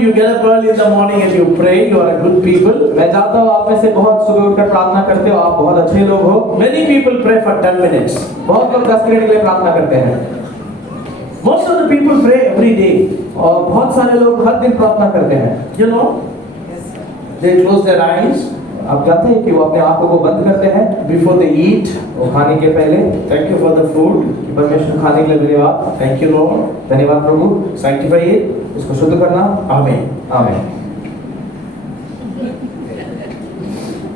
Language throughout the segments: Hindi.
you get up early in the morning and you pray. You are a good people. मैं जानता हूँ आप में से बहुत सुबह उठकर प्रार्थना करते हो, आप बहुत अच्छे लोग हो। Many people pray for 10 minutes. बहुत लोग 10 मिनट के लिए प्रार्थना करते हैं। Most of the people pray every day. और बहुत सारे लोग हर दिन प्रार्थना करते हैं। You know, they close their eyes. आप जानते हैं कि वो अपने आंखों को बंद करते हैं Before they eat. और खाने के पहले। Thank you for the food. परमेश्वर खाने के लिए धन्यवाद। Thank you Lord. धन्यवाद प्रभु। Sanctify it. इसको शुद्ध करना। Amen. आमीन।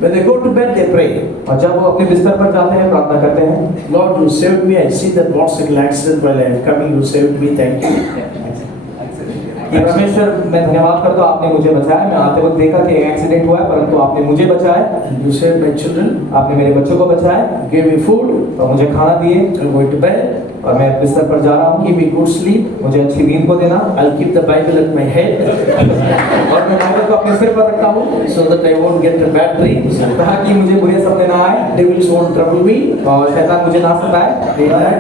When they go to bed, they pray. और जब वो अपने बिस्तर पर जाते हैं प्रार्थना करते हैं। Lord, you saved me. I see that motorcycle accident while I am coming. You saved me. Thank you. परमेश्वर मैं धन्यवाद करता हूँ, आपने मुझे बचाया। मैं आते वक्त देखा कि एक एक्सीडेंट हुआ है, परंतु आपने मुझे बचाया। You saved my children. आपने मेरे बच्चों को बचाया। Gave me food. और मुझे खाना दिए। I'm going to bed. और मैं बिस्तर पर जा रहा हूँ। Give me good sleep. मुझे अच्छी नींद को देना। I'll keep the Bible at my head. और मैं बाइबल को अपने सिर पर रखता हूँ, So that I won't get the bad dreams. ताकि मुझे बुरे सपने ना आए, Devils won't trouble me. और शैतान मुझे ना सताए।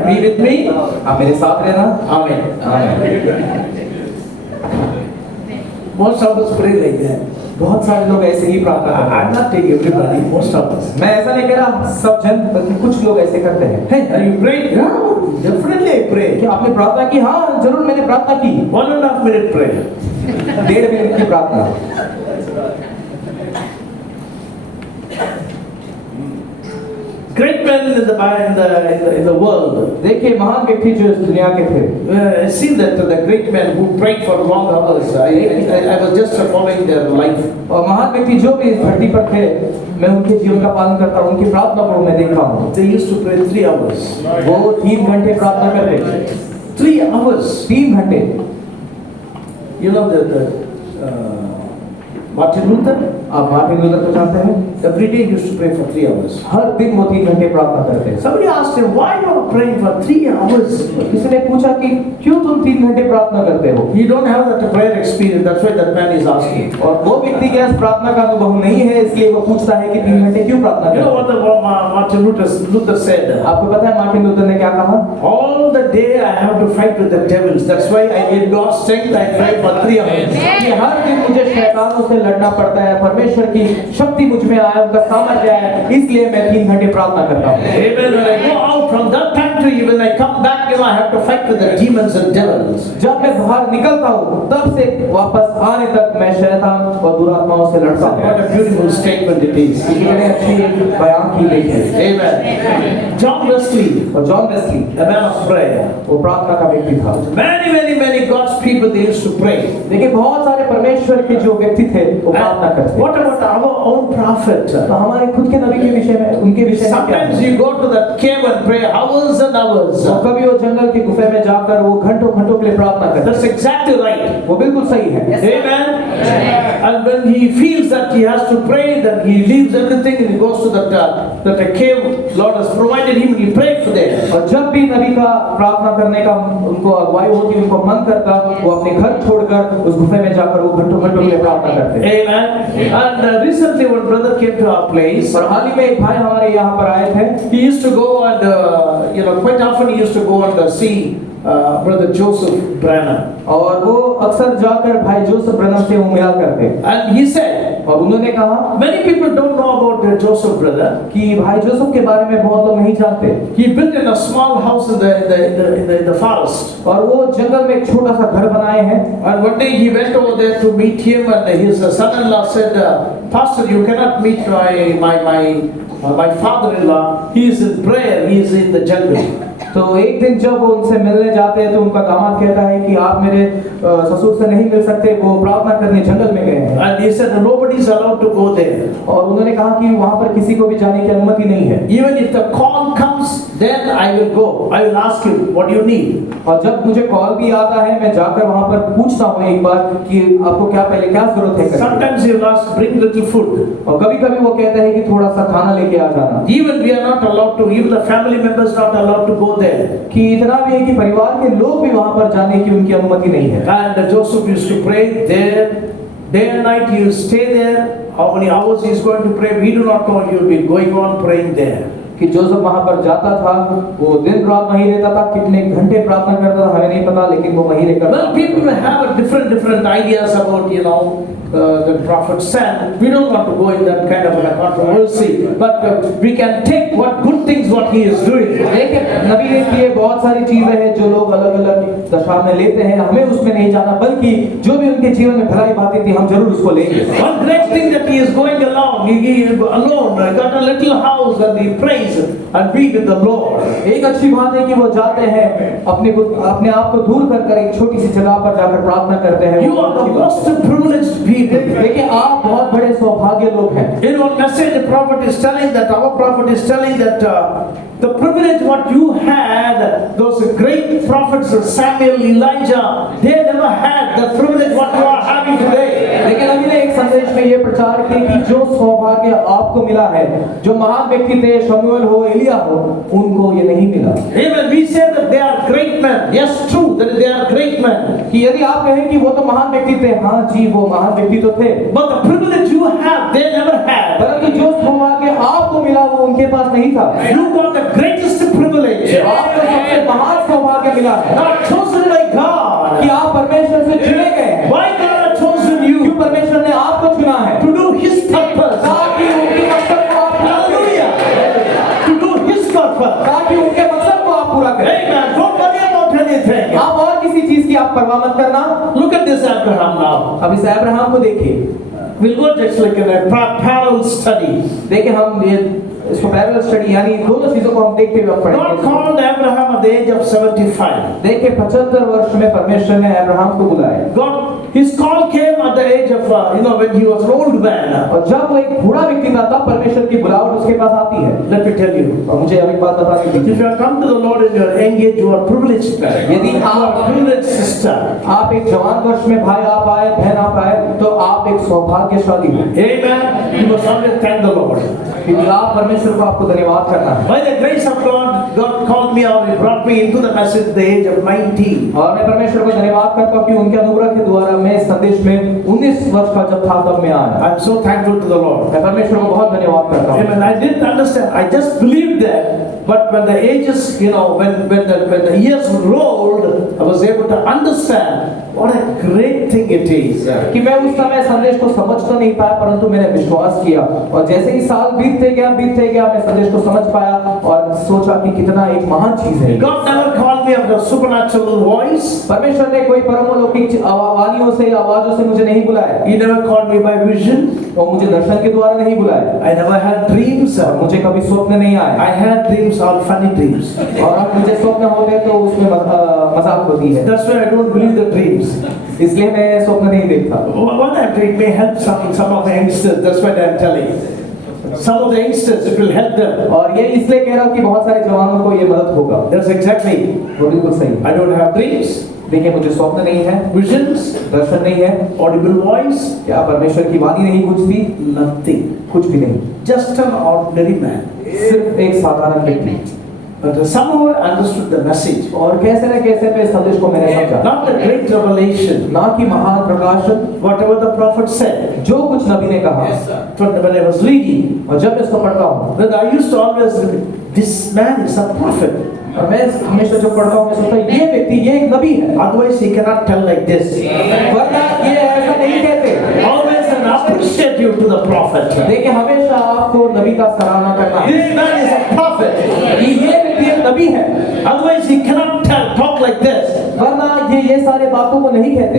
Be with me. आप मेरे साथ रहना। Amen. आमीन। Most of us pray like that. बहुत सारे लोग ऐसे ही प्रार्थना करते हैं। I'm not saying everybody. Most of us. मैं ऐसा नहीं कह रहा, सब जन, बल्कि कुछ लोग ऐसे करते हैं। Hey, are you praying? Yeah, definitely I pray. कि आपने प्रार्थना की? हाँ, जरूर मैंने प्रार्थना की। 1.5 minute prayer. 1.5 मिनट की प्रार्थना। Great men in the world. देखिए महान व्यक्ति जो इस दुनिया के थे। I see that the great men who prayed for long hours. I was just following their life. और महान व्यक्ति जो भी इस धरती पर थे, मैं उनके जीवन का पालन करता हूँ, उनकी प्रार्थना को मैं देखा हूँ। They used to pray 3 hours. वो 3 घंटे प्रार्थना करते थे। 3 hours. 3 घंटे। You know Martin Luther? आप मार्टिन लूथर को जानते हैं? Every day he used to pray for 3 hours. हर दिन वो 3 घंटे प्रार्थना करते हैं। Somebody asked him, why you are praying for 3 hours? किसी ने पूछा कि क्यों तुम 3 घंटे प्रार्थना करते हो? You don't have that prayer experience. That's why that man is asking. और वो व्यक्ति के पास प्रार्थना का अनुभव नहीं है, इसलिए वो पूछता है कि 3 घंटे क्यों प्रार्थना You करते know हो? what Martin Luther said? आपको पता है मार्टिन लूथर ने क्या कहा? All the day I have to fight with the devils. That's why I need God's strength. I pray for 3 hours. कि हर दिन मुझे शैतानों से लड़ना पड़ता है, परमेश्वर की शक्ति मुझ में आए, उनका सामर्थ्य आए, इसलिए मैं 3 घंटे प्रार्थना करता हूँ। Amen. When I go out from that time to you, when I come back, I have to fight with the demons and devils. जब मैं बाहर निकलता हूँ, तब से वापस आने तक मैं शैतान और दुरात्माओं से लड़ता हूँ। What a beautiful statement it is. कितनी अच्छी एक बयान की गई है। Amen. John Wesley, और John Wesley, a man of prayer. वो प्रार्थना का व्यक्ति था। Many God's people, they used to pray. देखिए बहुत सारे परमेश्वर के जो व्यक्ति थे, वो प्रार्थना करते। What about our own prophet? तो हमारे खुद के नबी के विषय में, उनके विषय में क्या? Sometimes you go to that cave and pray hours and hours. और कभी वो जंगल की गुफा में जाकर वो घंटों के लिए प्रार्थना करते। That's exactly right. वो बिल्कुल सही है। Amen. And when he feels that he has to pray, then he leaves everything and he goes to that cave Lord has provided him. He prayed for them. और जब भी नबी का प्रार्थना करने का उनको अगुवाई होती, उनको मन करता, वो अपने घर छोड़कर उस गुफे में जाकर वो घंटों के लिए प्रार्थना करते। Amen. And recently one brother came to our place. और हाल ही में एक भाई हमारे यहाँ पर आए थे। He used to go and quite often he used to go and see Brother Joseph Branham. और वो अक्सर जाकर भाई जोसेफ ब्रनम से वो मिला करते। And he said, और उन्होंने कहा, many people don't know about Joseph brother. कि भाई जोसेफ के बारे में बहुत लोग नहीं जानते। He built in a small house in the forest. और वो जंगल में एक छोटा सा घर बनाए हैं। And one day he went over there to meet him, and his son-in-law said, Pastor, you cannot meet my father-in-law. He is in prayer. He is in the jungle. तो एक दिन जब वो उनसे मिलने जाते हैं, तो उनका दामाद कहता है कि आप मेरे ससुर से नहीं मिल सकते, वो प्रार्थना करने जंगल में गए हैं। And he said nobody is allowed to go there. और उन्होंने कहा कि वहाँ पर किसी को भी जाने की अनुमति नहीं है। Even if the call comes, then I will go. I will ask you, what do you need? और जब मुझे कॉल भी आता है, मैं जाकर वहाँ पर पूछता हूँ एक बार कि आपको पहले क्या जरूरत है। Sometimes he will ask, bring little food. और कभी-कभी वो कहता है कि थोड़ा सा खाना लेके आ जाना। Even we are not allowed to. Even the family members not allowed to go there. कि इतना भी है कि परिवार के लोग भी वहाँ पर जाने की उनकी अनुमति नहीं है। And Joseph used to pray there, day and night. He will stay there. How many hours he is going to pray, we do not know. He will be going on praying there. कि जोसेफ वहां पर जाता था, वो दिन रात वहीं रहता था, कितने घंटे प्रार्थना करता था हमें नहीं पता, लेकिन वो वहीं रहकर Well, people have a different ideas about, the prophet said. We don't want to go in that kind of a controversy, but we can take what good things what he is doing. लेकिन नबी ने किए बहुत सारी चीजें हैं जो लोग अलग अलग दशा में लेते हैं, हमें उसमें नहीं जाना, बल्कि जो भी उनके जीवन में भलाई बातें थी हम जरूर उसको लेंगे। One great thing that he is going along, he alone got a little house and he prays and be with the Lord. एक अच्छी बात है कि वो जाते हैं अपने आप को दूर कर एक छोटी सी जगह पर जाकर प्रार्थना करते हैं। You are the most privileged people. देखिए आप बहुत बड़े सौभाग्य लोग हैं। In one message, the prophet is telling that our prophet is telling that the privilege what you had, those great prophets Samuel, Elijah, they never had the privilege what you are having today. लेकिन अभी ने एक संदेश में ये प्रचार किया कि जो सौभाग्य आपको मिला है, जो महान व्यक्ति थे, शमूएल हो, एलिया हो, उनको ये नहीं मिला। Even we say that they are great men. Yes, true that they are great men. कि यदि आप कहें कि वो तो महान व्यक्ति थे, हाँ जी वो महान व्यक्ति तो थे। But the privilege you have, they never had. परंतु जो सौभाग्य आपको मिला वो उनके पास नहीं था। You got the greatest privilege. आपको सबसे महान सौभाग्य मिला है Not chosen by God. कि आप परमेश्वर से चुने गए हैं। Why God has chosen you? क्यों परमेश्वर ने आपको चुना है? To do His purpose. ताकि उनके मकसद को आप पूरा करें। Hallelujah. To do His purpose. ताकि उनके मकसद को आप पूरा करें। Amen. Don't worry about anything. आप और किसी चीज की आप परवाह मत करना। Look at this Abraham now. अब इस अब्राहम को देखिए। We'll go just like in a parallel study. देखिए हम ये इसको पैरेलल स्टडी यानी दोनों चीजों को हम देखते हुए God पढ़ेंगे। called Abraham at the age of 75. देखिए 75 वर्ष में परमेश्वर ने अब्राहम को बुलाया। God, his call came at the age of, when he was an old man. और जब वो एक बूढ़ा व्यक्ति था तब परमेश्वर की बुलाहट उसके पास आती है। Let me tell you. और मुझे अब एक बात बतानी थी। If you have come to the Lord in your young age, you are privileged man. यदि You are आप privileged sister. आप एक जवान वर्ष में भाई आप आए, बहन आप आए, तो आप एक सौभाग्यशाली हैं। Amen. You must always thank the Lord. क्योंकि आप परमेश्वर को आपको धन्यवाद करना है। By the grace of God, God called me or He brought me into the message at the age of 19. और मैं परमेश्वर को धन्यवाद करता हूँ कि उनके अनुग्रह के द्वारा मैं इस संदेश में 19 वर्ष का जब था तब मैं आया। I'm so thankful to the Lord. मैं परमेश्वर को बहुत धन्यवाद करता हूँ। Amen. I didn't understand. I just believed that. But when the ages, when the years rolled, I was able to understand what a great thing it is. कि मैं उस समय संदेश को समझ तो नहीं पाया, परंतु मैंने विश्वास किया और जैसे ही साल बीतते गया मैं संदेश को समझ पाया और सोचा कि कितना एक महान चीज है। God never called me of the supernatural voice. परमेश्वर ने कोई परमलौकिक वाणियों से आवाजों से मुझे नहीं बुलाया। He never called me by vision. और मुझे दर्शन के द्वारा नहीं बुलाया। I never had dreams. और मुझे कभी स्वप्न नहीं आए। I had dreams, all funny dreams. और अब मुझे स्वप्न होते तो उसमें मजाक होती है। That's why I don't believe the dreams. इसलिए मैं स्वप्न नहीं देखता। What I'm doing may help some of the youngsters. That's what I'm telling you. Some of the youngsters, it will help them. और ये इसलिए कह रहा हूँ कि बहुत सारे जवानों को ये मदद होगा। That's exactly. वो बिल्कुल सही। I don't have dreams. देखिए मुझे स्वप्न नहीं है, Visions, दर्शन नहीं है, audible voice, क्या परमेश्वर की वाणी नहीं गूंजती? nothing. कुछ भी नहीं। Just an ordinary man. सिर्फ एक साधारण व्यक्ति। But somehow I understood the message. और कैसे न कैसे मैं संदेश को मैंने समझा। Not the great revelation. ना कि महान प्रकाशन, Whatever the prophet said. जो कुछ नबी ने कहा। When I was reading, और जब मैं इसको पढ़ता हूँ, then I used to always repeat, this man is a prophet. और मैं हमेशा जब पढ़ता हूँ मैं सोचता हूँ ये व्यक्ति ये एक नबी है। Otherwise he cannot tell like this. वरना ये ऐसा नहीं कहते। Always an appreciative to the prophet. देखिए हमेशा आपको नबी का सराहना करना है। This man is a prophet. कि ये व्यक्ति एक नबी है। Otherwise he cannot talk like this. वरना ये सारे बातों को नहीं कहते।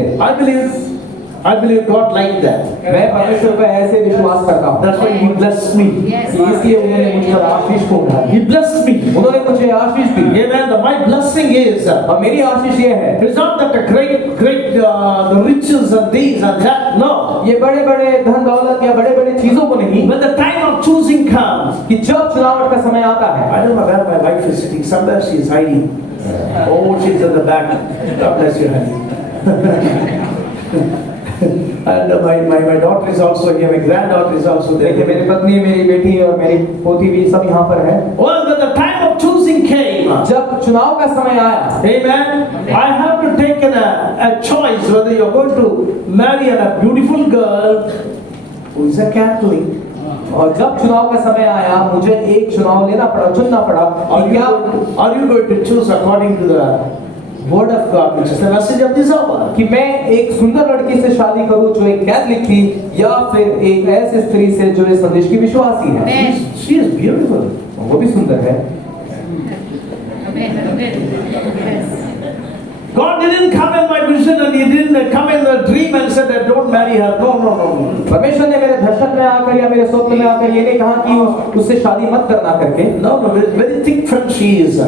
I believe God liked that. मैं परमेश्वर पर ऐसे विश्वास करता हूँ। That's why He blessed me. इसलिए उन्होंने मुझ पर आशीष को उठाया। He blessed me. उन्होंने मुझे आशीष दी। Amen. My blessing is. और मेरी आशीष ये है। It's not that the great the riches and these and that. No. ये बड़े-बड़े धन दौलत या बड़े-बड़े चीजों को नहीं। When the time of choosing comes, कि जब चुनाव का समय आता है। I don't know where my wife is sitting. Somewhere she is hiding. Oh, she's in the back. God bless you, honey. And my daughter is also here. My granddaughter is also there. देखिए मेरी पत्नी, मेरी बेटी और मेरी पोती भी सब यहाँ पर है। Well, when the time of choosing came, जब चुनाव का समय आया, amen, I have to take a choice whether you're going to marry a beautiful girl who is a Catholic और जब चुनाव का समय आया मुझे एक चुनाव लेना पड़ा, चुनना पड़ा Are कि you, क्या are you going to choose according to the word of God, which is the message of this hour? कि मैं एक सुंदर लड़की से शादी करूं जो एक कैथलिक थी, या फिर एक ऐसी स्त्री से जो इस संदेश की विश्वासी है। She is beautiful. वो भी सुंदर है। God didn't come in my vision and He didn't come in the dream and said that don't marry her. No, no, no, no. परमेश्वर ने मेरे दर्शन में आकर या मेरे स्वप्न में आकर ये नहीं कहा कि उससे शादी मत करना करके। No, no, very thick friend she is.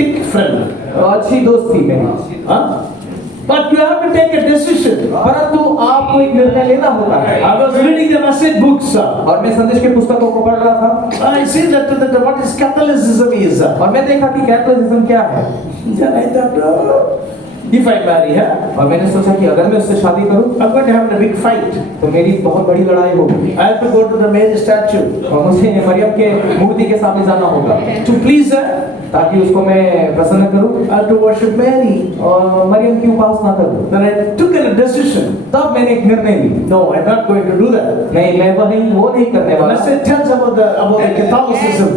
Thick friend. अच्छी दोस्त थी मेरी। Huh? But you have to take a decision. परंतु आपको एक निर्णय लेना होता है। I was reading the message books. और मैं संदेश के पुस्तकों को पढ़ रहा था। I see that what is Catholicism is. और मैं देखा कि कैथोलिसिज्म क्या है। Then I thought, if I marry her, और मैंने सोचा कि अगर मैं उससे शादी करूं I'm going to have a big fight. तो मेरी बहुत बड़ी लड़ाई होगी। I have to go to the Mary statue और मुझे मरियम के मूर्ति के सामने जाना होगा to please her. ताकि उसको मैं प्रसन्न करूं I have to worship Mary. और मरियम की उपासना करूं। Then I took a decision. तब मैंने एक निर्णय ली। No, I'm not going to do that. नहीं, मैं वो नहीं करने The वाला। message tells about the Catholicism.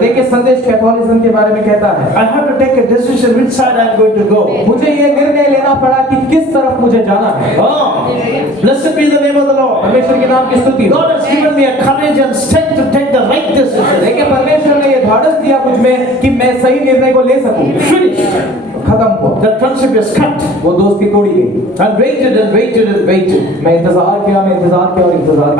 देखिए संदेश कैथोलिज्म के बारे में कहता है। I have to take a decision which side I'm going to go. मुझे ये निर्णय लेना पड़ा कि किस तरफ मुझे जाना है। Oh, blessed be the name of the Lord. परमेश्वर के नाम की स्तुति हो। God has given me a courage and strength to take the right decision. देखिए परमेश्वर ने ये धाड़स दिया मुझ में कि मैं सही निर्णय को ले सकूं। Finished. खत्म हुआ। That friendship is cut. वो दोस्ती तोड़ी गई। And waited and waited and waited. मैं इंतजार किया और इंतजार किया।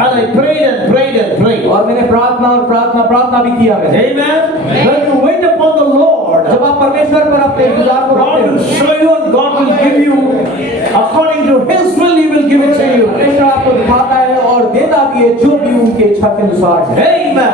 And I prayed and prayed and prayed. और मैंने प्रार्थना भी किया मैंने। Amen. When you wait upon the Lord, जब आप परमेश्वर पर अपने इंतजार को God रखते will हैं, show you and God will give you according to His will. He will give it to you. परमेश्वर आपको दिखाता है और देता भी है जो भी उनके इच्छा के अनुसार है। Amen.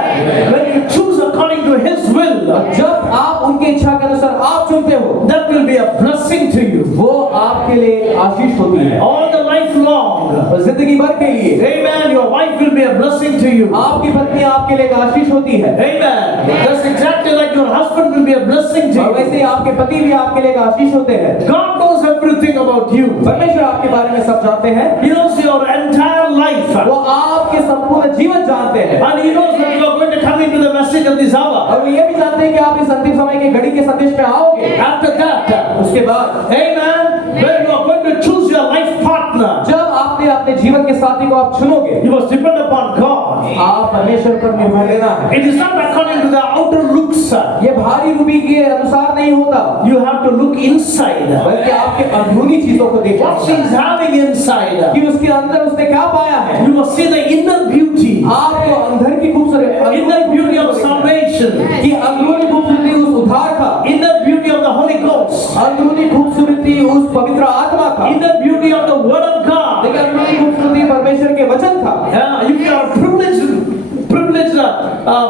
When you choose according to His will, जब आप उनके इच्छा के अनुसार आप चुनते हो, that will be a blessing to you. वो आपके लिए आशीष होती है All the life long. और जिंदगी भर के लिए। Amen. Your wife will be a blessing to you. आपकी पत्नी आपके लिए एक आशीष होती है। Amen. That's exactly like your husband will be a blessing to और you. वैसे ही आपके पति भी आपके लिए एक आशीष होते हैं। God knows everything about you. परमेश्वर आपके बारे में सब जानते हैं। He knows your entire life. वो आपके संपूर्ण जीवन जानते हैं। And He knows that you are going to come into the message of this hour. और वो ये भी जानते हैं कि आप इस अंतिम समय के घड़ी के संदेश में आओगे। After that, उसके बाद amen, when you are going to choose your life partner, जब आपने अपने जीवन के साथी को आप चुनोगे, you must depend upon God. आप परमेश्वर पर निर्भर रहना है। It is not according to the outer looks. ये भारी रूपी के अनुसार नहीं होता, You have to look inside. बल्कि आपके अंदरूनी चीजों को देखना What she is having inside. कि उसके अंदर उसने क्या पाया है। You must see the inner beauty. आपको अंदर की खूबसूरती, Inner beauty of salvation. कि अंदरूनी खूबसूरती उस उद्धार का, Inner beauty of the Holy Ghost. अंदरूनी खूबसूरती उस पवित्र आत्मा का, Inner beauty of the Word of God. लेकिन अंदरूनी खूबसूरती परमेश्वर के वचन का। Yeah, if you are privileged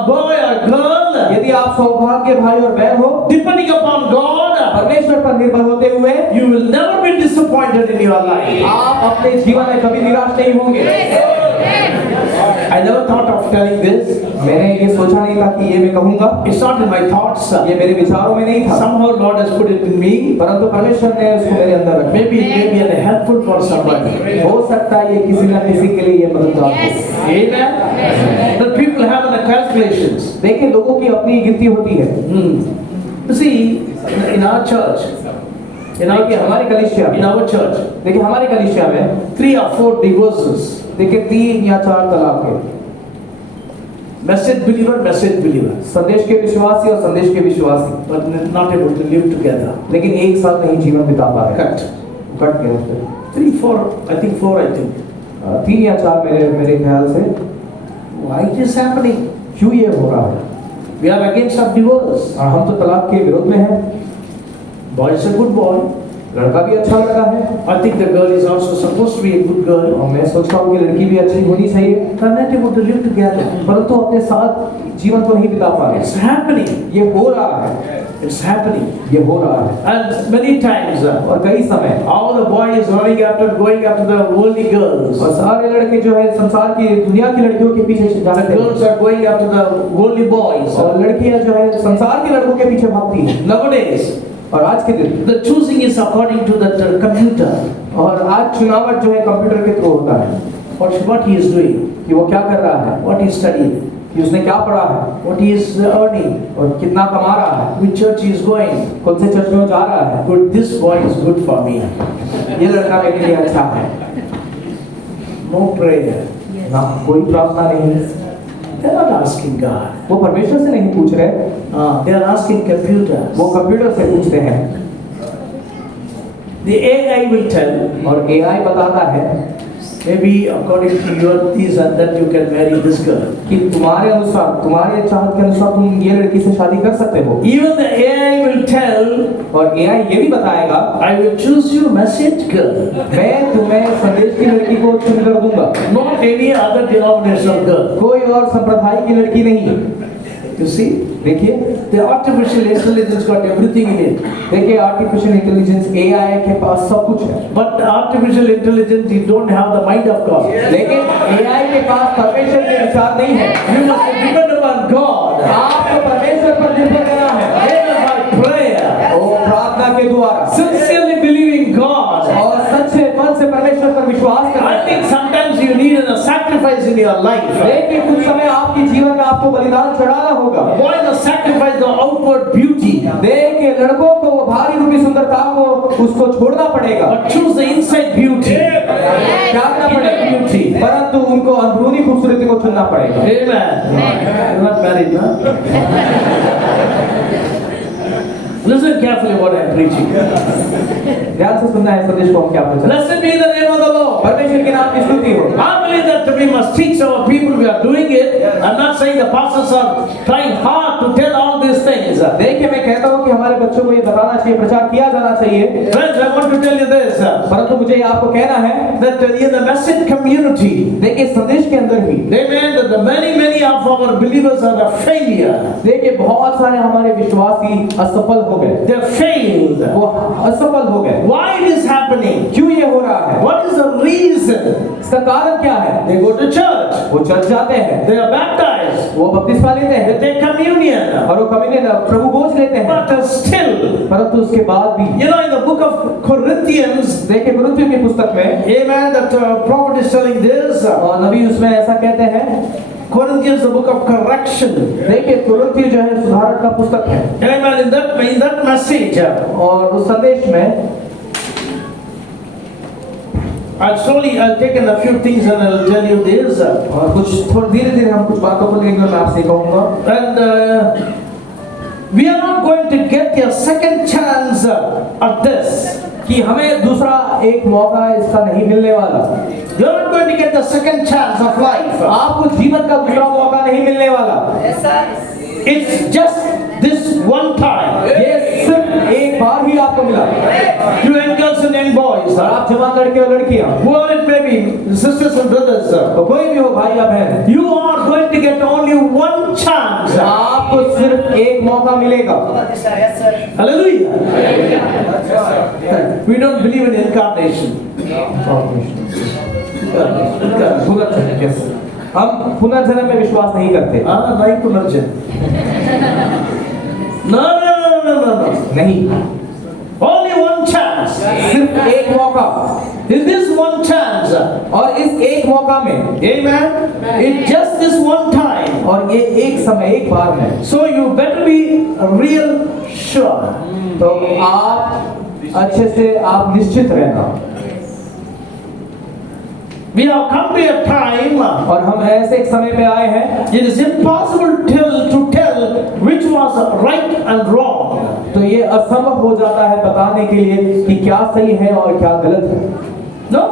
boy or girl, यदि आप सौभाग्य भाई और बहन हो, depending upon God, परमेश्वर पर निर्भर होते हुए, you will never be disappointed in your life. आप अपने जीवन में कभी निराश नहीं होंगे। I never thought of telling this. मैंने ये सोचा नहीं था कि ये मैं कहूँगा। It's not in my thoughts. ये मेरे विचारों में नहीं था। Somehow Lord has put it in me. परंतु परमेश्वर ने उसको मेरे अंदर रखा। Maybe it may be helpful for somebody. हो सकता है ये किसी न किसी के लिए ये मददगार हो। Amen. But people have the calculations. देखिए लोगों की अपनी गिनती होती है। You see, in our church, देखिए हमारी कलीसिया in our church, देखिए हमारी कलीसिया में 3 or 4 divorces. देखिए 3 या 4 तलाक है। Message believer, संदेश के विश्वासी और संदेश के विश्वासी, but not able to live together. लेकिन एक साथ नहीं जीवन बिता पा रहे। Cut. कट गए उससे। 3, 4, I think 4, I think. 3 या 4 मेरे ख्याल से। Why it is happening? क्यों ये हो रहा है? We are against of divorce. और हम तो तलाक के विरोध में हैं। Boy is a good boy. लड़का भी अच्छा लड़का है। I think the girl is also supposed to be a good girl. और मैं सोचता हूँ कि लड़की भी अच्छी होनी चाहिए। They are not able to live together. परंतु अपने साथ जीवन तो नहीं बिता पा It's रहे। happening. ये हो रहा है। It's happening. ये हो रहा है। And many times, और कई समय all the boys running after, going after the worldly girls. और सारे लड़के जो है संसार की दुनिया की लड़कियों के पीछे जा रहे Girls थे। are going after the worldly boys. और लड़कियां जो है संसार के लड़कों के पीछे भागती हैं। Nowadays, और आज के दिन the choosing is according to that computer. और आज चुनाव जो है कंप्यूटर के थ्रू होता है। what he is doing, कि वो क्या कर रहा है, what he is studying, कि उसने क्या पढ़ा है what he is earning, और कितना कमा रहा है, which church he is going. कौन से चर्च में वो जा रहा है। Good, this boy is good for me. ये लड़का मेरे लिए अच्छा है। No prayer. ना कोई प्रार्थना नहीं, They are not asking God. वो परमेश्वर से नहीं पूछ रहे, They are asking computers. वो कंप्यूटर से पूछते हैं। The AI will tell, और एआई बताता है maybe according to your this and that you can marry this girl. कि तुम्हारे अनुसार, तुम्हारे चाहत के अनुसार तुम ये लड़की से शादी कर सकते हो। Even the AI will tell, और एआई ये भी बताएगा, I will choose you message girl, मैं तुम्हें संदेश की लड़की को चुन कर दूंगा, not any other denominational girl. कोई और संप्रदाय की लड़की नहीं। You see, देखिए, the artificial intelligence got everything in it. देखिए आर्टिफिशियल इंटेलिजेंस एआई के पास सब कुछ है, But artificial intelligence, you don't have the mind of God. लेकिन एआई के पास परमेश्वर के विचार नहीं है। You must depend upon God. आपको परमेश्वर पर निर्भर रहना है, Even by prayer, और प्रार्थना के द्वारा, sincerely believing God. और सच्चे मन से परमेश्वर पर विश्वास करना। I think sometimes you need a sacrifice in your life. लेकिन कुछ समय आपके जीवन में आपको बलिदान चढ़ाना होगा। Why the sacrifice the outward beauty? देख के लड़कों को वो बाहरी रूपी सुंदरता को उसको छोड़ना पड़ेगा, But choose the inside beauty. त्यागना पड़ेगा, Beauty. परंतु उनको अंदरूनी खूबसूरती को चुनना पड़ेगा। Amen. You're not married, huh? Listen carefully what I'm preaching. ध्यान से सुनना है संदेश को हम क्या प्रचार। Blessed be the name of the Lord. परमेश्वर के नाम की स्तुति हो। I believe that we must teach our people. We are doing it. I'm not saying the pastors are trying hard to tell all these things. देखिए मैं कहता हूँ कि हमारे बच्चों को ये बताना चाहिए, प्रचार किया जाना चाहिए। Friends, I want to tell you this. परंतु मुझे ये आपको कहना है, That in the message community, देखिए संदेश के अंदर ही, amen, that the many of our believers are a failure. देखिए बहुत सारे हमारे विश्वासी असफल हो गए, They failed. वो असफल हो गए। Why it is happening? क्यों ये हो रहा है? What is the reason? इसका कारण क्या है? They go to church. वो चर्च जाते हैं, They are baptized. वो बपतिस्मा लेते They हैं take communion. और वो कम्युनियन प्रभु भोज लेते हैं, But still, परंतु उसके बाद भी you know, in the book of Corinthians, देखिए कुरिन्थियों की पुस्तक में, amen, that prophet is telling this. और नबी उसमें ऐसा कहते हैं, Corinthians, the book of correction. देखिए कुरिन्थी जो है सुधारण का पुस्तक है, Amen. In that message, और उस संदेश में I'll take in a few things and I'll tell you this. और कुछ थोड़ा धीरे धीरे हम कुछ बातों को लेंगे और मैं आपसे कहूँगा। And we are not going to get a second chance at this. कि हमें दूसरा एक मौका इसका नहीं मिलने वाला। You are not going to get the second chance of life. आपको जीवन का दूसरा मौका नहीं मिलने वाला। It's just this one time. ये सिर्फ एक बार ही आपको मिला। You young girls and young boys, और आप जवान लड़के और लड़कियां, whoever it may be, sisters and brothers, तो कोई भी हो भाई या बहन, you are going to get only one chance. आपको सिर्फ एक मौका मिलेगा। Hallelujah. We don't believe in incarnation. पुनर्जन्म, yes। हम पुनर्जन्म में विश्वास नहीं करते। नहीं पुनर्जन्म। No. नहीं, Only one chance. सिर्फ एक मौका। In this one chance, और इस एक मौका में, amen, it's just this one time. और ये एक समय, एक बार में, So you better be real sure. तो आप अच्छे से आप निश्चित रहना। We have come to a time, और हम ऐसे एक समय पे आए हैं, it is impossible to tell which was right and wrong. तो ये असंभव हो जाता है बताने के लिए कि क्या सही है और क्या गलत है। No,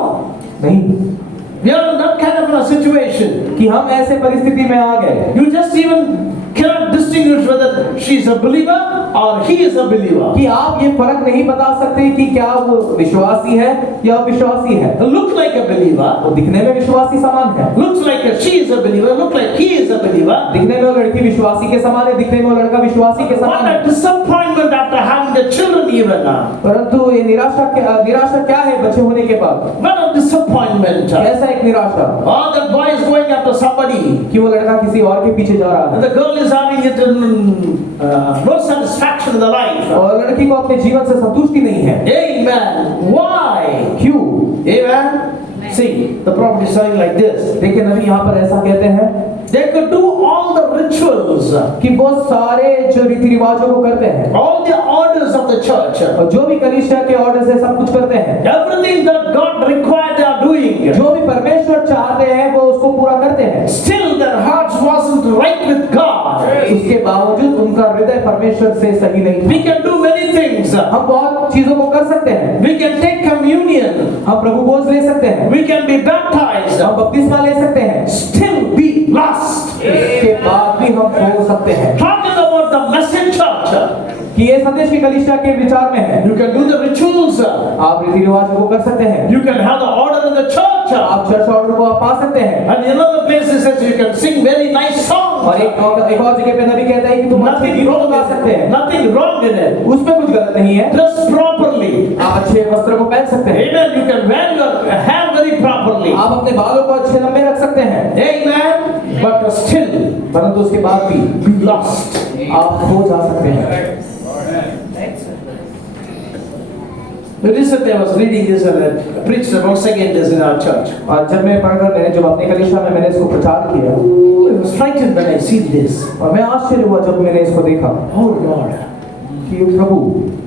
नहीं, we are in that kind of a situation. कि हम ऐसे परिस्थिति में आ गए, You just even cannot distinguish whether she is a believer or he is a believer. कि आप ये फर्क नहीं बता सकते कि क्या वो विश्वासी है या अविश्वासी है। Looks like a believer, वो दिखने में विश्वासी समान है, looks like she is a believer, look like he is a believer. दिखने में वो लड़की विश्वासी के समान है, दिखने में वो लड़का विश्वासी के What समान है। a disappointment after having the children even now. परंतु ये निराशा क्या है बच्चे होने के बाद? What a disappointment. ऐसा एक निराशा Oh, that boy is going after somebody. कि वो लड़का किसी और के पीछे जा रहा है, And the girl is having it no satisfaction in the life. और लड़की को अपने जीवन से संतुष्टि नहीं है। Amen. Why? क्यों? Amen. See, the prophet is telling like this. देखिए नबी यहाँ पर ऐसा कहते हैं They could do all the rituals, कि वो सारे जो रीति रिवाजों को करते हैं all the orders of the church, और जो भी कलीसिया के ऑर्डर से सब कुछ करते हैं, everything that God required they are doing. जो भी परमेश्वर चाहते हैं वो उसको पूरा करते हैं। Still their hearts wasn't right with God. उसके बावजूद उनका हृदय परमेश्वर से सही नहीं We can do many things. था। हम बहुत चीजों को कर सकते हैं। We can take communion. हम प्रभु भोज ले सकते हैं, We can be baptized. हम बपतिस्मा ले सकते हैं, Still be lost. इसके बाद भी हम खो सकते हैं। Talking about the message church. कि ये संदेश की कलीसिया के विचार में है। You can do the rituals. आप रीति रिवाजों को कर सकते हैं, You can have the order in the church. आप चर्च ऑर्डर को आप पा सकते हैं, And in other places says you can sing very nice songs. और एक और जगह पे नबी कहता है कि तुम अच्छे Nothing गीतों wrong गा सकते हैं, Nothing wrong in it. उसमें कुछ गलत नहीं है। Dress properly. आप अच्छे वस्त्र को पहन सकते हैं, Amen. You can wear your hair very properly. आप अपने बालों को अच्छे लंबे रख सकते हैं, Amen. But still परंतु उसके बाद भी be lost. आप खो जा सकते हैं। Recently I was reading this and I preached about second this in our church. और जब मैं पढ़कर मैंने जब अपनी कलीसिया में मैंने इसको प्रचार किया, I was frightened when I seen this. और मैं आश्चर्य हुआ जब मैंने इसको देखा Oh Lord, कि प्रभु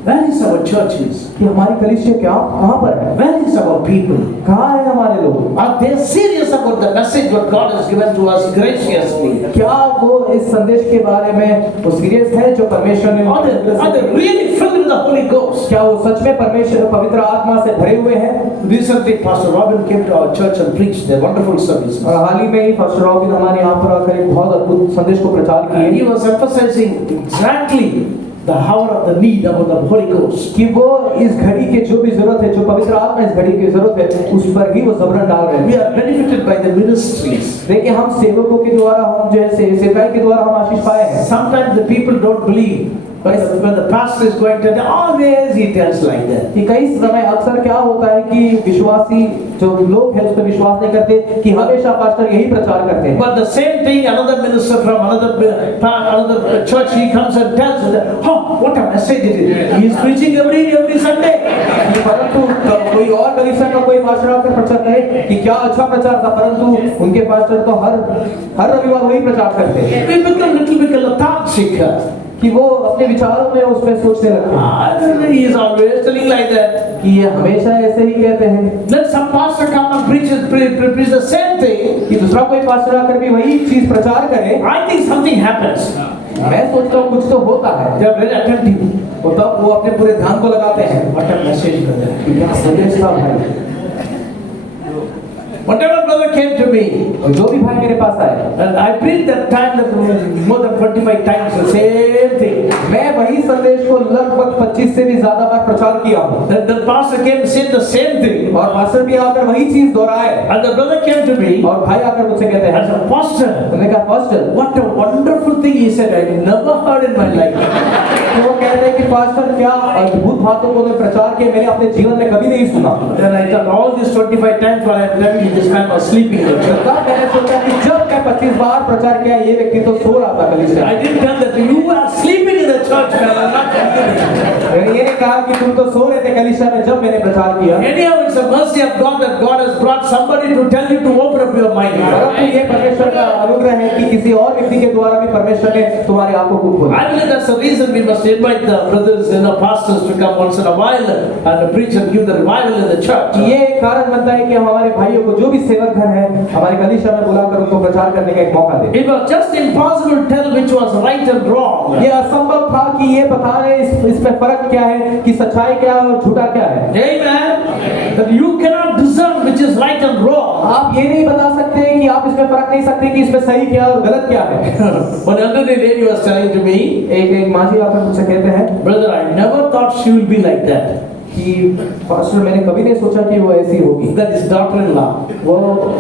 where is our churches? कि हमारी कलीसिया क्या कहाँ पर है, Where is our people? कहाँ है हमारे लोग, Are they serious about the message what God has given to us graciously? क्या वो इस संदेश के बारे में वो सीरियस है जो परमेश्वर ने Are they really filled with the Holy Ghost? क्या वो सच में परमेश्वर पवित्र आत्मा से भरे हुए हैं? Recently Pastor Robin came to our church and preached a wonderful service. और हाल ही में ही पास्टर रॉबिन हमारे यहाँ पर आकर एक बहुत अद्भुत संदेश को प्रचार And he किए was emphasizing exactly the hour of the need about the Holy Ghost. कि वो इस घड़ी के जो भी जरूरत है, जो पवित्र आत्मा इस घड़ी की जरूरत है, उस पर ही वो जबरन डाल रहे We हैं। are benefited by the ministries. देखिए हम सेवकों के द्वारा हम जो है सेवकाई के द्वारा हम आशीष पाए हैं। Sometimes the people don't believe. When the pastor is going to always he tells like that. कि कई समय अक्सर क्या होता है कि विश्वासी जो लोग हैं उस पर विश्वास नहीं करते कि हमेशा पास्टर यही प्रचार करते हैं। But the same thing, another minister from another church, he comes and tells that, oh, what a message it is. He is preaching every Sunday. परंतु कोई और कलीसिया का कोई पास्टर आकर प्रचार करे कि क्या अच्छा प्रचार था, परंतु उनके पास्टर तो हर रविवार वही प्रचार करते हैं। We become little bit lethargic. कि वो अपने विचारों में उस पर सोचने लगते हैं He is always telling like that. कि ये हमेशा ऐसे ही कहते हैं Let some pastor come and preach the same thing. कि दूसरा कोई पास्टर आकर भी वही चीज प्रचार करे। I think something happens. मैं सोचता हूँ कुछ तो होता है, They are very attentive. वो तब वो अपने पूरे ध्यान को लगाते हैं। What a message, brother. कि क्या संदेश था भाई। Whatever brother came to me, और जो भी भाई मेरे पास आए, and I preached that time that more than 25 times the same thing. मैं वही संदेश को लगभग 25 से भी ज्यादा बार प्रचार किया हूँ। The pastor came and said the same thing. और पास्टर भी आकर वही चीज दोहराए। And the brother came to me. और भाई आकर मुझसे कहते हैं, As a pastor, मैंने कहा pastor, what a wonderful thing he said. I never heard in my life. तो वो कहते हैं कि पास्टर क्या अद्भुत बातों को प्रचार किए मैंने अपने जीवन में कभी नहीं सुना। Then I thought all these 25 times while I am telling you, this man was sleeping in the church. तब मैंने सोचा कि जब मैं 25 बार प्रचार किया ये व्यक्ति तो सो रहा था कलीसिया। I didn't tell that you are sleeping in the church, man. I'm not telling you. मैंने ये नहीं कहा कि तुम तो सो रहे थे कलीसिया में जब मैंने प्रचार किया। Anyhow, it's a mercy of God that God has brought somebody to tell you to open up your mind. परंतु ये परमेश्वर का अनुग्रह है कि किसी और व्यक्ति के द्वारा भी परमेश्वर ने तुम्हारी आंखों को खोला। I believe that's the reason we must invite the brothers and the pastors to come once in a while and preach and give the revival in the church. ये एक कारण बनता है कि हम हमारे भाइयों को जो भी सेवक घर है हमारे कलीसिया में बुलाकर उनको प्रचार करने का एक मौका दे। It was just impossible to tell which was right and wrong. ये असंभव था कि ये बताने इसमें फर्क क्या है कि सच्चाई क्या है और झूठा क्या है। Amen. That you cannot discern which is right and wrong. आप ये नहीं बता सकते कि आप इसमें फर्क नहीं सकते कि इसमें सही क्या और गलत क्या है। One elderly lady was telling to me, एक माँझी आकर मुझसे कहते हैं, brother, I never thought she will be like that. कि पास्टर मैंने कभी नहीं सोचा कि वो ऐसी होगी। That is daughter-in-law. वो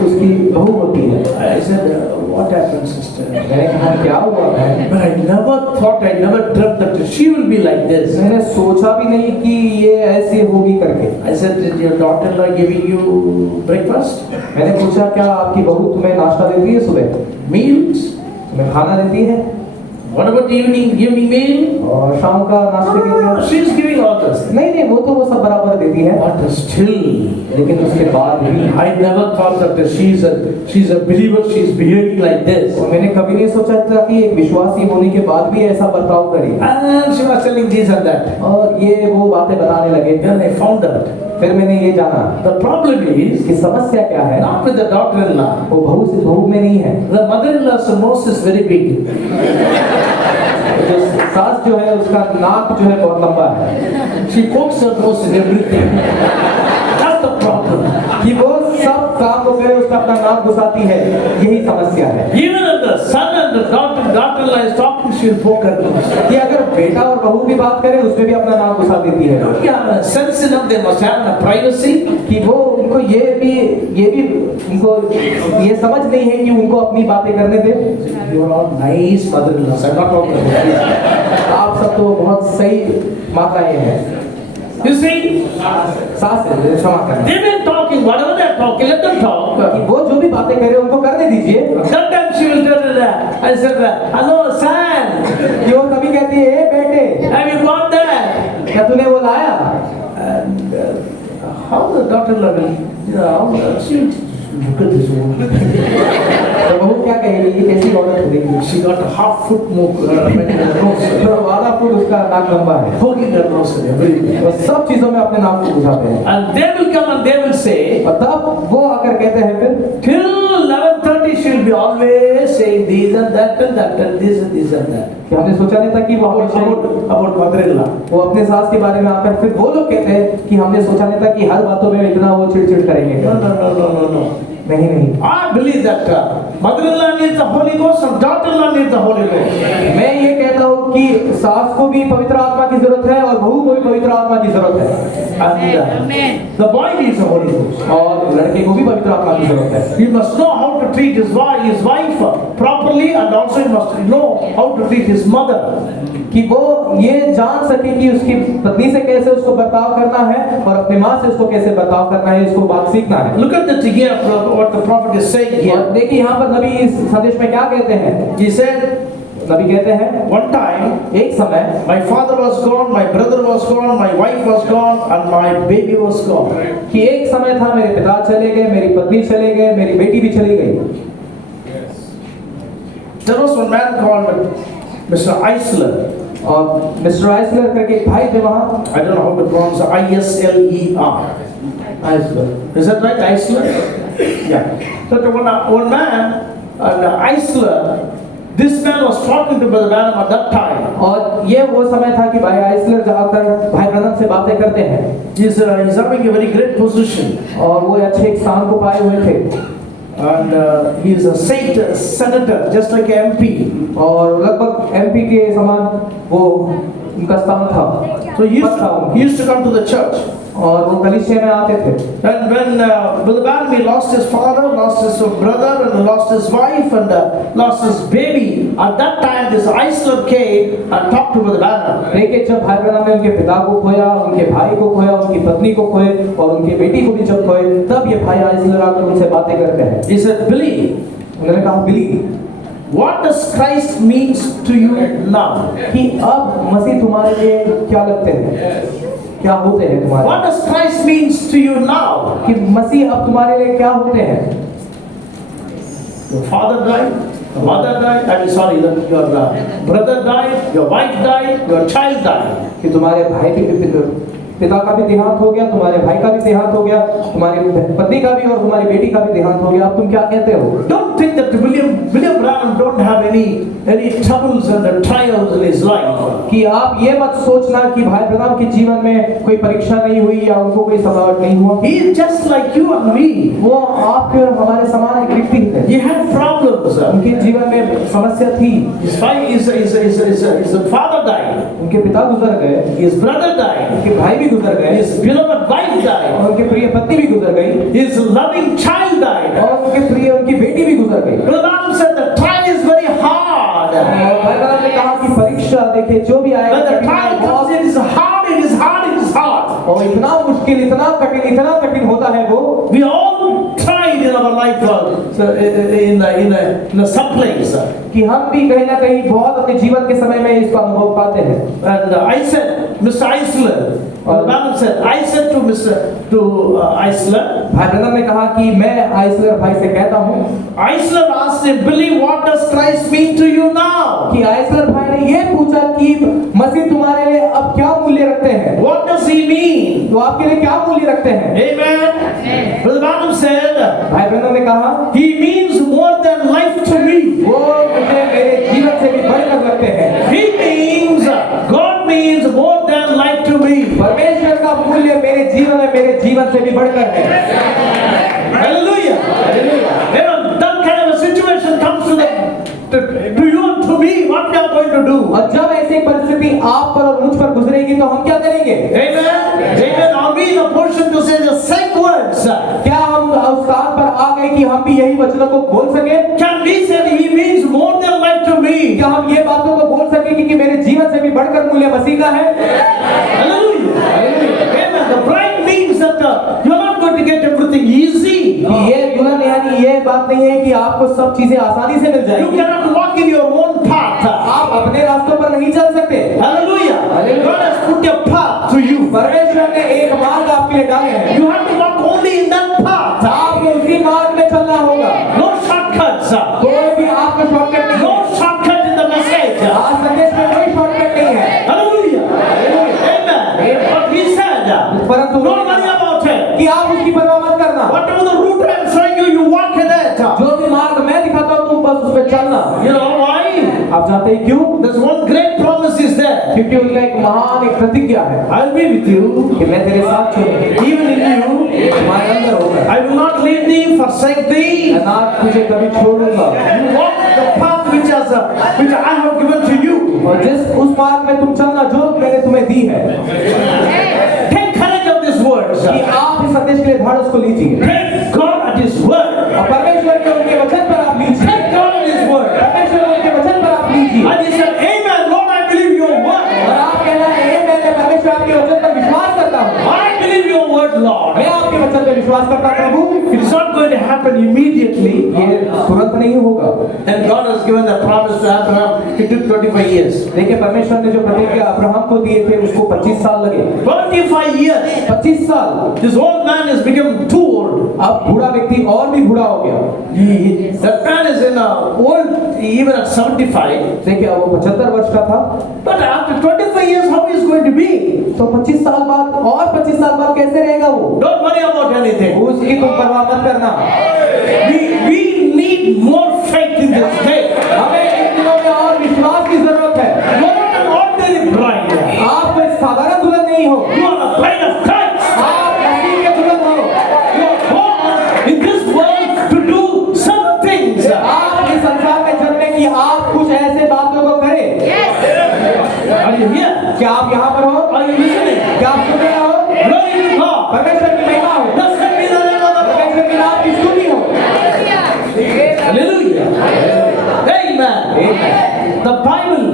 उसकी बहू होती है। I said, what happened, sister? मैंने कहा क्या हुआ है? But I never thought, I never dreamt that she will be like this. मैंने सोचा भी नहीं कि ये ऐसी होगी करके। I said, did your daughter-in-law giving you breakfast? मैंने पूछा क्या आपकी बहू तुम्हें नाश्ता देती है सुबह? Meals? तुम्हें खाना देती है? What about evening meal? और शाम का नाश्ते के लिए She is giving all this. नहीं, वो सब बराबर देती है, But still, लेकिन उसके बाद भी I never thought that she's a believer, she's behaving like this. और मैंने कभी नहीं सोचा था कि एक विश्वासी होने के बाद भी ऐसा बर्ताव करे। And she was telling this and that. और ये वो बातें बताने लगे। Then I found out. फिर मैंने ये जाना The problem is कि समस्या क्या है, not with the daughter-in-law. वो बहू में नहीं है। The mother-in-law's nose is very big. जो सास जो है उसका नाक जो है बहुत लंबा है। She pokes her nose in everything. That's the problem. कि वो सब काम वगैरह उसका अपना नाक घुसाती है, यही समस्या है। Even if the son and the daughter-in-law is talking, she'll poke her nose. कि अगर बेटा और बहू भी बात करें उसमें भी अपना नाक घुसा देती है। Yeah, sense enough they must have a privacy. कि वो उनको ये भी उनको ये समझ नहीं है कि उनको अपनी बातें करने दे। You are all nice mother-in-laws. I'm not talking about this. आप सब तो बहुत सही माताएं हैं। You see, सास है, क्षमा करना। they've been talking, whatever they're talking, let them talk. कि वो जो भी बातें करे उनको करने दीजिए। Sometimes she will tell that. I said, hello, son. कि वो कभी कहती है, ए बेटे, Have you got that? क्या तूने वो लाया? And how the daughter-in-law will, she will look at this woman. तो बहू क्या कहेगी, ये कैसी औरत होगी? She got a half-foot nose. तो आधा फुट उसका नाक लंबा है। Poking her nose in everything. वो सब चीजों में अपने नाक को घुसाते हैं। And they will come and they will say, और तब वो आकर कहते हैं फिर till 11:30 she will be always saying this and that and that and this and this and that. कि हमने सोचा नहीं था कि वो About mother-in-law. वो अपने सास के बारे में आकर फिर वो लोग कहते हैं कि हमने सोचा नहीं था कि हर बातों में इतना वो चिड़चिड़ करेंगे। No. नहीं। I believe that mother-in-law needs the Holy Ghost and daughter-in-law needs the Holy Ghost. मैं ये कहता हूँ कि सास को भी पवित्र आत्मा की जरूरत है और बहू को भी पवित्र आत्मा की जरूरत है। And the boy needs the Holy Ghost. और लड़के को भी पवित्र आत्मा की जरूरत है। He must know how to treat his wife properly, and also he must know how to treat his mother. कि वो ये जान सके कि उसकी पत्नी से कैसे उसको बर्ताव करना है और अपनी माँ से उसको कैसे बर्ताव करना है, इसको बात सीखना है। Look at the here, what the prophet is saying और here. देखिए यहाँ पर नबी इस संदेश में क्या कहते हैं। He said, नबी कहते हैं one time, एक समय my father was gone, my brother was gone, my wife was gone, and my baby was gone. कि एक समय था, मेरे पिता चले गए, मेरी पत्नी चले गए, मेरी बेटी भी चली गई। There was one man called Mr. Eisler. और मिस्टर आइसलर करके एक भाई थे वहाँ। I don't know how to pronounce it. I-S-L-E-R. आइसलर, Is that right? Eisler? Yeah. So one man, Eisler, this man was talking to Brother Branham at that time. और ये वो समय था कि भाई आइसलर जाकर भाई ब्रनम से बातें करते हैं। He's having a very great position. और वो अच्छे एक स्थान को पाए हुए थे। And he is a senator, just like an MP. और लगभग MP के समान वो उनका स्थान था। So he used to come to the church. और वो कलीसिया में आते थे। And when Brother Branham lost his father, lost his brother, and lost his wife, and lost his baby, at that time this Eisler came and talked to Brother Branham. देखिए जब भाई ब्रनम ने उनके पिता को खोया, उनके भाई को खोया, उनकी पत्नी को खोए और उनकी बेटी को भी जब खोए, तब ये भाई आइसलर आकर उनसे बातें करते हैं। He said, Billy, उन्होंने कहा बिली, what does Christ means to you now? कि अब मसीह तुम्हारे लिए क्या लगते हैं, क्या होते हैं तुम्हारे? What does Christ means to you now? कि मसीह अब तुम्हारे लिए क्या होते हैं? Your father died, your mother died. Your brother died, your wife died, your child died. कि तुम्हारे भाई के पिता का भी देहांत हो गया, तुम्हारे भाई का भी देहांत हो गया, तुम्हारी पत्नी का भी और तुम्हारी बेटी का भी देहांत हो गया। अब तुम क्या कहते हो? Don't think that William Branham don't have any troubles and trials in his life. कि आप ये मत सोचना कि भाई ब्रनम के जीवन में कोई परीक्षा नहीं हुई या उनको कोई सतावट नहीं हुआ। He is just like you and me. वो आपके और हमारे समान एक व्यक्ति थे। He had problems. उनके जीवन में समस्या थी। His father died. उनके पिता गुजर गए, His brother died. उनके भाई भी गुजर गए, His beloved wife died. और उनके प्रिय पत्नी भी गुजर गई, His loving child died. और उनके प्रिय उनकी बेटी भी गुजर गई। Brother Branham said the trial is very hard. और भाई ब्रनम ने कहा कि परीक्षा देखिए जो भी आएगा, When the trial comes, it is hard, it is hard, it is hard. और इतना मुश्किल, इतना कठिन होता है वो। We all tried in our life in a some place. कि हम भी कहीं ना कहीं बहुत अपने जीवन के समय में इसका अनुभव पाते हैं। And I said, Mr. Eisler, the man said, I said to Eisler, भाई ब्रदर ने कहा कि मैं आइसलर भाई से कहता हूँ Eisler asked him, Billy, what does Christ mean to you now? कि आइसलर भाई ने ये पूछा कि मसीह तुम्हारे लिए अब क्या मूल्य रखते हैं? What does he mean? तो आपके लिए क्या मूल्य रखते हैं? Amen. Brother Branham said, भाई ब्रदर ने कहा he means more than life to me. वो मुझे मेरे जीवन से भी बढ़कर लगते हैं। He means, God means more than life to me. परमेश्वर का मूल्य मेरे जीवन में मेरे जीवन से भी बढ़कर है। Hallelujah. Amen. That kind of a situation comes to you and to me. What we are going to do? और जब ऐसी परिस्थिति आप पर और मुझ पर गुजरेगी तो हम क्या करेंगे? Amen. Amen. Are we in a position to say the same words? क्या हम उस स्थान पर आ गए कि हम भी यही वचनों को बोल सके? Can we say that he means more than life to me? क्या हम ये बातों को बोल सके कि मेरे जीवन से भी बढ़कर मूल्य मसीह का है? Hallelujah. Amen. The bride means that you are not going to get everything easy. ये दुल्हन यानी ये बात नहीं है कि आपको सब चीजें आसानी से मिल You जाएंगी। cannot walk in your own path. आप अपने रास्तों पर नहीं चल सकते। Hallelujah. God has put a path to you. परमेश्वर ने एक मार्ग आपके लिए डाले हैं। You have to walk only in that path. आपको उसी मार्ग में चलना होगा। No shortcuts. कोई भी आपका शॉर्टकट नहीं No है। shortcut in the message. आज संदेश में कोई शॉर्टकट नहीं है। Hallelujah. Amen. But he said, परंतु don't worry about it. कि आप उसकी परवाह मत करना। Whatever the route I am showing you, you walk in it. जो भी मार्ग मैं दिखाता हूँ तुम बस उस पर चलना। You know why? आप जानते हैं क्यों? There's one great promise is there. क्योंकि उनका एक महान एक प्रतिज्ञा है I'll be with you, कि मैं तेरे साथ चलूंगा। even in you. तुम्हारे अंदर होगा। I will not leave thee, forsake thee. मैं ना तुझे कभी छोड़ूंगा। You walk the path which I have given to you. और जिस उस मार्ग में तुम चलना जो मैंने तुम्हें दी है। Take courage of these words. कि आप इस संदेश के लिए धाड़स को लीजिए। Take God at His word. और परमेश्वर के उनके वचन पर आप लीजिए। Take God at His word. परमेश्वर के उनके वचन पर आप लीजिए। And He said, Amen, Lord, I believe your word. और आप कहना है मैं परमेश्वर आपके वचन पर विश्वास करता हूँ। I believe your word, Lord. मैं आपके वचन पर विश्वास करता हूँ प्रभु। It is not going to happen immediately. ये तुरंत नहीं होगा। And God has given the promise to Abraham. It took 25 years. देखिए परमेश्वर ने जो प्रतिज्ञा अब्राहम को दिए थे उसको 25 साल लगे। 25 years. 25 साल। This old man has become too old. अब बूढ़ा व्यक्ति और भी बूढ़ा हो गया। That man is in a old, even at 75. देखिए अब वो 75 वर्ष का था। But after 25 years, how is going to be? तो 25 साल बाद और 25 साल बाद कैसे रहेगा वो? Don't worry about anything. उसकी तुम परवाह मत करना। We need more faith in this day. हमें इन दिनों में और विश्वास की जरूरत है। You are not an ordinary bride. आप कोई साधारण दुल्हन नहीं हो। You are a bride of Christ. आप मसीह के दुल्हन हो। You are born in this world to do some things. आप इस संसार में जन्मे कि आप कुछ ऐसे बातों को करें। Are you here? क्या आप यहाँ पर हो? Are you listening? क्या आप सुन रहे हो? Glory to God. परमेश्वर की महिमा हो। Blessed be the name of the Lord. परमेश्वर के नाम की स्तुति हो। Hallelujah. Amen. The Bible,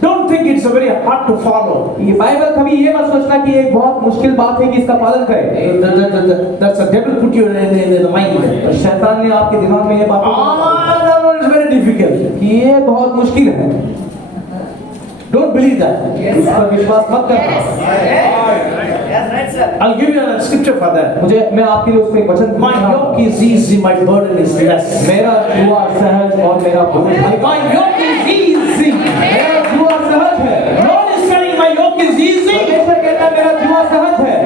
don't think it's a very hard to follow. ये बाइबल कभी ये मत सोचना कि एक बहुत मुश्किल बात है कि इसका पालन करें। That's the devil put you in the mind. शैतान ने आपके दिमाग में ये बात No, it's very difficult. कि ये बहुत मुश्किल है। Don't believe that. इस पर विश्वास मत करना। I'll give you a scripture for that. मैं आपके लिए उसमें एक वचन My yoke is easy, my burden is less. मेरा जुआ सहज और मेरा बोझ हल्का। My yoke is easy. मेरा जुआ सहज है। Lord is telling my yoke is easy, परमेश्वर कहता है मेरा जुआ सहज है।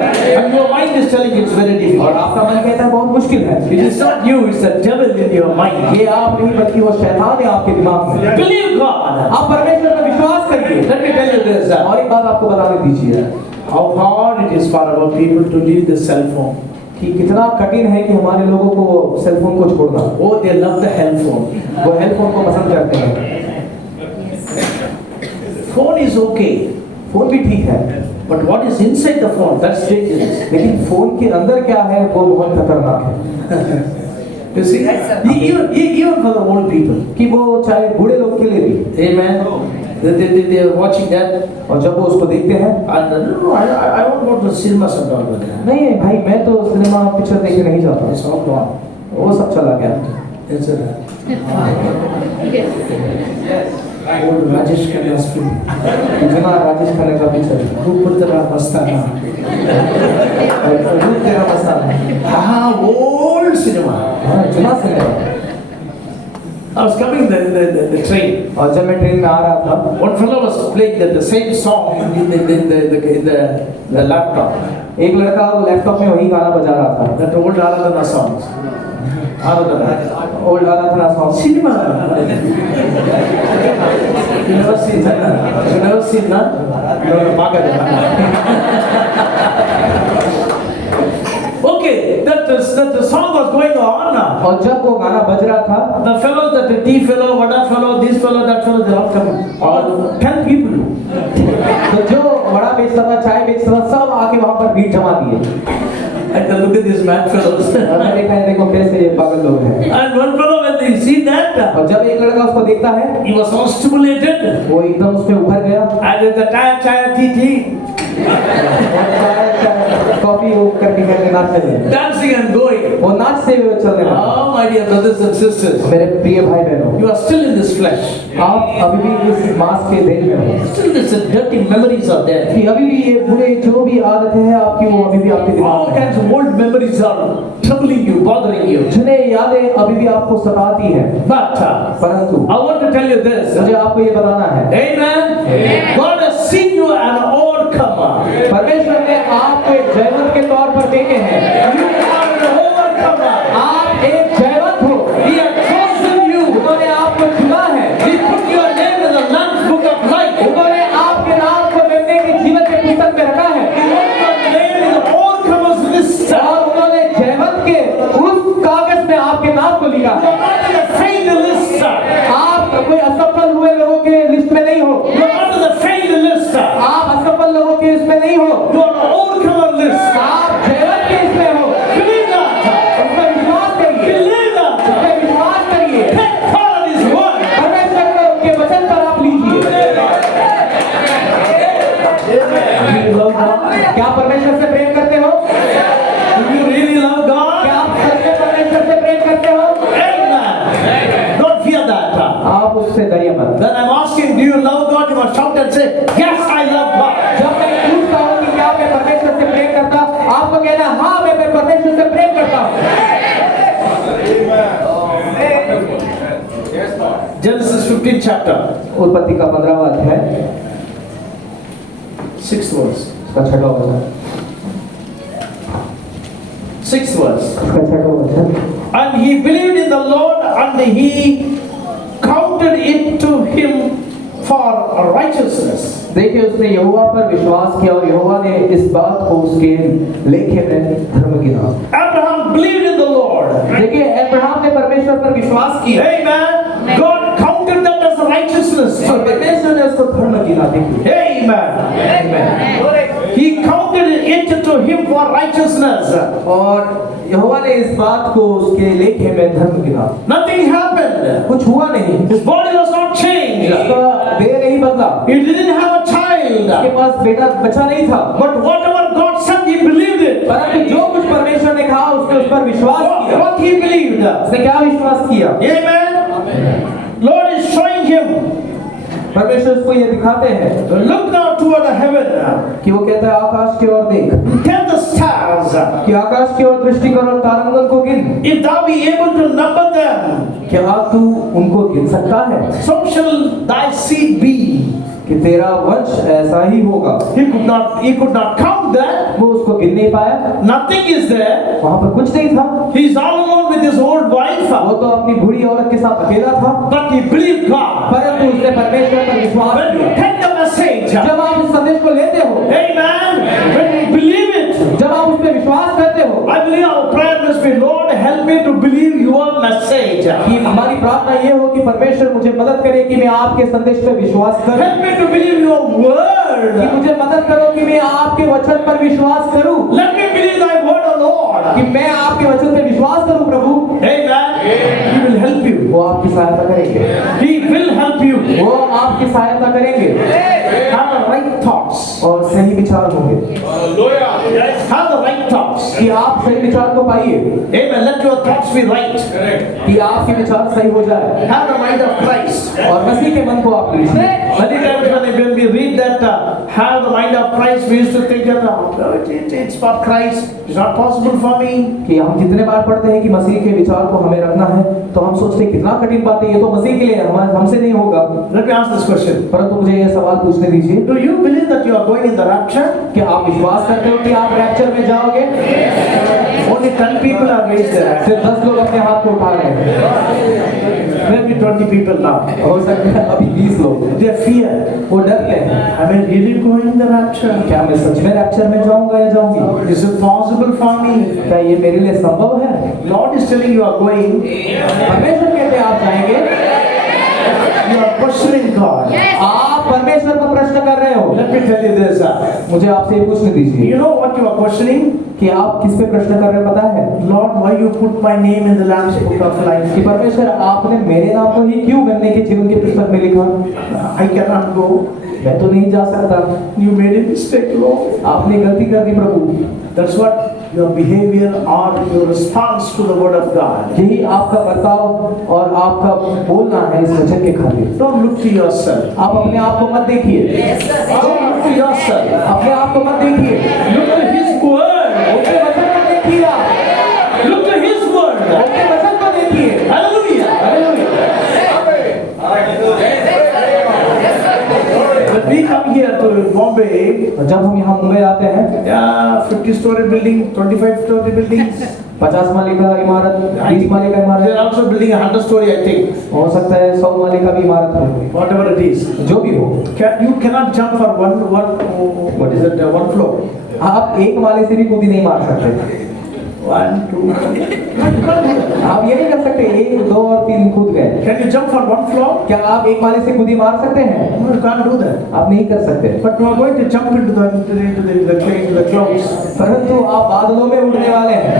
and your mind is telling it's very और difficult. आपका मन कहता है बहुत मुश्किल है। It is not you, it's the devil in your mind. ये आप नहीं बल्कि वो शैतान है आपके दिमाग में। Believe God. आप परमेश्वर पर विश्वास करिए। Let me tell you this. और एक बात आपको बताने दीजिए How hard it is for our people to leave the cell phone. कि कितना कठिन है कि हमारे लोगों को सेल फोन को छोड़ना। Oh, they love the cell phone. वो हेल फोन को पसंद करते हैं। Phone is okay, फोन भी ठीक है but what is inside the phone, that's dangerous. लेकिन फोन के अंदर क्या है वो बहुत खतरनाक है। You see, even for the old people. कि वो चाहे बूढ़े लोग के लिए भी। Amen. They are watching that. और जब वो उसको देखते हैं And no, I won't go to the cinemas and all that. नहीं भाई मैं तो सिनेमा पिक्चर देखने नहीं जाता। It's all gone. वो सब चला गया। That's it. Old Rajesh Khanna's film. जना राजेश खन्ना का भी चल Rupatra Mastana. रूप तेरा मस्ताना। Old cinema. हाँ, जना cinema. I was coming the train. और जब मैं ट्रेन में आ रहा था, One fellow was playing the same song in the laptop. एक लड़का वो लैपटॉप में वही गाना बजा रहा था। That old Aradhana songs. Aradhana. Old Aradhana song. Cinema. You never seen that? You never seen that? No, okay, that song was going on. और जब वो गाना बज रहा था, The fellows, that the tea fellow, vada fellow, this fellow, that fellow, they all come. All 10 people. तो जो वड़ा बेचता था, चाय बेचता था, सब आके वहाँ पर भीड़ जमा दिए। And then look at these mad fellows. और मैं देखा देखो कैसे ये पागल लोग हैं। And one fellow, when they see that, और जब एक लड़का उसको देखता है, he was so stimulated. वो एकदम उसमें उभर गया। And at the time, chai, tea, coffee वो करके नाचने लगे। dancing and going. वो नाचते हुए चलने लगे। Oh, my dear brothers and sisters, मेरे प्रिय भाई बहनों, you are still in this flesh. आप अभी भी इस मांस के देह में हो। Still, this dirty memories are there. कि अभी भी ये बुरे जो भी आदतें हैं आपकी, वो अभी भी आपके दिमाग All में हैं। kinds of old memories are troubling you, bothering you. जिन्हें यादें अभी भी आपको सताती हैं। But परंतु I want to tell you this. मुझे आपको ये बताना है, Amen. God has seen you an overcomer. परमेश्वर ने आपको एक जयवंत के तौर पर देखे हैं। You are an overcomer. आप एक जयवंत हो। He has chosen you. उन्होंने आपको चुना है। He put your name in the Lamb's Book of Life. उन्होंने आपके नाम को मेमने के जीवन के पुस्तक में रखा है। He wrote your name in the overcomer's list. और उन्होंने जयवंत के उस कागज में आपके नाम को लिखा You है। are not in the failed list. आप कोई असफल हुए लोगों के लिस्ट में नहीं हो। You are not in the failed list. आप असफल लोगों के इसमें नहीं हो। You are an overcomer list. आप जयवंत के इसमें हो। Believe that. उसमें विश्वास करिए। Believe that. उसमें विश्वास करिए। Take part of His word. परमेश्वर के वचन पर आप लीजिए। You love God? क्या परमेश्वर से प्रेम करते हो? Do you really love God? क्या आप सच में परमेश्वर से प्रेम करते हो? Amen. Don't fear that. आप उससे डरिए मत। When I'm asking, do you love God? You must shout and say, yes, I love God. जब मैं पूछता हूँ कि क्या मैं परमेश्वर से प्रेम करता, आपको कहना हाँ मैं परमेश्वर से प्रेम करता हूँ। Genesis 15 chapter, उत्पत्ति का 15वां अध्याय, 6th verse. उसका 6वां वचन। 6th verse. उसका 6वां वचन। And he believed in the Lord, and he counted it to him for righteousness. देखिए उसने यहोवा पर विश्वास किया और यहोवा ने इस बात को उसके लेखे में धर्म गिना। Abraham believed in the Lord. देखिए अब्राहम ने परमेश्वर पर विश्वास किया। Amen. God counted that as righteousness. और परमेश्वर ने उसको धर्म गिना। देखिए Amen. He counted it to him for righteousness. और यहोवा ने इस बात को उसके लेखे में धर्म गिना। Nothing happened. कुछ हुआ नहीं। His body was not changed. उसका देह नहीं बदला। He didn't have a उसके child. पास बेटा बच्चा नहीं था। But whatever God said, he believed it. परंतु जो कुछ परमेश्वर ने कहा उसने उस पर विश्वास किया। What he believed. उसने क्या विश्वास किया? Amen. Lord is showing him. परमेश्वर उसको ये दिखाते हैं Look now toward the heaven. कि वो कहता है आकाश की ओर देख, Count the stars. कि आकाश की ओर दृष्टि कर और तारांगण को गिन। If thou be able to number them, क्या तू उनको गिन सकता है? so shall thy seed be. कि तेरा वंश ऐसा ही होगा। He could not count that. वो उसको गिन नहीं पाया। Nothing is there. वहाँ पर कुछ नहीं था। He is all alone with his old wife. वो तो अपनी बूढ़ी औरत के साथ अकेला था। But he believed God. परंतु उसने परमेश्वर पर विश्वास When you किया। take the message, जब आप इस संदेश को लेते हो, amen, when you believe it, जब आप उस पर विश्वास करते हो, I believe our prayer must be, Lord, help me to believe your message. कि हमारी प्रार्थना ये हो कि परमेश्वर मुझे मदद करे कि मैं आपके संदेश पर विश्वास करूं। Help me to believe your कि word. मुझे मदद करो कि मैं आपके वचन पर विश्वास करूं। Let me believe thy word, O Lord. कि मैं आपके वचन पर विश्वास करूं प्रभु। Amen. He will help you. वो आपकी सहायता करेंगे। He will help you. वो आपकी सहायता करेंगे Have the right thoughts. और सही विचार होंगे। Have the right thoughts. कि आप सही विचार को पाइए, Amen. Let your thoughts be right. कि आपके विचार सही हो जाए Have the mind of Christ. और मसीह के मन को आप लीजिए। Many times when we read that have the mind of Christ, we used to think that it's for Christ. It's not possible for me. कि हम जितने बार पढ़ते हैं कि मसीह के विचार को हमें रखना है, तो हम सोचते हैं कितना कठिन बात है, ये तो मसीह के लिए है, हमसे नहीं होगा। Let me ask this question. परंतु मुझे ये सवाल पूछने दीजिए, Do you believe that you are going in the rapture? कि आप विश्वास करते हो कि आप रैप्चर में जाओगे? Only 10 people are raised there. सिर्फ 10 लोग अपने हाथ को उठा रहे हैं, Maybe 20 people now. हो सकता है अभी 20 लोग। They fear. वो डरते हैं, Am I really going in the rapture? क्या मैं सच में रैप्चर में जाऊंगा या जाऊंगी? Is it possible for me? क्या ये मेरे लिए संभव है? Lord is telling you are going. परमेश्वर कहते हैं आप जाएंगे, You are questioning God. आप परमेश्वर को प्रश्न कर रहे हो। Let me tell you this. मुझे आपसे ये पूछने दीजिए You know what you are questioning? कि आप किस पे प्रश्न कर रहे हो, पता है? Lord, why you put my name in the Lamb's Book of Life? कि परमेश्वर आपने मेरे नाम को ही क्यों गन्ने के जीवन के पुस्तक में लिखा? I cannot go. मैं तो नहीं जा सकता। You made a mistake, Lord. आपने गलती कर दी प्रभु। That's what your behavior or your response to the word of God. यही आपका बर्ताव और आपका बोलना है इस वचन के खातिर। Don't look to yourself. आप अपने आप को मत देखिए, Don't look to yourself. अपने आप को मत देखिए, Look to His word. उसके वचन को देखिए, आप Look to His word. उसके वचन को देखिए। Hallelujah. Hallelujah. When we come here to Bombay, जब हम यहाँ मुंबई आते हैं, 50-story building, 25-story buildings. 50 माले का इमारत, 20 माले का They इमारत, are also building 100-story, I think. हो सकता है 100 माले का भी इमारत हो, Whatever it is. जो भी हो। You cannot jump for one floor. आप एक माले से भी कूदी नहीं मार सकते। 1, 2, 3. आप ये नहीं कर सकते 1, 2 और 3 कूद गए। Can you jump for one floor? क्या आप एक माले से कूदी मार सकते हैं? No, you can't do that. आप नहीं कर सकते। But you are going to jump into the clouds. परंतु आप बादलों में उड़ने वाले हैं।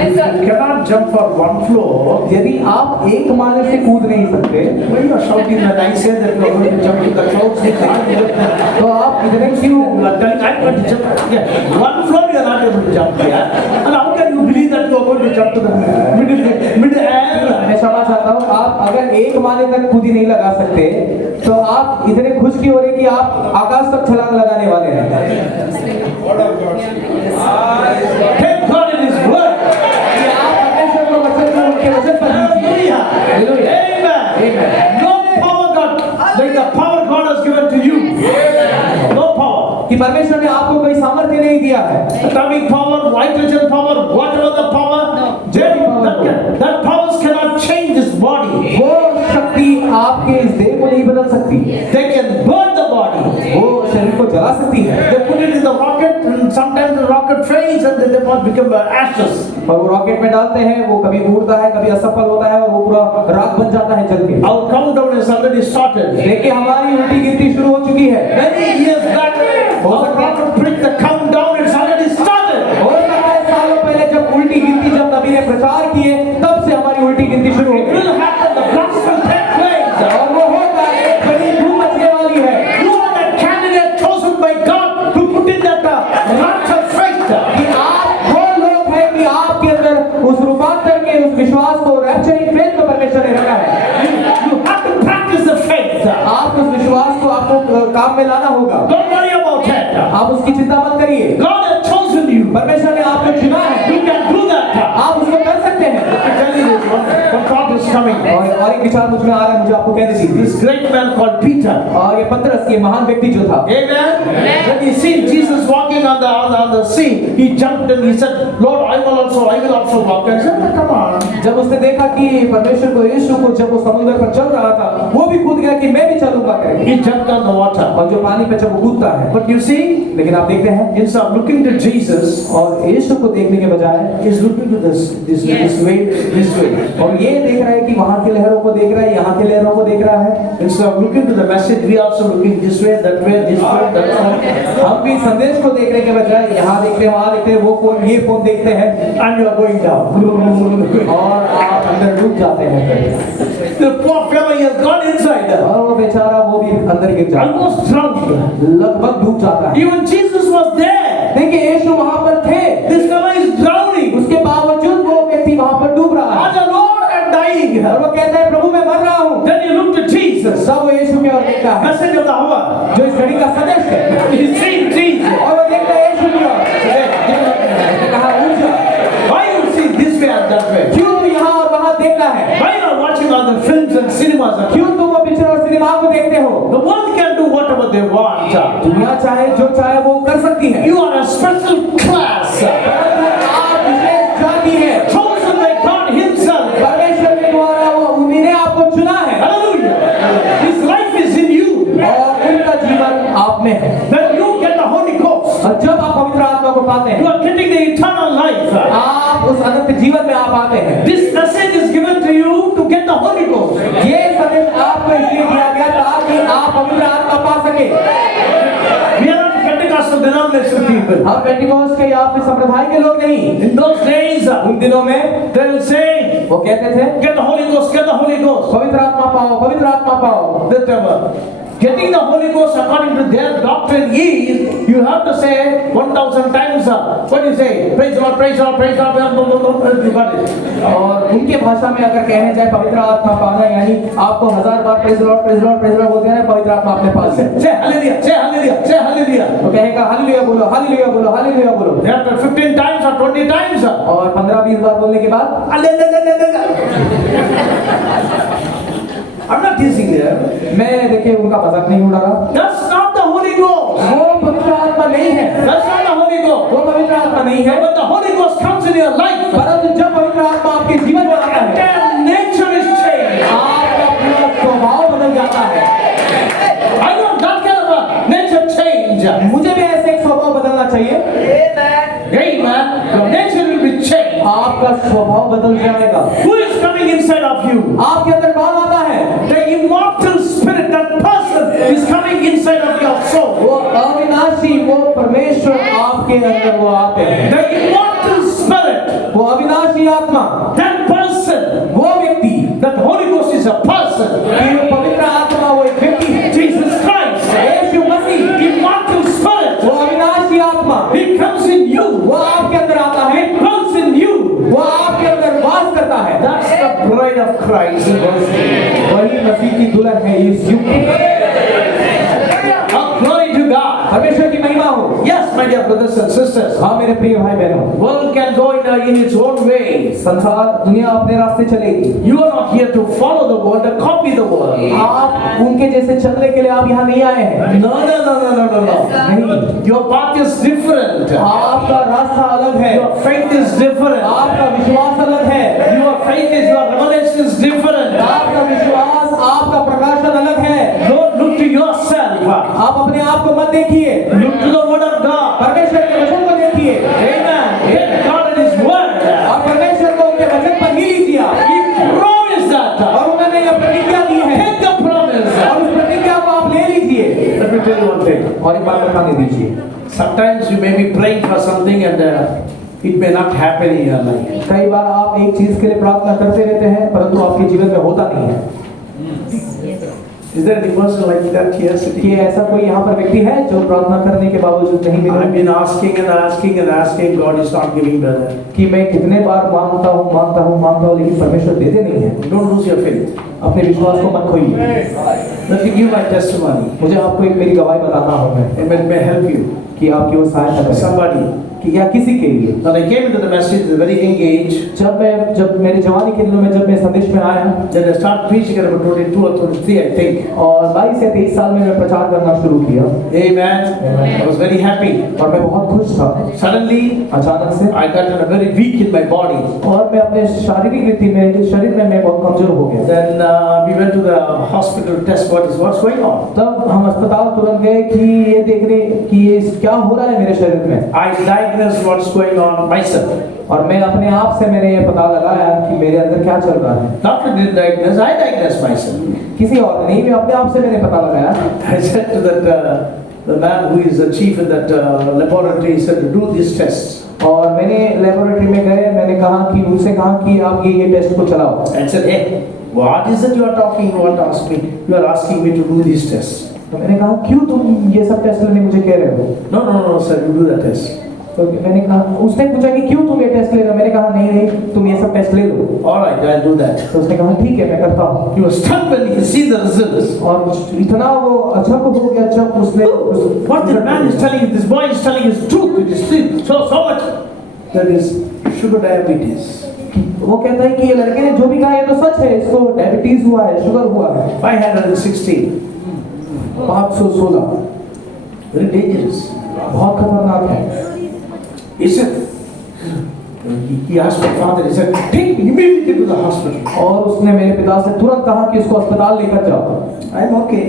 You cannot jump for one floor. यदि आप एक माले से कूद नहीं सकते, Why you are shouting that I said that you are going to jump to the clouds? You can't do that. तो आप इतने क्यों? You are telling I'm going to jump. Yeah. One floor you are not able to jump here. And how can you believe that you are going to jump to the middle air? मैं क्षमा चाहता हूँ, आप अगर एक माले तक कूदी नहीं लगा सकते, तो आप इतने खुश क्यों हो रहे कि आप आकाश तक छलांग लगाने वाले हैं? Thank God it is word. कि आप परमेश्वर को वचन को उनके वचन पर लीजिए। Hallelujah. Amen. No power God like the power God has given to you. No power. कि परमेश्वर ने आपको कोई सामर्थ्य नहीं दिया है। Atomic power, hydrogen power, whatever the power, that powers cannot change this body. वो शक्ति आपके इस देह को नहीं बदल सकती। They can burn the body. वो शरीर को जला सकती है। They put it in the rocket and sometimes the rocket fails and they must become ashes. और वो रॉकेट में डालते हैं, वो कभी उड़ता है, कभी असफल होता है और वो पूरा राख बन जाता है जल के। Our countdown has already started. देखिए हमारी उल्टी गिनती शुरू हो चुकी है। Many years back, our prophet preached the countdown. It's already started. हो सकता है सालों पहले जब उल्टी गिनती जब नबी ने प्रचार किए, तब से हमारी उल्टी गिनती शुरू हो It गई। will happen. The gospel take place. और वो होगा, एक बड़ी धूम मचने वाली है। You are the candidate chosen by God to put in that rock of faith. कि आप वो लोग हैं कि आपके अंदर उस रूपांतर के उस विश्वास को रैप्चरिंग फेथ को परमेश्वर ने रखा है। You have to practice the faith. आप उस विश्वास को आपको काम में लाना होगा। Don't worry about it. आप उसकी चिंता मत करिए। God has chosen you. परमेश्वर ने आपको चुना है। You can do that. आप उसको कर सकते हैं। I tell you this, one thought is coming. और एक विचार मुझ में आ रहा है, मुझे आपको कहने दीजिए। This great man called Peter. और ये पतरस, ये महान व्यक्ति जो था, Amen. When he seen Jesus walking on the sea, he jumped and he said, Lord, I will also walk. And he said, come on. जब उसने देखा कि परमेश्वर को, यीशु को, जब वो समुद्र पर चल रहा था, वो भी कूद गया कि मैं भी चलूंगा करके। He jumped on the water. और जो पानी पे जब वो कूदता है, But you see, लेकिन आप देखते हैं, instead of looking to Jesus, और यीशु को देखने के बजाय he's looking to this way. और ये देख रहा है कि वहां की लहरों को देख रहा है, यहाँ की लहरों को देख रहा है। Instead of looking to the message, we also looking this way, that way, this way, that way. हम भी संदेश को देखने के बजाय यहाँ देखते हैं, वहां देखते हैं, वो फोन, ये फोन देखते हैं, And you are going down. और आप अंदर डूब जाते हैं। The poor fellow, he has gone inside. और वो बेचारा वो भी अंदर गिर जाता Almost drowned. है, लगभग डूब जाता है। Even Jesus was there. देखिए यीशु वहां पर थे, This fellow is drowning. उसके बावजूद वो व्यक्ति वहां पर डूब रहा है As the Lord, I'm dying. और वो कहता है प्रभु मैं मर रहा हूँ। Then he looked at Jesus. तब वो यीशु की ओर देखता है Message of the hour. जो इस घड़ी का सदस्य है, He sees Jesus. और वो देखता है यीशु की ओर। उसने कहा उठ जा, Why you see this way and that way? क्यों तू यहाँ और वहाँ देखता है? Why you are watching all the films and cinemas? क्यों तुम वो पिक्चर और सिनेमा को देखते हो? The world can do whatever they want. दुनिया चाहे जो चाहे वो कर सकती है। You are a special class. आप विशेष जाति है, Chosen by God himself. परमेश्वर के द्वारा वो उन्होंने आपको चुना है Hallelujah. His life is in you. और उनका जीवन आप में है। When you get the Holy Ghost, और जब आप पवित्र आत्मा को पाते you हैं, are getting the eternal life. आप उस अनंत जीवन में आप आते हैं। This message is given to you to get the Holy Ghost. ये संदेश आपको इसलिए दिया गया ताकि आप पवित्र आत्मा पा सके। We are not Pentecostal denomination people. हम पेंटिकोस्ट के या फिर संप्रदाय के लोग नहीं। In those days, उन दिनों में they will say, वो कहते थे get the Holy Ghost, get the Holy Ghost. पवित्र आत्मा पाओ, पवित्र आत्मा पाओ। That getting the Holy Ghost according to their doctrine is, you have to say 1,000 times, what do you say? Praise the Lord, praise the Lord, praise the Lord, you got it. और उनके भाषा में अगर कहने जाए पवित्र आत्मा पाना यानी आपको 1000 बार praise lord praise lord praise lord बोलते हैं पवित्र आत्मा अपने पास है। Say hallelujah, say hallelujah, say hallelujah. तो कहेगा हालेलुया बोलो, हालेलुया बोलो, हालेलुया बोलो। After 15 times or 20 times, और 15-20 बार बोलने के बाद I'm not teasing there. मैं देखिए उनका मजाक नहीं उड़ा रहा। That's not the Holy Ghost. वो पवित्र आत्मा नहीं है, That's not the Holy Ghost. वो पवित्र आत्मा नहीं है। When the Holy Ghost comes in your life, परंतु जब पवित्र आत्मा आपके जीवन में आता है, entire nature is changed. आपका पूरा स्वभाव बदल जाता है। I want that kind of a nature change. मुझे भी ऐसे एक स्वभाव बदलना चाहिए। Amen. Your nature will be changed. आपका स्वभाव बदल जाएगा। Who is coming inside of you? आपके अंदर कौन आता है? The immortal spirit, that person is coming inside of your soul. वो अविनाशी, वो परमेश्वर आपके अंदर वो आते हैं। The immortal spirit, वो अविनाशी आत्मा, that person, वो व्यक्ति, that Holy Ghost is a person. कि वो पवित्र आत्मा वो एक व्यक्ति है। Jesus Christ, यीशु मसीह, immortal spirit, वो अविनाशी आत्मा, he comes in you. वो आपके अंदर आता है, He dwells in you. वो आपके अंदर वास करता है। That's the bride of Christ. वही मसीह की दुल्हन है इस युग की। Oh, glory to God. परमेश्वर की महिमा हो। Yes, my dear brothers and sisters. हाँ मेरे प्रिय भाई बहनों, World can go in its own way. संसार दुनिया अपने रास्ते चलेगी। You are not here to follow the world, to copy the world. आप उनके जैसे चलने के लिए आप यहाँ नहीं आए हैं। No, no, no, no, no, no, no. नहीं, Your path is different. आपका रास्ता अलग है, Your faith is different. आपका विश्वास अलग है, Your faith is, your revelation is different. आपका विश्वास, आपका प्रकाशन अलग है। Don't look to yourself. आप अपने आप को मत देखिए, Look to the word of God. परमेश्वर के वचन को देखिए Amen. Get God in His word. और परमेश्वर को उनके वचन पर ही लीजिए He promised that. और उन्होंने यह प्रतिज्ञा दी है Take the promise. और उस प्रतिज्ञा को आप ले लीजिए। Let me tell you one thing. और एक बात बताने दीजिए, Sometimes you may be praying for something and it may not happen in your life. कई बार आप एक चीज के लिए प्रार्थना करते रहते हैं परंतु आपके जीवन में होता नहीं है। Is there any person like that here sitting? कि ऐसा कोई यहाँ पर व्यक्ति है जो प्रार्थना करने के बावजूद नहीं मिला? I've been asking and asking and asking, God is not giving, brother. कि मैं कितने बार मांगता हूँ लेकिन परमेश्वर देते नहीं है। Don't lose your faith. अपने विश्वास को मत खोइए। Let me give my testimony. मुझे आपको एक मेरी गवाही बताना होगा It may help you. कि आपकी वो सहायता करें Somebody. कि या किसी के लिए। When I came into the message at a very young age, जब मेरे जवानी के दिनों में जब मैं संदेश में आया, then I started preaching at about 22 or 23, I think. और 22 या 23 साल में मैं प्रचार करना शुरू किया। Amen. I was very happy. और मैं बहुत खुश था। Suddenly, अचानक से I got very weak in my body. और मैं अपने शारीरिक रीति में शरीर में मैं बहुत कमजोर हो गया। Then we went to the hospital to test what's going on. तब हम अस्पताल तुरंत गए कि ये देखने कि ये क्या हो रहा है मेरे शरीर में। I diagnosed what's going on myself. और मैं अपने आप से मैंने ये पता लगाया कि मेरे अंदर क्या चल रहा है। Doctor didn't diagnose, I diagnosed myself. किसी और नहीं, मैं अपने आप से मैंने पता लगाया। I said to the man who is the chief in that laboratory, he said, do these tests. और मैंने लेबोरेटरी में गए, मैंने कहा कि उनसे कहा कि आप ये टेस्ट को चलाओ। And said, hey, What is it you are talking? You want to ask me? You are asking me to do these tests. तो मैंने कहा क्यों तुम ये सब टेस्ट लेने मुझे कह रहे हो? No, sir, you do that test. तो मैंने कहा, उसने पूछा कि क्यों तुम ये टेस्ट ले रहे हो? मैंने कहा नहीं तुम ये सब टेस्ट ले लो। All right, I'll do that. तो उसने कहा ठीक है मैं करता हूँ। He was stunned when he see the results. और इतना वो अचंभ हो गया जब उसने What the man is telling, this boy is telling is truth. It is so much. That is sugar diabetes. वो कहता है कि ये लड़के ने जो भी कहा ये तो सच है, इसको डायबिटीज हुआ है, शुगर हुआ है। 516. 516 Very dangerous. बहुत खतरनाक है। He said, he asked my father, he said, take me immediately to the hospital. और उसने मेरे पिता से तुरंत कहा कि इसको अस्पताल लेकर जाओ। I'm okay.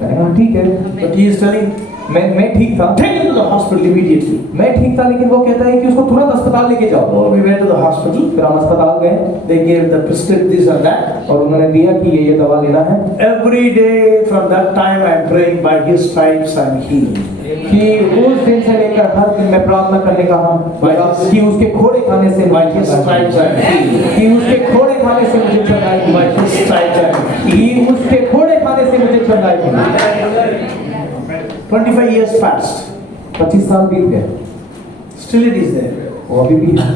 मैंने कहा ठीक है। But he is telling, मैं ठीक था। take him to the hospital immediately. मैं ठीक था लेकिन वो कहता है कि उसको तुरंत अस्पताल लेके जाओ। So we went to the hospital. फिर हम अस्पताल गए। They gave the prescription this and that. और उन्होंने दिया कि ये दवा लेना है। Every day from that time I'm praying by his stripes I'm healed. कि उस दिन से लेकर हर दिन मैं प्रार्थना करने का हम कि उसके घोड़े खाने से By his stripes I'm healed. कि उसके घोड़े खाने से मुझे चंगाई By his stripes I'm healed. कि उसके घोड़े खाने से मुझे चंगाई 25 years passed. 25 साल बीत गए, Still it is there. वो अभी भी है।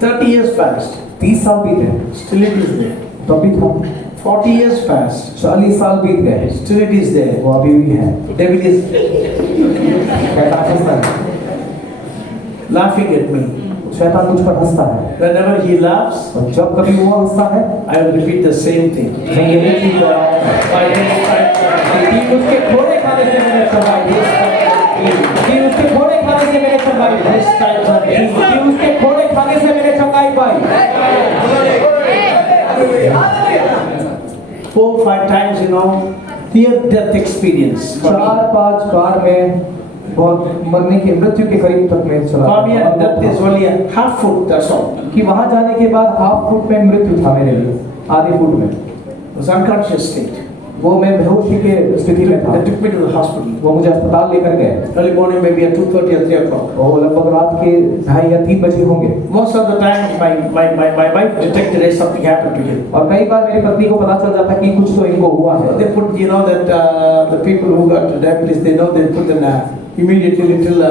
30 years passed. 30 साल बीते, Still it is there. तो अभी था। 40 years passed. 40 साल बीत गए, Still it is there. वो अभी भी है। Devil is शैतान हंसता है, laughing at me. शैतान मुझ पर हंसता है। Whenever he laughs, और जब कभी वो हंसता है, I will repeat the same thing. मैं यही चीज दोहराऊंगा By his stripes I'm healed. कि उसके घोड़े खाने से मैंने चंगाई, कि उसके घोड़े खाने से मैंने चंगाई, His stripes I'm healed. कि उसके घोड़े खाने से मैंने चंगाई पाई। 4-5 times, near death experience. For me. 4-5 बार मैं बहुत मरने के मृत्यु के करीब तक मैं चला For me, death is only a half foot, that's all. कि वहां जाने के बाद हाफ फुट में मृत्यु था मेरे लिए, आधे फुट में It was unconscious state. वो मैं बेहोशी के स्थिति में था। They took me to the hospital. वो मुझे अस्पताल लेकर गए Early morning, maybe at 2:30 or 3 o'clock. और लगभग रात के 2:30 या 3 बजे होंगे। Most of the time, my wife detected that something happened to him. और कई बार मेरी पत्नी को पता चल जाता कि कुछ तो इनको हुआ है। They put, that the people who got diabetes, they know they put in immediately little,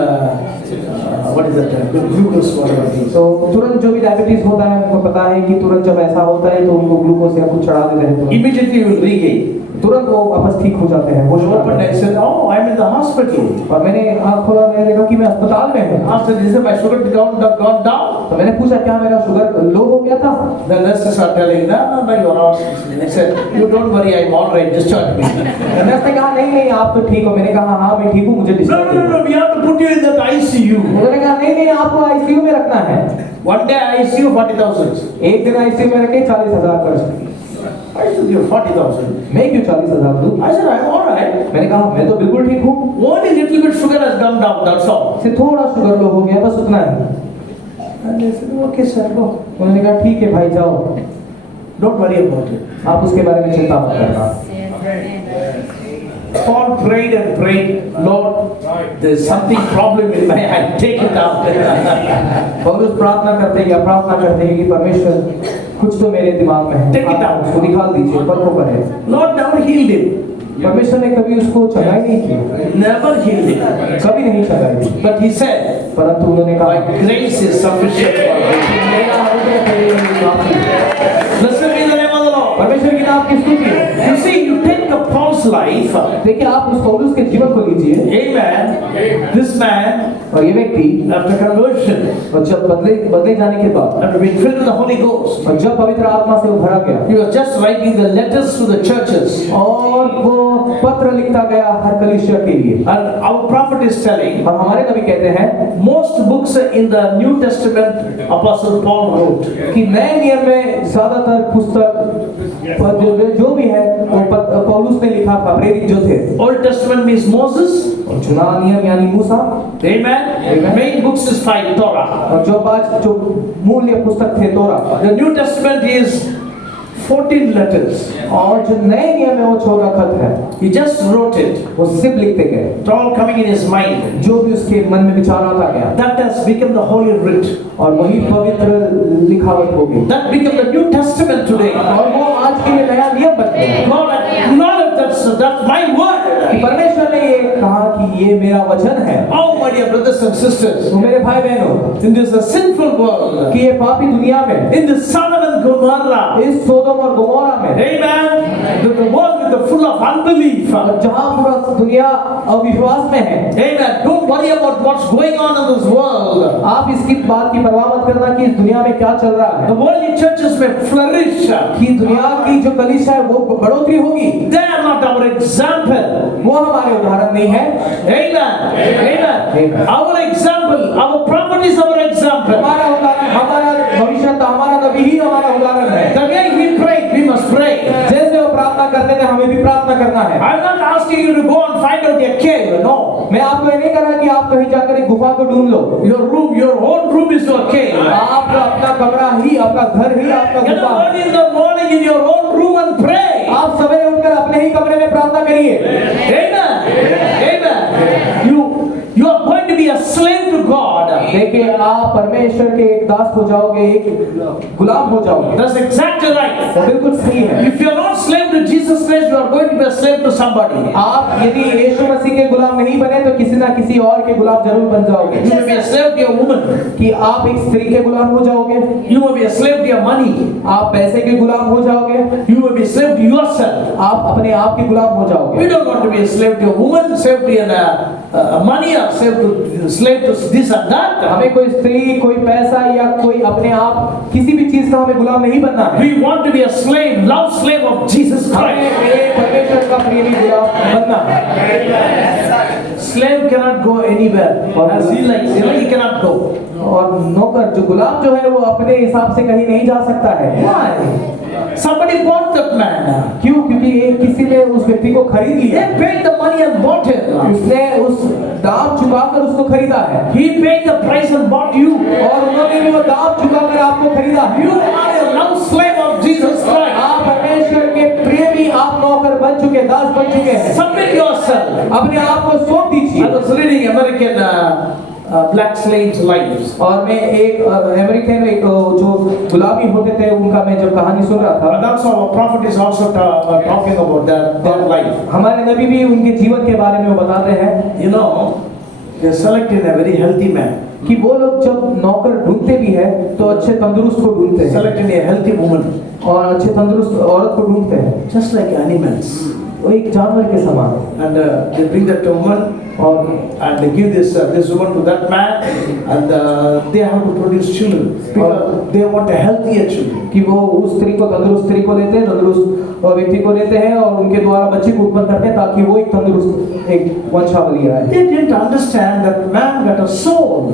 what is that, glucose, whatever it is. तो तुरंत जो भी डायबिटीज होता है उनको पता है कि तुरंत जब ऐसा होता है तो उनको ग्लूकोज या कुछ चढ़ा देते हैं, Immediately you will regain. तुरंत वो वापस ठीक हो जाते हैं। I opened, I said, oh, I'm in the hospital. और मैंने आँख खोला, मैंने देखा कि मैं अस्पताल में हूँ। After this, my sugar gone down. तो मैंने पूछा क्या मेरा शुगर लो हो गया था? The nurses are telling, no, you're all. I said, you don't worry, I'm all right, discharge me. Nurse ने कहा नहीं आप तो ठीक हो। मैंने कहा हाँ मैं ठीक हूँ, मुझे discharge No, we have to put you in that ICU. उन्होंने कहा नहीं आपको आईसीयू में रखना है। One day ICU 40,000. एक दिन आईसीयू में रखे 40,000 खर्च। I should give 40,000. मैं क्यों 40,000 दूं? I said, I'm all right. मैंने कहा मैं तो बिल्कुल ठीक हूँ, Only little bit sugar has come down, that's all. सिर्फ थोड़ा शुगर लो हो गया, बस उतना ही। And they said, okay, sir, go. उन्होंने कहा ठीक है भाई जाओ, Don't worry about it. आप उसके बारे में चिंता मत करना। Paul prayed and prayed, Lord, there's something problem in my eye, take it out. पौलुस प्रार्थना करते हैं कि परमेश्वर कुछ तो मेरे दिमाग में है, Take it out. उसको निकाल दीजिए, पलकों पर है। Lord never healed him. परमेश्वर ने कभी उसको चंगाई नहीं की, Never healed him. कभी नहीं चंगाई की, But he said, परंतु उन्होंने कहा my grace is sufficient for you. मेरा अनुग्रह तेरे लिए काफी है। Listen to the name of the Lord. परमेश्वर की नाम की स्तुति हो। You see, you take a Paul's life. देखिए आप उस पौलुस के जीवन को लीजिए, Amen. This man, और ये व्यक्ति after conversion, और जब बदले जाने के बाद after being filled with the Holy Ghost, और जब पवित्र आत्मा से वो भरा गया he was just writing the letters to the churches. और वो पत्र लिखता गया हर कलीसिया के लिए। And our prophet is telling, और हमारे नबी कहते हैं most books in the New Testament, Apostle Paul wrote. कि नए नियम में ज्यादातर पुस्तक जो भी है वो पौलुस ने लिखा था, प्रेरित जो थे। Old Testament means Moses. और चुना नियम यानी मूसा। Amen. Main books is 5 Torah. और जो 5 जो मूल्य पुस्तक थे तोरा। The New Testament is 14 letters. और जो नए नियम में वो छोटा खत है, He just wrote it. वो सिर्फ लिखते गए, It's all coming in his mind. जो भी उसके मन में विचार आता गया, That has become the Holy Writ. और वही पवित्र लिखावट हो गई, That became the New Testament today. और वो आज के लिए नया नियम बन गया। God acknowledged that's my word. परमेश्वर ने ये कहा कि ये मेरा वचन है। Oh, my dear brothers and sisters, तो मेरे भाई बहनों, in this sinful world, कि ये पापी दुनिया में, in this Sodom and Gomorrah, इस सोदोम और गोमोरा में, amen, the world with the full of unbelief, और जहाँ पूरा दुनिया अविश्वास में है, amen, don't worry about what's going on in this world. आप इसकी बात की परवाह मत करना कि इस दुनिया में क्या चल रहा The है, worldly churches may flourish. कि दुनिया की जो कलीसिया है वो बढ़ोतरी होगी, They are not our example. वो हमारे उदाहरण नहीं है। Amen. Amen. Our example, our prophet is our example. हमारा उदाहरण, हमारा भविष्यता, हमारा नबी ही हमारा उदाहरण है। The way he prayed, we must pray. जैसे वो प्रार्थना करते थे, हमें भी प्रार्थना करना है। I'm not asking you to go and find out a cave. No. मैं आपको ये नहीं कह रहा कि आप कहीं जाकर एक गुफा को ढूंढ लो। Your own room is your cave. आपका अपना कमरा ही, आपका घर ही आपका Get गुफा। up early in the morning in your own room and pray. आप सवेरे उठकर अपने ही कमरे में प्रार्थना करिए। Amen. Amen. You are going to be a slave to God. देखिए, आप परमेश्वर के एक दास हो जाओगे, एक गुलाम हो जाओगे। That's exactly right. वो बिल्कुल सही है। If you are not slave to Jesus Christ, you are going to be a slave to somebody. आप यदि यीशु मसीह के गुलाम नहीं बने तो किसी ना किसी और के गुलाम जरूर बन जाओगे। You may be a slave to a woman. कि आप एक स्त्री के गुलाम हो जाओगे, You may be a slave to your money. आप पैसे के गुलाम हो जाओगे, You may be a slave to yourself. आप अपने आप के गुलाम हो We जाओगे। don't want to be a slave to a woman, slave to money, or slave to this and that. हमें कोई स्त्री, कोई पैसा या कोई अपने आप किसी भी चीज का हमें गुलाम नहीं बनना है। We want to be a slave, love slave of Jesus हमें Christ. एक परमेश्वर का प्रेमी गुलाम बनना है। Slave cannot go anywhere as he likes. He cannot go. और नौकर जो गुलाम जो है वो अपने हिसाब से कहीं नहीं जा सकता है। Why? Somebody bought that man. क्यों? क्योंकि किसी ने उस व्यक्ति को खरीद They लिया, paid the money and bought him. उसने उस दाम चुकाकर उसको खरीदा है, He paid the price and bought you. और उन्होंने भी वो दाम चुकाकर आपको खरीदा है। You are a love slave of Jesus Christ. आप परमेश्वर के प्रेमी, आप नौकर बन चुके, दास बन चुके हैं। Submit yourself. अपने आप को सौंप दीजिए। I was reading American black slaves' lives. और मैं एक अमेरिकन एक जो गुलामी होते थे उनका मैं जब कहानी सुन रहा था, And that's how our prophet is also talking about their life. हमारे नबी भी उनके जीवन के बारे में वो बताते हैं You know, they selected a very healthy man, कि वो लोग जब नौकर ढूंढते भी है तो अच्छे तंदुरुस्त को ढूंढते हैं, selected a healthy woman, और अच्छे तंदुरुस्त औरत को ढूंढते हैं, just like animals. वो एक जानवर के समान। And they bring that woman and they give this woman to that man, and they have to produce children because they want a healthier children. कि वो उस स्त्री को, तंदुरुस्त स्त्री को लेते हैं, तंदुरुस्त व्यक्ति को लेते हैं और उनके द्वारा बच्चे को उत्पन्न करते हैं ताकि वो एक तंदुरुस्त एक वंशावली आए। They didn't understand that man got a soul,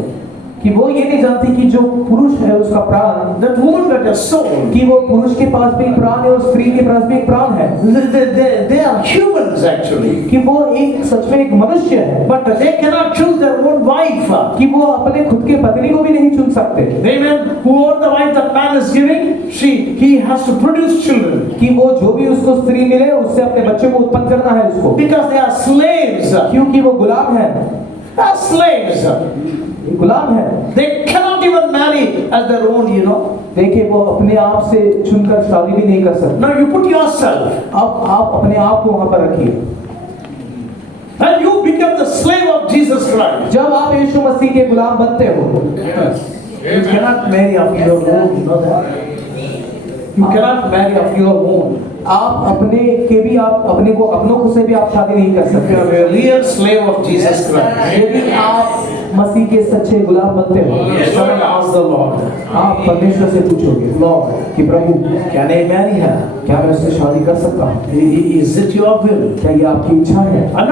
कि वो ये नहीं जानती कि जो पुरुष है उसका प्राण, that woman got a soul. कि वो पुरुष के पास भी एक प्राण है और स्त्री के पास भी एक प्राण है, They are humans actually, कि वो एक सच में एक मनुष्य है, but they cannot choose their own wife. कि वो अपने खुद के पत्नी को भी नहीं चुन सकते, Amen. Whoever the wife that man is giving, he has to produce children कि वो जो भी उसको स्त्री मिले उससे अपने बच्चे को उत्पन्न करना है उसको, because they are slaves. क्योंकि वो गुलाम है, They are slaves. गुलाम है। They cannot even marry as their own, you know. देखिए, वो अपने आप से चुनकर शादी भी नहीं कर सकते। Now you put yourself, अब आप अपने आप को वहां पर रखिए। and you become the slave of Jesus Christ. जब आप यीशु मसीह के गुलाम बनते हो, You cannot marry of your own, you know that. You cannot marry of your own. आप अपने के भी, आप अपने को अपनों को से भी आप शादी नहीं कर You सकते। are a real slave of Jesus Christ. यदि आप मसीह के सच्चे गुलाम बनते हो, Someone ask the Lord, आप परमेश्वर से पूछोगे, Lord, कि प्रभु can I marry her? क्या मैं उससे शादी कर सकता हूँ? Is it your will? क्या ये आपकी इच्छा है? I'm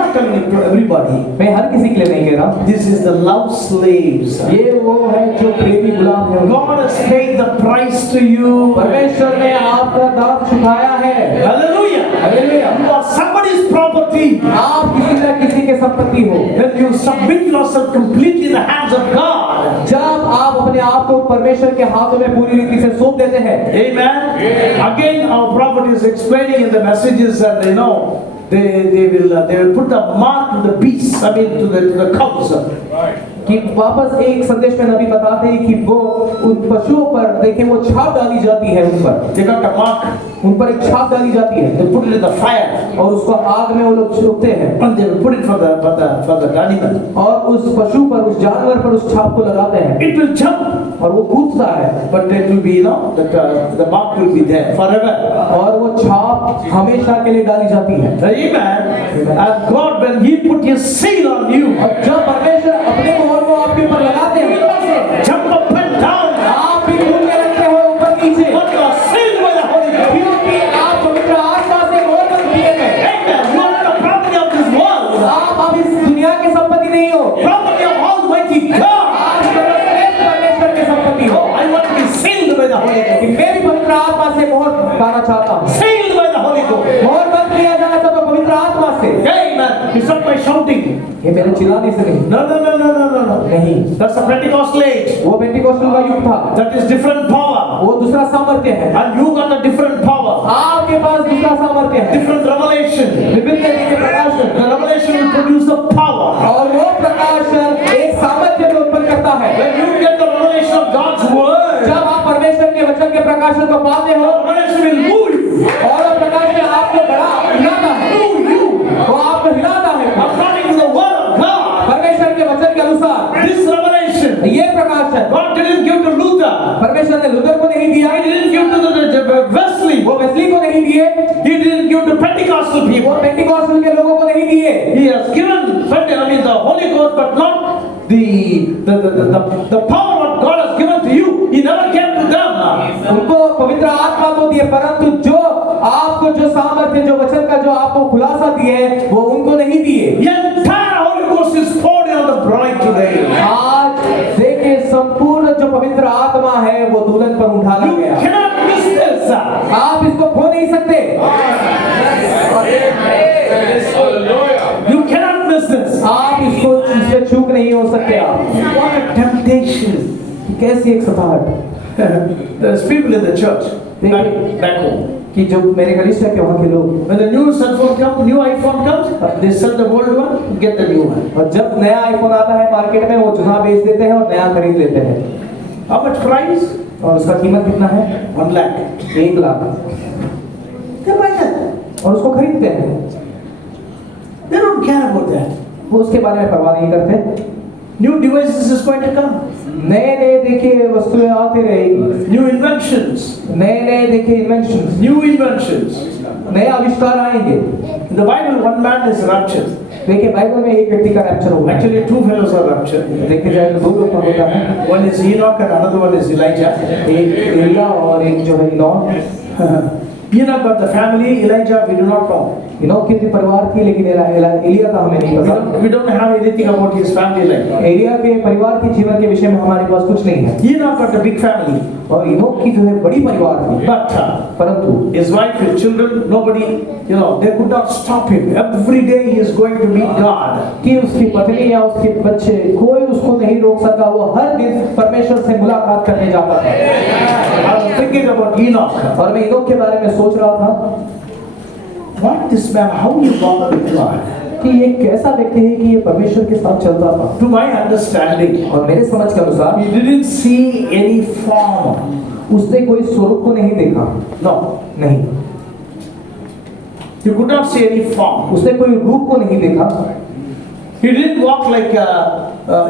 not telling it to everybody. मैं हर किसी के लिए नहीं कह रहा। This is the love slaves. ये वो है जो प्रेमी गुलाम है। God has paid the price to you. परमेश्वर ने आपका दाम चुकाया है। Hallelujah. Hallelujah. You are somebody's property. आप किसी न किसी के संपत्ति हो। When you submit yourself completely in the hands of God, जब आप अपने आप को परमेश्वर के हाथों में पूरी रीति से सौंप देते हैं। Amen. Again, our prophet is explaining in the messages, and they will put a mark to the beasts, I mean to the cows. कि वापस एक संदेश में नबी बताते हैं कि वो उन पशुओं पर देखें वो छाप डाली जाती है उन पर। They got a mark. उन पर एक छाप डाली जाती है। They put it in the fire. और उसको आग में वो लोग छोड़ते हैं। And they will put it for the animal. और उस पशु पर, उस जानवर पर उस छाप को लगाते हैं। It will jump. और वो कूदता है। But it will be, the mark will be there forever. और वो छाप हमेशा के लिए डाली जाती है। Amen. And God, when He put His seal on you, और जब परमेश्वर अपने मोहर को आपके ऊपर लगाते हैं, jump up and down. आप भी घूम के रखते हो ऊपर नीचे। But you are sealed by the Holy Ghost. क्योंकि आप पवित्र आत्मा से मोहर बन दिए हैं। Amen. You are not the property of this world. आप अब इस दुनिया की संपत्ति नहीं हो। Property of Almighty God. आप सर्वश्रेष्ठ परमेश्वर की संपत्ति हो। I want to be sealed by the Holy Ghost. कि मैं भी पवित्र आत्मा से मोहर पाना चाहता हूँ। Sealed by the Holy Ghost. मोहर बंद किया जाना चाहता हूँ पवित्र आत्मा से। Amen. It's not by shouting. ये मेरे चिल्लाने से नहीं। No. नहीं। That's a Pentecostal age. वो पेंटिकोस्टल का युग था। That is different power. वो दूसरा सामर्थ्य है। And you got a different power. आपके पास दूसरा सामर्थ्य है। Different revelation. विभिन्न तरीके के प्रकाशन। The revelation will produce the power. और वो प्रकाशन एक सामर्थ्य को उत्पन्न करता है। When you get the revelation of God's word, जब आप परमेश्वर के वचन के प्रकाशन को पाते हो, revelation will move you. और वो प्रकाश आपको बड़ा हिलाता है। Move you. वो आपको हिलाता है। According to the word of God. परमेश्वर के वचन के अनुसार This revelation, ये प्रकाशन God didn't give to Luther. परमेश्वर ने लूथर को नहीं दिया। He didn't give to the Wesley. वो वेस्ली को नहीं दिए। He didn't give to Pentecostal वो people. पेंटिकोस्टल के लोगों को नहीं दिए। He has given, the Holy Ghost, but not the power what God has given to you. He never gave to them. उनको पवित्र आत्मा तो दिए, परंतु जो आपको जो सामर्थ्य, जो वचन का जो आपको खुलासा दिए, वो उनको नहीं दिए। The entire Holy Ghost is poured on the bride today. आज देखिए संपूर्ण जो पवित्र आत्मा है वो दुल्हन पर उठाया You गया। cannot miss this. आप इसको खो नहीं सकते। You cannot miss this. आप इसको इससे चूक नहीं हो सकते। आप What a temptation. कैसी एक सताहट There's people in the church back home. कि जो मेरे घनिष्ठ के वहाँ के लोग, When the new cell phone comes, new iPhone comes, they sell the old one, get the new one. और जब नया आईफोन आता है मार्केट में, वो जुना बेच देते हैं और नया खरीद लेते हैं। How much price? और उसका कीमत कितना है? 1 lakh. 1 lakh. They buy that. और उसको खरीदते हैं। They don't care about that. वो उसके बारे में परवाह नहीं करते। New devices is going to come. नए देखिए वस्तुएं आती रहेगी। New inventions. नए देखिए इन्वेंशंस, New inventions. नए आविष्कार आएंगे। In the Bible, one man is raptured. देखिए बाइबल में एक व्यक्ति का रैप्चर होगा। Actually, 2 fellows are raptured. देखिए जाए तो 2 लोग का होता है। One is Enoch and another one is Elijah. एक एलिया और एक जो है Enoch. Enoch got the family, Elijah we do not know. Enoch की भी परिवार थी, लेकिन एलिया का हमें नहीं पता। We don't have anything about his family life. Elia के परिवार के जीवन के विषय में हमारे पास कुछ नहीं है। Enoch got a big family. और इनोक की जो है बड़ी परिवार थी। But परंतु his wife, his children, nobody, they could not stop him. Every day he is going to meet God. कि उसकी पत्नी या उसके बच्चे, कोई उसको नहीं रोक सका। वो हर दिन परमेश्वर से मुलाकात करने जाता था। I was thinking about Enoch. और मैं इनोक के बारे में सोच रहा था, What this man, how he walked with God. कि ये कैसा व्यक्ति है कि ये परमेश्वर के साथ चलता था। To my understanding, और मेरे समझ के अनुसार he didn't see any form. उसने कोई स्वरूप को नहीं देखा। No, नहीं, he could not see any form. उसने कोई रूप को नहीं देखा। He didn't walk like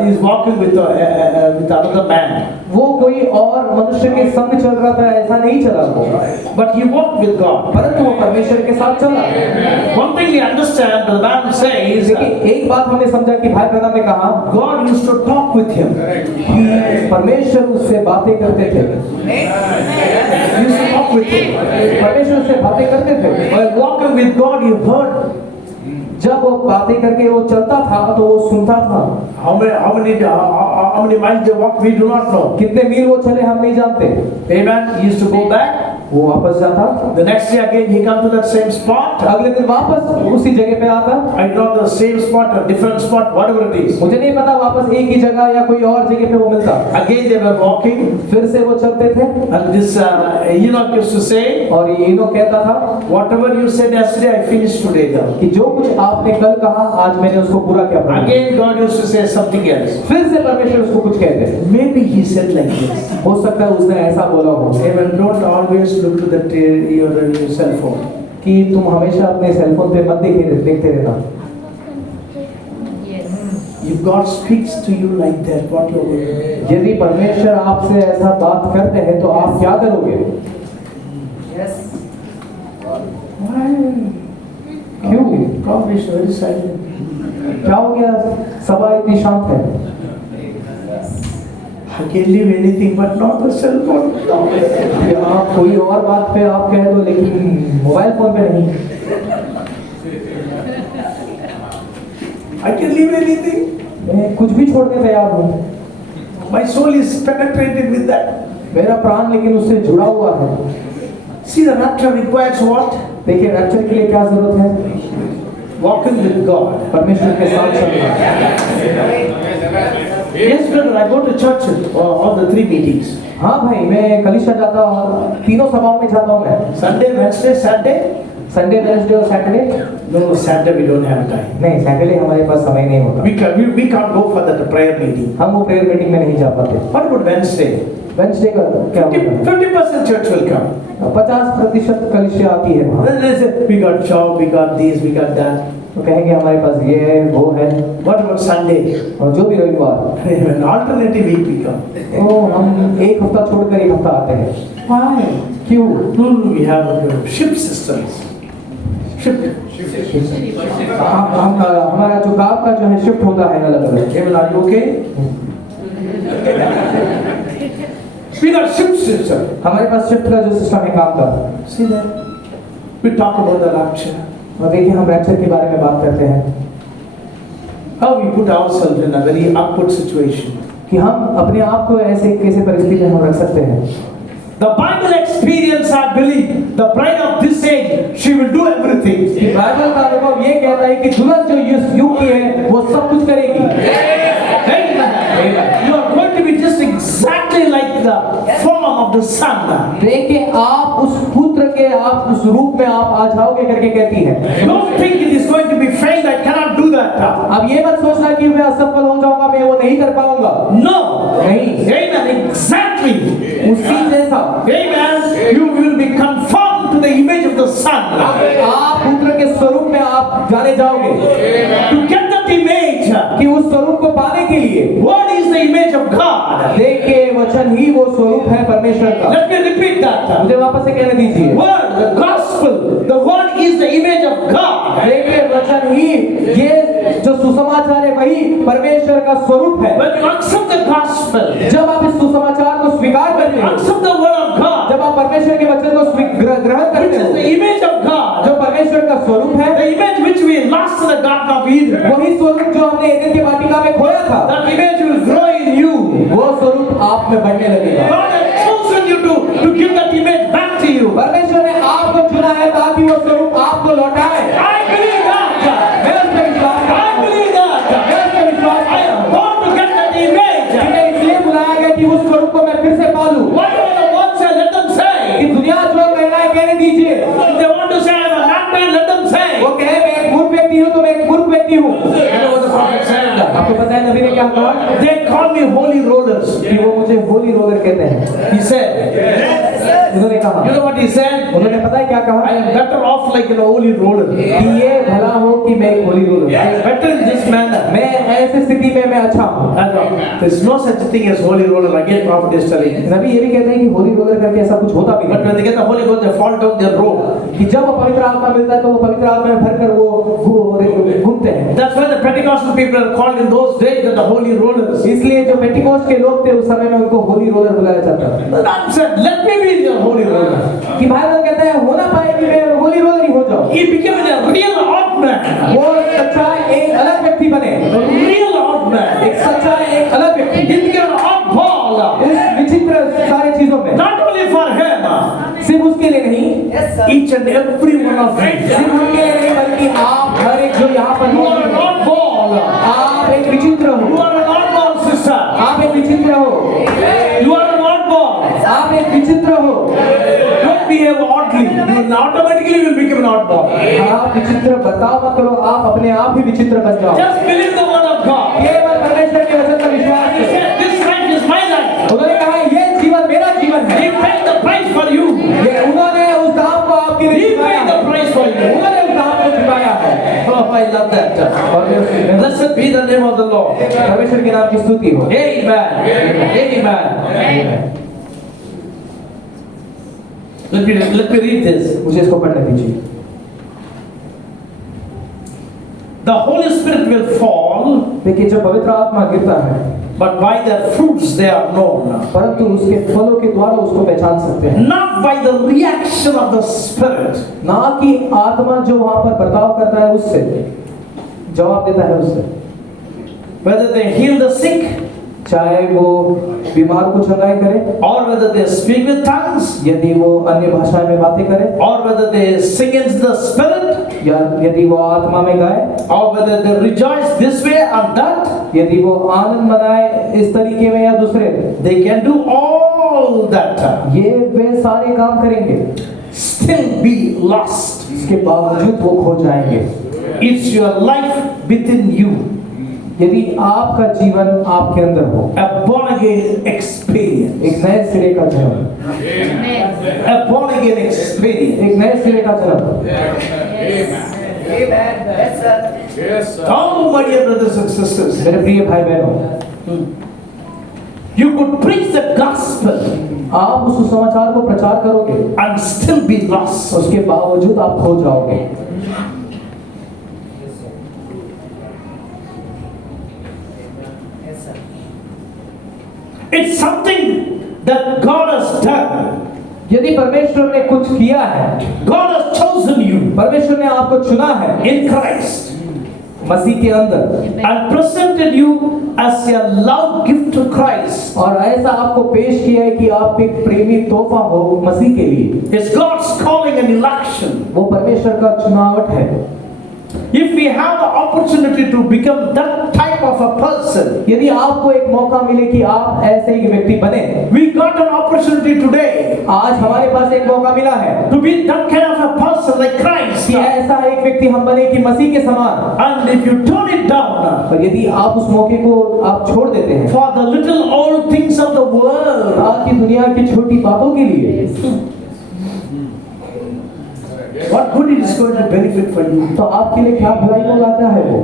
he's walking with another man. वो कोई और मनुष्य के संग चल रहा था, ऐसा नहीं चला वो। But he walked with God. परंतु वो परमेश्वर के साथ चला। One thing we understand, the man says, देखिए एक बात हमने समझा कि भाई प्रधान ने कहा God used to talk with him. कि परमेश्वर उससे बातें करते थे। He used to talk with him. परमेश्वर उससे बातें करते थे। While walking with God, he heard. जब वो बातें करके वो चलता था तो वो सुनता था। How many miles they walked, we do not know. कितने मील वो चले हम नहीं जानते। Amen. He used to go back. वो वापस जाता, The next day again he come to that same spot. अगले दिन वापस उसी जगह पे आता। I know the same spot or different spot, whatever it is. मुझे नहीं पता वापस एक ही जगह या कोई और जगह पे वो मिलता। Again they were walking, फिर से वो चलते थे and this Enoch used to say, और ये इनो कहता था whatever you said yesterday, I finished today. Now. कि जो कुछ आपने कल कहा आज मैंने उसको पूरा किया। Again God used to say something else. फिर से परमेश्वर उसको कुछ कहते। Maybe he said like this. हो सकता है उसने ऐसा बोला हो Amen. Don't always look to your cell phone. कि तुम हमेशा अपने सेलफोन पे मत देखते रहना। If God speaks to you like that, what you will do? यदि परमेश्वर आपसे ऐसा बात करते हैं तो आप क्या करोगे? Why? क्यों? God is very silent. क्या हो गया? सभा इतनी शांत है। I can leave anything but not the cell phone. कि आप कोई और बात पे आप कह दो लेकिन मोबाइल फोन पे नहीं। I can leave anything. मैं कुछ भी छोड़ने तैयार हूँ। My soul is penetrated with that. मेरा प्राण लेकिन उससे जुड़ा हुआ है। See, the rapture requires what? देखिए रैप्चर के लिए क्या जरूरत है? Walking with God. परमेश्वर के साथ चलना। Yes, brother, I go to church all the 3 meetings. हाँ भाई मैं कलीसिया जाता हूँ और तीनों सभाओं में जाता हूँ मैं। Sunday, Wednesday, Saturday. Sunday, Wednesday और Saturday. No, Saturday we don't have time. नहीं सैटरडे हमारे पास समय नहीं होता। We can't go for that prayer meeting. हम वो प्रेयर मीटिंग में नहीं जा पाते। What about Wednesday? वेडनेसडे का क्या होता है? 50% church will come. 50% कलीसिया आती है वहाँ। Then they say, we got job, we got this, we got that. तो कहेंगे हमारे पास ये है वो है। What about Sunday? और जो भी रविवार। An alternative week we come. तो हम एक हफ्ता छोड़कर एक हफ्ता आते हैं। Why? क्यों? No, we have shift systems. Shift. हमारा जो काम का जो है शिफ्ट होता है अलग अलग। Kevin, are you okay? We got shift system. हमारे पास शिफ्ट का जो सिस्टम है काम का। See that? We talk about the rapture. और देखिए हम रैप्चर के बारे में बात करते हैं। How we put ourselves in a very awkward situation. कि हम अपने आप को ऐसे कैसे परिस्थिति में हम रख सकते हैं। The Bible experience, I believe, the bride of this age, she will do everything. Bible का अनुभव ये कहता है कि दुल्हन जो इस युग की है वो सब कुछ करेगी। You are going to be just exactly like the form of the son. देखिए आप उस पुत्र के आप उस रूप में आप आ जाओगे करके कहती है। Don't think it is going to be failed. I cannot do that. अब ये मत सोचना कि मैं असफल हो जाऊंगा मैं वो नहीं कर पाऊंगा। No. नहीं। Amen. Exactly. उसी जैसा। Amen. You will be conformed to the image of the son. आप पुत्र के स्वरूप में आप जाने जाओगे। To get that image, कि उस स्वरूप को पाने के लिए what is the image of God? देखिए वचन ही वो स्वरूप है परमेश्वर का। Let me repeat that. मुझे वापस से कहने दीजिए। Word, the gospel, the word is the image of God. देखिए वचन ही ये जो सुसमाचार है वही परमेश्वर का स्वरूप है। When you accept the gospel, जब आप इस सुसमाचार को स्वीकार करते हो, accept the word of God, जब आप परमेश्वर के वचन को ग्रहण which करते is the हो, image of God, जो परमेश्वर का स्वरूप है, the image which we lost in the Garden of Eden, वही स्वरूप जो हमने एदेन की वाटिका में खोया था, that image will grow in you. वो स्वरूप आप में बढ़ने लगेगा। God has chosen you to give that image back to you. परमेश्वर ने आपको चुना है ताकि वो स्वरूप आपको लौटाए। I believe that. मैं उस पर विश्वास करता I हूं। believe that. मैं उस पर विश्वास I करता am हूं। born to get that image. मैं इसलिए बुलाया गया कि उस स्वरूप को मैं फिर से पालूं। Whatever the world say, let them say. कि दुनिया जो कहना है कहने दीजिए। If they want to say I am a madman, let them say. वो कहे मैं एक मूर्ख व्यक्ति हूँ तो मैं एक मूर्ख व्यक्ति हूँ। You know what the prophet said? आपको पता है नबी ने क्या कहा? They call me holy rollers. कि वो मुझे होली रोलर कहते हैं। He said. उन्होंने कहा। You know what he said? उन्होंने पता है क्या कहा? I am better off like a holy roller. कि ये भला हो कि मैं एक Holi roller. I am better in this manner. मैं ऐसी स्थिति में मैं अच्छा हूँ। There is no such thing as holy roller. Again, prophet is telling. नबी ये भी कहते हैं कि होली रोलर करके ऐसा कुछ होता भी But नहीं। when they get the Holy Ghost, they fall down their robe. कि जब वो पवित्र आत्मा मिलता है तो वो पवित्र आत्मा में भरकर वो घूमते हैं। That's why the Pentecostal people are called in those days that the holy rollers. इसलिए जो पेंटिकोस्ट के लोग थे उस समय में उनको होली रोलर बुलाया जाता था। The Lord said, let me be the holy roller. कि बाइबल कहता है हो ना पाए कि मैं होली रोलर ही हो जाऊं। He became a real odd man. वो सच्चा एक अलग व्यक्ति बने। A real odd man. एक सच्चा एक अलग व्यक्ति। He became an oddball. उस विचित्र सारे चीजों में Not only for him, सिर्फ उसके Each and every one of you. सिर्फ उनके लिए नहीं बल्कि आप हर एक जो यहाँ पर You are मौजूद an हैं, oddball. आप एक विचित्र You हो, are an oddball, sister. आप एक विचित्र हो, You are an oddball. आप एक विचित्र हो। Don't behave oddly. You automatically will become an oddball. आप विचित्र बर्ताव मत करो, आप अपने आप ही विचित्र बन जाओ। Just believe the word of God. केवल परमेश्वर के वचन पर विश्वास He करो। said, this life is my life. उन्होंने कहा ये जीवन मेरा जीवन है। He paid the price for you. ये उन्होंने उस दाम को आपके लिए He चुकाया paid है। the price for you. उन्होंने उस दाम को चुकाया है। Oh, I love that. और Blessed be the name of the Lord. परमेश्वर के नाम की स्तुति हो। Amen. Amen. Let me read this. मुझे इसको पढ़ने दीजिए। The Holy Spirit will fall, देखिए जब पवित्र आत्मा गिरता है, but by their fruits they are known. परंतु उसके फलों के द्वारा उसको पहचान सकते हैं। Not by the reaction of the Spirit. ना कि आत्मा जो वहां पर बर्ताव करता है उससे, जवाब देता है उससे। Whether they heal the sick, चाहे वो बीमार को चंगाई करे, or whether they speak with tongues, यदि वो अन्य भाषाएं में बातें करे, or whether they sing in the Spirit, या यदि वो आत्मा में गाए, or whether they rejoice this way or that, यदि वो आनंद मनाए इस तरीके में या दूसरे, they can do all that. ये वे सारे काम करेंगे, Still be lost. इसके बावजूद वो खो जाएंगे। It's your life within you. यदि आपका जीवन आपके अंदर हो, A born again experience. एक नए सिरे का जन्म, A born again experience. एक नए सिरे का जन्म। Oh, my dear brothers and sisters, मेरे प्रिय भाई बहनों, you could preach the gospel आप उस सुसमाचार को प्रचार करोगे, and still be lost. उसके बावजूद आप खो जाओगे। It's something that God has done. यदि परमेश्वर ने कुछ किया है, God has chosen you परमेश्वर ने आपको चुना है in Christ मसीह के अंदर, and presented you as a love gift to Christ. और ऐसा आपको पेश किया है कि आप एक प्रेमी तोहफा हो मसीह के लिए। It's God's calling and election. वो परमेश्वर का चुनावट है। If we have the opportunity to become that type of a person, यदि आपको एक मौका मिले कि आप ऐसे ही व्यक्ति बने, we got an opportunity today आज हमारे पास एक मौका मिला है to be that kind of a person like Christ. कि ऐसा एक व्यक्ति हम बने कि मसीह के समान। And if you turn it down और यदि आप उस मौके को आप छोड़ देते हैं for the little old things of the world, आज की दुनिया की छोटी बातों के लिए, what good it is going to benefit for you? तो आपके लिए क्या भलाई को लाता है वो?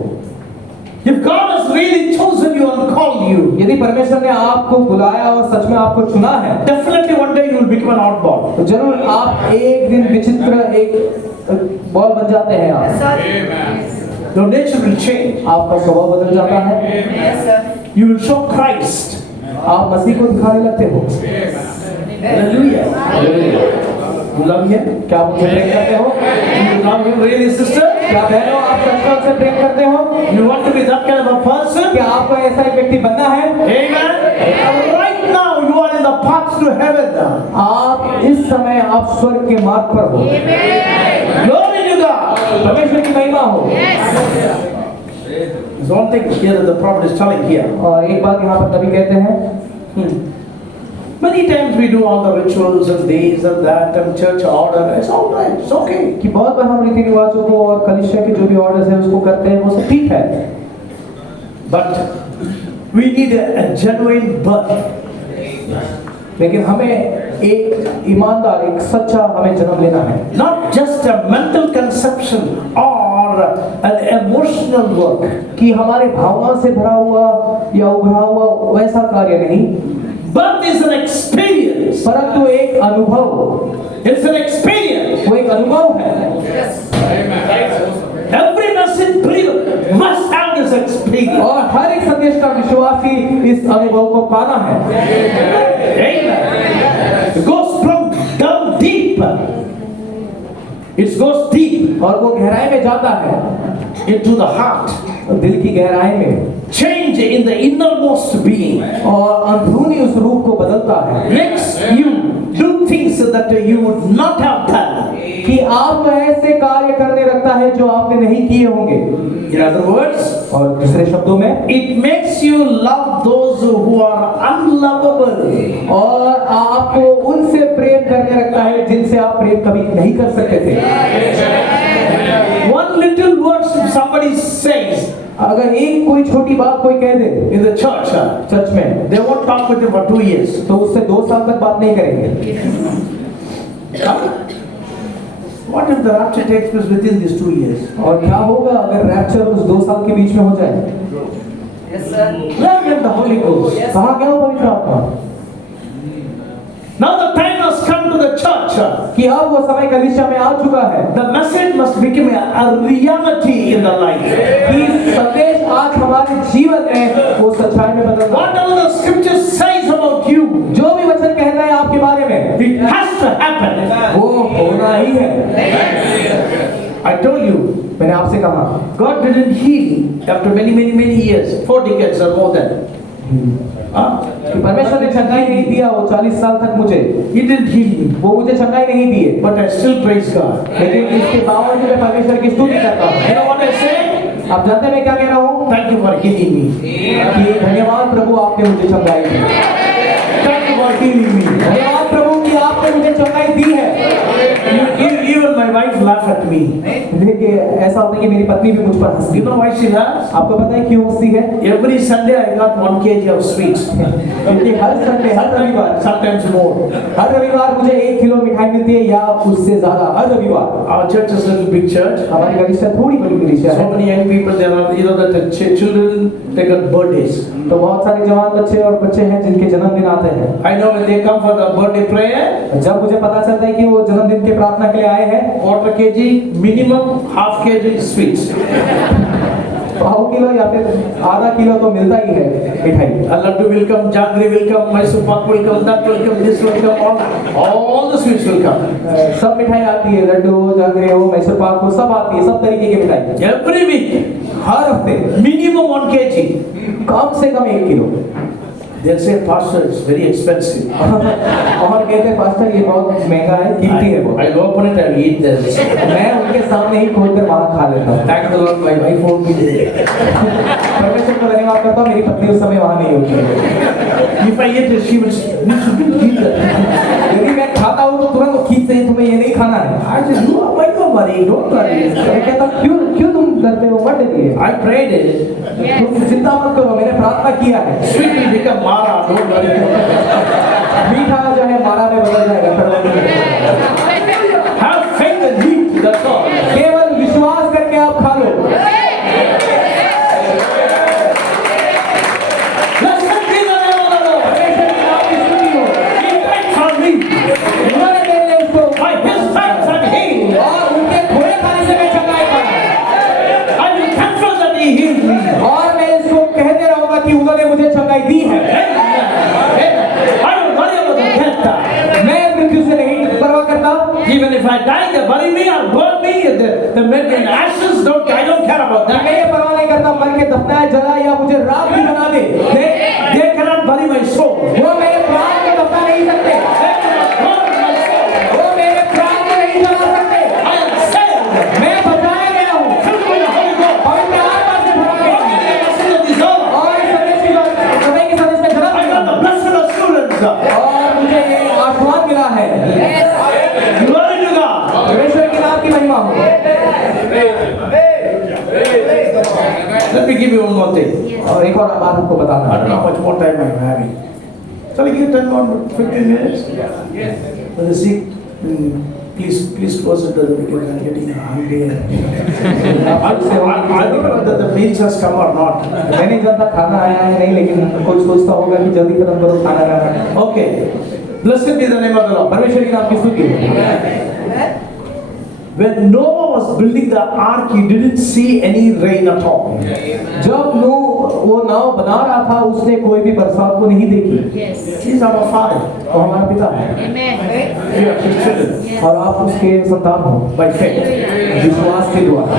If God has really chosen you and called you, यदि परमेश्वर ने आपको बुलाया और सच में आपको चुना है, definitely one day you will become an oddball. तो जरूर आप एक दिन विचित्र एक बॉल बन जाते हैं। आप Your nature will change. आपका स्वभाव बदल जाता है, You will show Christ. आप मसीह को दिखाने लगते हो। Hallelujah. You love him? क्या आप उनसे प्रेम करते हो? You love him really, sister? क्या बहनों आप सच में उनसे प्रेम करते हो? You want to be that kind of a person? क्या आपको ऐसा एक व्यक्ति बनना है? Amen. And right now you are in the path to heaven. आप इस समय आप स्वर्ग के मार्ग पर हो। Glory to God. परमेश्वर की महिमा हो। There's one thing here that the prophet is telling here. और एक बात यहाँ पर नबी कहते हैं, Many times we do all the rituals and this and that and church order. It's all right. It's okay. कि बहुत बार हम रीति रिवाजों को और कलीसिया के जो भी ऑर्डर्स है उसको करते हैं, वो सब ठीक है, But we need a genuine birth. लेकिन हमें एक ईमानदार, एक सच्चा हमें जन्म लेना है। Not just a mental conception or an emotional work. कि हमारे भावना से भरा हुआ या उभरा हुआ वैसा कार्य नहीं, Birth is an experience. परंतु एक अनुभव, It's an experience. वो एक अनुभव है। Every message believer must have this experience. और हर एक संदेश का विश्वासी इस अनुभव को पाना है। Amen. It goes from down deep. It goes deep और वो गहराई में जाता है, into the heart. दिल की गहराई में, Change in the innermost being. और अंदरूनी उस रूप को बदलता है, Makes you do things that you would not have done. कि आप ऐसे कार्य करने लगता है जो आपने नहीं किए होंगे। In other words, और दूसरे शब्दों में, it makes you love those who are unlovable. और आपको उनसे प्रेम करने लगता है जिनसे आप प्रेम कभी नहीं कर सकते थे। One little word somebody says अगर एक कोई छोटी बात कोई कह दे in the church, चर्च में, they won't talk with you for 2 years. तो उससे 2 साल तक बात नहीं करेंगे। What if the rapture takes place within these 2 years? और क्या होगा अगर रैप्चर उस 2 साल के बीच में हो जाए? Where is the Holy Ghost? कहाँ गया पवित्र आत्मा? Now the time has come to the church. कि अब वो समय कलीसिया में आ चुका है The message must become a reality in the life. कि संदेश आज हमारे जीवन में वो सच्चाई में बदल रहा है। Whatever the scripture says about you, जो भी वचन कहता है आपके बारे में, it has to happen. वो होना ही है। I told you, मैंने आपसे कहा, God didn't heal after many years, 4 decades or more than. कि परमेश्वर ने चंगाई नहीं दिया वो 40 साल तक मुझे, He didn't heal me, वो मुझे चंगाई नहीं दिए, but I still praise God. लेकिन इसके बावजूद मैं परमेश्वर की स्तुति करता हूँ। You know what I say? आप जानते हैं मैं क्या कह रहा हूँ? Thank you for healing me. कि धन्यवाद प्रभु आपने मुझे चंगाई दी। Thank you for healing me. धन्यवाद प्रभु कि आपने मुझे चंगाई दी है। Even my wife laughed at me. देखिए ऐसा होता है कि मेरी पत्नी भी मुझ पर हंसती You know why she laughs? आपको पता है क्यों हंसती है? Every Sunday I got 1 kg of sweets. क्योंकि हर संडे, हर रविवार, Sometimes more. हर रविवार मुझे 1 किलो मिठाई मिलती है या उससे ज्यादा हर रविवार। Our church is a little big church. हमारी कलीसिया थोड़ी बड़ी कलीसिया So है, many young people there are, you know that the children they got birthdays. तो बहुत सारे जवान बच्चे और बच्चे हैं जिनके जन्मदिन आते हैं। I know when they come for the birthday prayer, जब मुझे पता चलता है कि वो जन्मदिन के प्रार्थना के लिए आए हैं, 1/4 kg, minimum ½ kg sweets. पाव किलो या फिर आधा किलो तो मिलता ही है मिठाई। A laddu will come, jaggery will come, Mysore pak will come, that will come, this will come, all the sweets will come. सब मिठाई आती है, लड्डू हो, जागरे हो, मैसूर पाक हो, सब आती है, सब तरीके की मिठाई। Every week, हर हफ्ते minimum 1 kg. कम से कम 1 kilo. They say, Pastor, it's very expensive. और कहते हैं पास्टर ये बहुत महंगा है, कीमती है वो। I'll open it, I'll eat this. मैं उनके सामने ही खोलकर वहाँ खा लेता हूँ। Thank the Lord, my wife won't be there. परमेश्वर को धन्यवाद करता हूँ, मेरी पत्नी उस समय वहाँ नहीं होती है। If I eat it, she will say, you shouldn't eat that. यदि मैं खाता हूँ तो तुरंत वो खींच से तुम्हें ये नहीं खाना है। I said, no, why you worry? Don't worry. मैं कहता हूँ क्यों तुम डरते हो? मत डरिए। I prayed it. तुम चिंता मत करो, मैंने प्रार्थना किया है। Sweet will become mara, don't worry. मीठा जो है मारा में बदल जाएगा, कड़वा में बदल जाएगा। Have faith and eat, that's all. केवल विश्वास करके आप खा लो। Blessed be the name of the Lord. परमेश्वर की नाम की स्तुति हो। He died for me. उन्होंने मेरे लिए उसको By his stripes I'm healed. और उनके थोड़े खाने से मैं चंगाई पाया। I will confess that he healed me. और मैं इसको कहते रहूंगा कि उन्होंने मुझे चंगाई दी है। I don't worry about the death. मैं मृत्यु से नहीं परवाह करता। Even if I die, they bury me or burn me, they make me in ashes. I don't care about मैं that. ये परवाह नहीं करता, मर के दफनाए, जलाए या मुझे राख भी बना दे। They cannot bury my soul. वो मेरे प्राण को दफना नहीं सकते। They cannot burn my soul. वो मेरे प्राण को नहीं जला सकते। I am saved. मैं बचाया गया हूँ। Filled with the Holy Ghost. पवित्र आत्मा से भरा गया हूँ। The message of this hour. और इस संदेश की समय के साथ इसमें जन्म I got the blessed assurance. और मुझे ये आशीर्वाद मिला है। Glory to God. परमेश्वर के नाम की महिमा हो। Let me give you one more thing. और एक और बात आपको I बताना don't know how much more time I'm having. Shall I give 10 more, 15 minutes? Let us see. Please close it because I'm getting hungry. I don't know whether the meals has come or not. मैं नहीं जानता खाना आया है नहीं, लेकिन कोई सोचता होगा कि जल्दी खत्म करो खाना खाना। Okay. Blessed be the name of the Lord. परमेश्वर के नाम की स्तुति। When Noah was building the ark, he didn't see any rain at all. जब नूह वो नाव बना रहा था उसने कोई भी बरसात को नहीं देखी। Yes. He's our father. वो हमारा पिता है Amen. We are his children और आप उसके संतान हो by faith. विश्वास के द्वारा।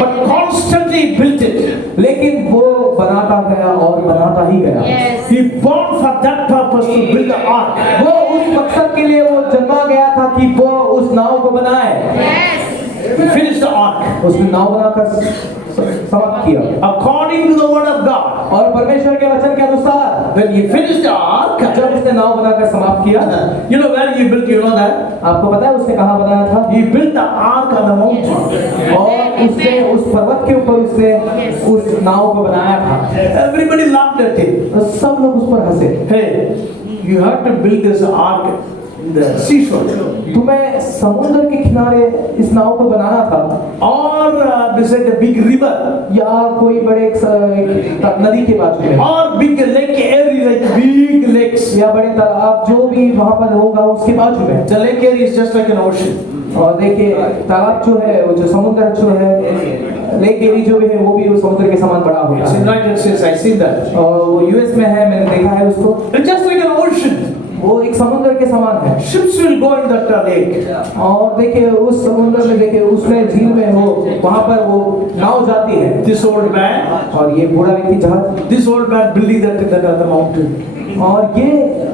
But constantly he built it. लेकिन वो बनाता गया और बनाता ही गया। Yes. He born for that purpose to build the ark. वो उस मकसद के लिए वो जन्मा उसने नाव बनाकर समाप्त किया। According to the word of God, और परमेश्वर के वचन के अनुसार when he finished the ark, जब उसने नाव बनाकर समाप्त किया, you know where he built, you know that? आपको पता है उसने कहाँ बनाया था? He built the ark on the mountain. और उसने उस पर्वत के ऊपर उसने उस नाव को बनाया था। Everybody laughed at him. तो सब लोग उस पर हंसे। Hey, you have to build this ark in the seashore. तुम्हें समुद्र के किनारे इस नाव को बनाना था, Or beside a big river. या कोई बड़े एक नदी के बाजू में, Or big lake area, like big lakes. या बड़े तालाब जो भी वहाँ पर होगा उसके बाजू में। The lake area is just like an ocean. और देखिए तालाब जो है, वो जो समुद्र जो है, लेक एरी जो भी है, वो भी उस समुद्र के समान बड़ा होता It's in है। United States, I see that. और वो यूएस में है, मैंने देखा है उसको। It's just like an ocean. वो एक समुद्र के समान है। Ships will go in that lake. और देखिए उस समुद्र में, देखिए उसमें झील में वो वहाँ पर वो नाव जाती है। This old man, और ये बूढ़ा व्यक्ति जहाज, this old man building that on the mountain. और ये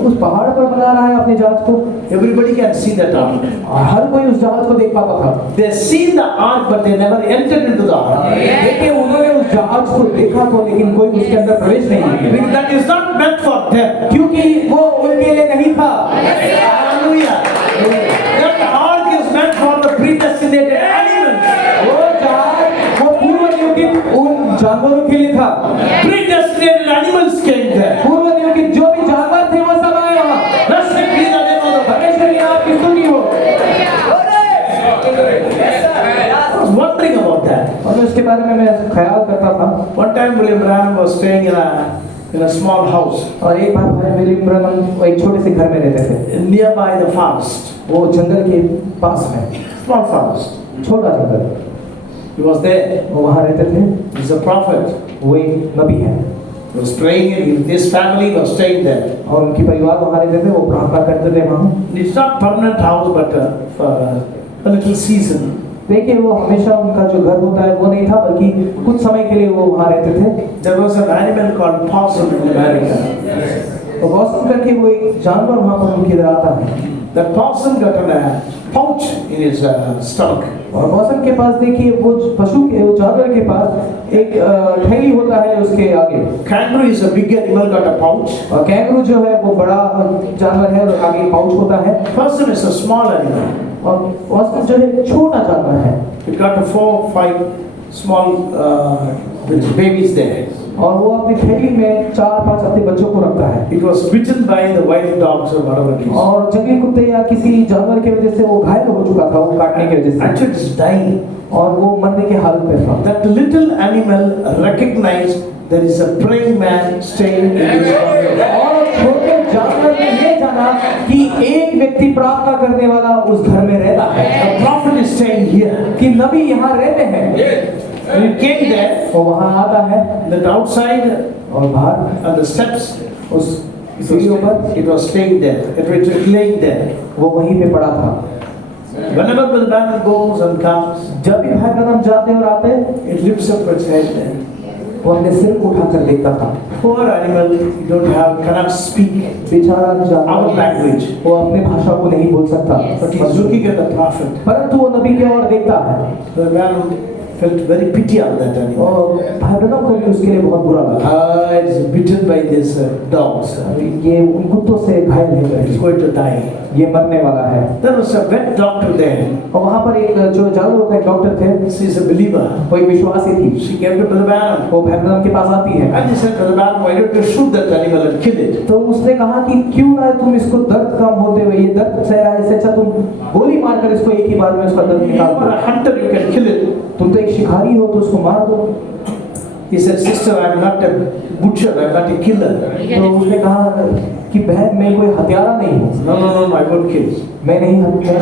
उस पहाड़ पर बना रहा है अपने जहाज को। Everybody can see that ark. और हर कोई उस जहाज को देख पाता था। They seen the ark, but they never entered into the ark. देखिए उन्होंने उस जहाज को देखा तो, लेकिन कोई उसके अंदर प्रवेश नहीं किया, Because that is not meant for them. क्योंकि वो उनके लिए नहीं था। Hallelujah. That ark is meant for the predestinated animals. वो जहाज वो पूर्व नियोजित उन जानवरों के लिए था। Predestinated animals came there. पूर्व नियोजित जो भी जानवर थे वो सब आए वहाँ। Blessed be the name of the Lord. परमेश्वर की आपकी स्तुति हो। I was wondering about that. और उसके बारे में मैं ख्याल करता था। One time William Branham was staying in a small house और एक बार भाई विलियम ब्रैनम एक छोटे से घर में रहते थे, nearby the forest. वो जंगल के पास में, Small forest. छोटा जंगल। He was there. वो वहाँ रहते थे। He's a prophet. वो एक नबी है He was praying and his family was staying there. और उनके परिवार वहाँ रहते थे, वो प्रार्थना करते थे वहाँ। It's not permanent house, but for a little season. देखिए वो हमेशा उनका जो घर होता है वो नहीं था, बल्कि कुछ समय के लिए वो वहाँ रहते थे। There was an animal called possum in America. तो पॉसम करके वो एक जानवर वहाँ पर उनकी इधर आता है। The possum got a pouch in his stomach. और पॉसम के पास देखिए वो पशु के, वो जानवर के पास एक थैली होता है उसके आगे। Kangaroo is a big animal, got a pouch. और कैंगरू जो है वो बड़ा जानवर है और आगे पाउच होता है। Possum is a small animal. और पॉसम जो है छोटा जानवर है। It got 4 or 5 small babies there. और वो अपनी थैली में 4-5 अपने बच्चों को रखता है। It was bitten by the wild dogs or whatever it is. और जंगली कुत्ते या किसी जानवर की वजह से वो घायल हो चुका था, वो काटने की वजह से। Actually, it's dying. और वो मरने के हालत में था। That little animal recognized there is a praying man staying in his body. और छोटे जानवर ने ये जाना कि एक व्यक्ति प्रार्थना करने वाला उस घर में रहता है, The prophet is staying here. कि नबी यहाँ रहते हैं। When he came there, वो वहाँ आता है that outside और बाहर on the steps, उस सीढ़ियों पर it was staying there. It was laying there. वो वहीं पे पड़ा था। Whenever the man goes and comes, जब भी भाई ब्रह्म जाते और आते, it lifts up its head there. वो अपने सिर को उठाकर देखता था। Poor animal, you don't have, cannot speak बेचारा our जानवर, language. वो अपने भाषा को नहीं बोल सकता, But he's looking at the prophet. परंतु वो नबी की ओर देखता है। The man felt very pity on that animal. और भाई ब्रह्म को भी उसके लिए बहुत बुरा लगा। It's bitten by these dogs. ये उन कुत्तों से घायल है, It's going to die. ये मरने वाला है। There was a vet doctor there. और वहाँ पर एक जो जानवरों का एक डॉक्टर थे, She's a believer. वो एक विश्वासी थी। She came to Brother Branham. वो भाई ब्रह्म के पास आती है। And he said, Brother Branham, why don't you shoot that animal and kill it? तो उसने कहा कि क्यों ना तुम इसको दर्द कम होते हुए, ये दर्द सह रहा है, इससे अच्छा तुम गोली मारकर इसको एक ही बार में उसका दर्द You निकाल are दो। a hunter, you can kill it. तुम तो एक शिकारी हो तो उसको मार दो। He said, Sister, I'm not a butcher, I'm not a killer. तो उसने कहा कि बहन मैं कोई हत्यारा नहीं हूँ, No, I won't kill. मैं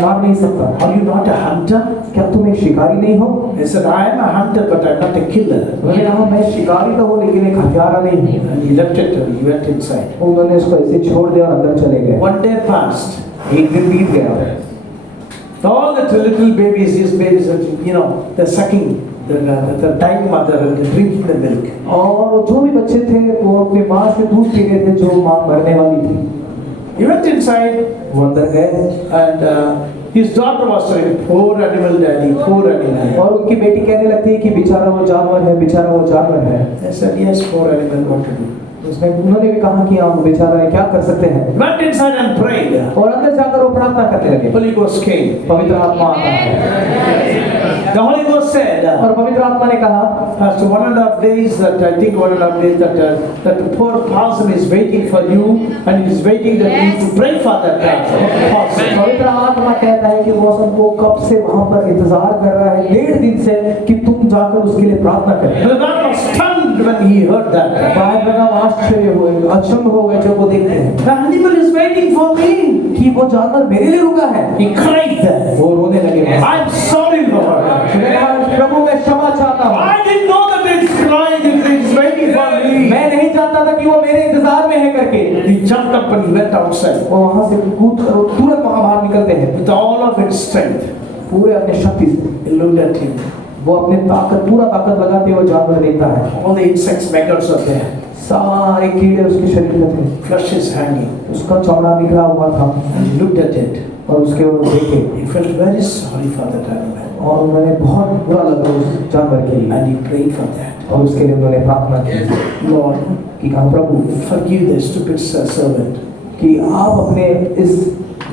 मार नहीं सकता। Are you not a hunter? क्या तुम एक शिकारी नहीं हो? He said, I am a hunter, but I'm not a killer. उन्होंने कहा मैं शिकारी तो हूँ लेकिन एक हत्यारा नहीं हूँ। And he left it and he went inside. उन्होंने उसको ऐसे छोड़ दिया और अंदर चले गए। One day passed. एक दिन बीत गया। All the little babies, these babies, they're sucking the dying mother and they're drinking the milk. और जो भी बच्चे थे वो अपने माँ से दूध पी रहे थे जो माँ मरने वाली थी। He went inside वो अंदर गए and His daughter was saying, poor animal daddy, poor animal. और उनकी बेटी कहने लगती है कि बेचारा वो जानवर है, बेचारा वो जानवर है। I said, yes, poor animal, what to do? उसमें उन्होंने भी कहा कि आप बेचारा है, क्या कर सकते हैं। Went inside and prayed. और अंदर जाकर वो प्रार्थना करने लगे। Holy Ghost came. पवित्र आत्मा आता है। The Holy Ghost said, और पवित्र आत्मा ने कहा, after 1.5 days, that I think 1.5 days, that the poor person is waiting for you, and he is waiting that you to pray for that person. पवित्र आत्मा कहता है कि मौसम को कब से वहाँ पर इंतजार कर रहा है, 1.5 दिन से, कि तुम जाकर उसके लिए प्रार्थना करें। The man was stunned when he heard that. बाहर लगा आश्चर्य हुए, अचंभ हो गए जब वो देखते हैं The animal is waiting for me. कि वो जानवर मेरे लिए रुका है। He cried there. वो रोने लगे। I'm sorry, Lord. प्रभु मैं क्षमा चाहता हूँ। I didn't know that it's crying, it's waiting for me. मैं नहीं जानता था कि वो मेरे इंतजार में है करके। He jumped up and he went outside. वो वहाँ से कूद कर तुरंत वहाँ बाहर निकलते हैं। With all of its strength, पूरे अपने शक्ति से he looked at him. वो अपने पूरा ताकत लगाते हुए जानवर देखता है। All the insects, maggots are there. सारे कीड़े उसके शरीर में थे। Flesh is hanging. उसका चौड़ा निकला हुआ था। And he looked at it. और उसके ओर देखे। He felt very sorry for that animal. और उन्हें बहुत बुरा लगा उस जानवर के लिए। And he prayed for that. और उसके लिए उन्होंने प्रार्थना की। Lord, कि कहा प्रभु forgive the stupid servant. कि आप अपने इस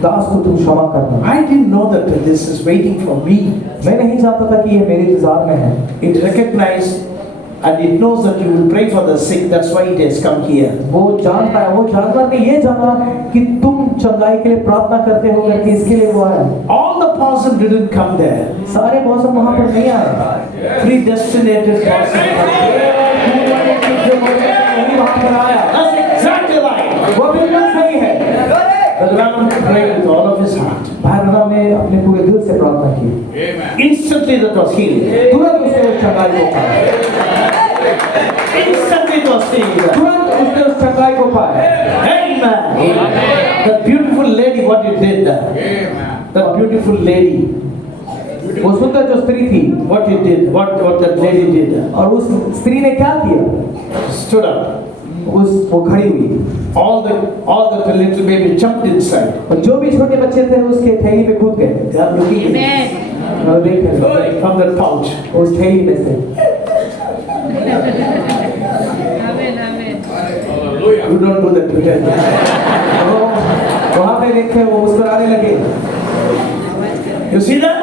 दास को तुम क्षमा करना। I didn't know that this is waiting for me. मैं नहीं जानता था कि ये मेरे इंतजार में है। It recognized and it knows that you will pray for the sick. That's why it has come here. वो जानता है, वो जानवर ने ये जाना कि तुम चंगाई के लिए प्रार्थना करते हो करके इसके लिए वो आया। All the possum didn't come there. सारे मौसम वहाँ पर नहीं आए। Predestinated possum. वहाँ पर आया। That's exactly right. वो बिल्कुल सही है। The Ram prayed with all of his heart. भाई ब्रह्म ने अपने पूरे दिल से प्रार्थना की। Instantly that was healed. तुरंत उसने उस चंगाई को पाया। Instantly it was healed. तुरंत उसने उस चंगाई को पाया। Amen. That beautiful lady, what it did there. That beautiful lady, वो सुंदर जो स्त्री थी, what it did, what that lady did. और उस स्त्री ने क्या किया? Stood up. वो खड़ी हुई। All the little baby jumped inside. और जो भी छोटे बच्चे थे उसके थैली पे कूद गए। They are looking at और देख रहे from that pouch. उस थैली में से। You don't do that today. वहाँ पे देखते वो मुस्कुराने लगे। You see that?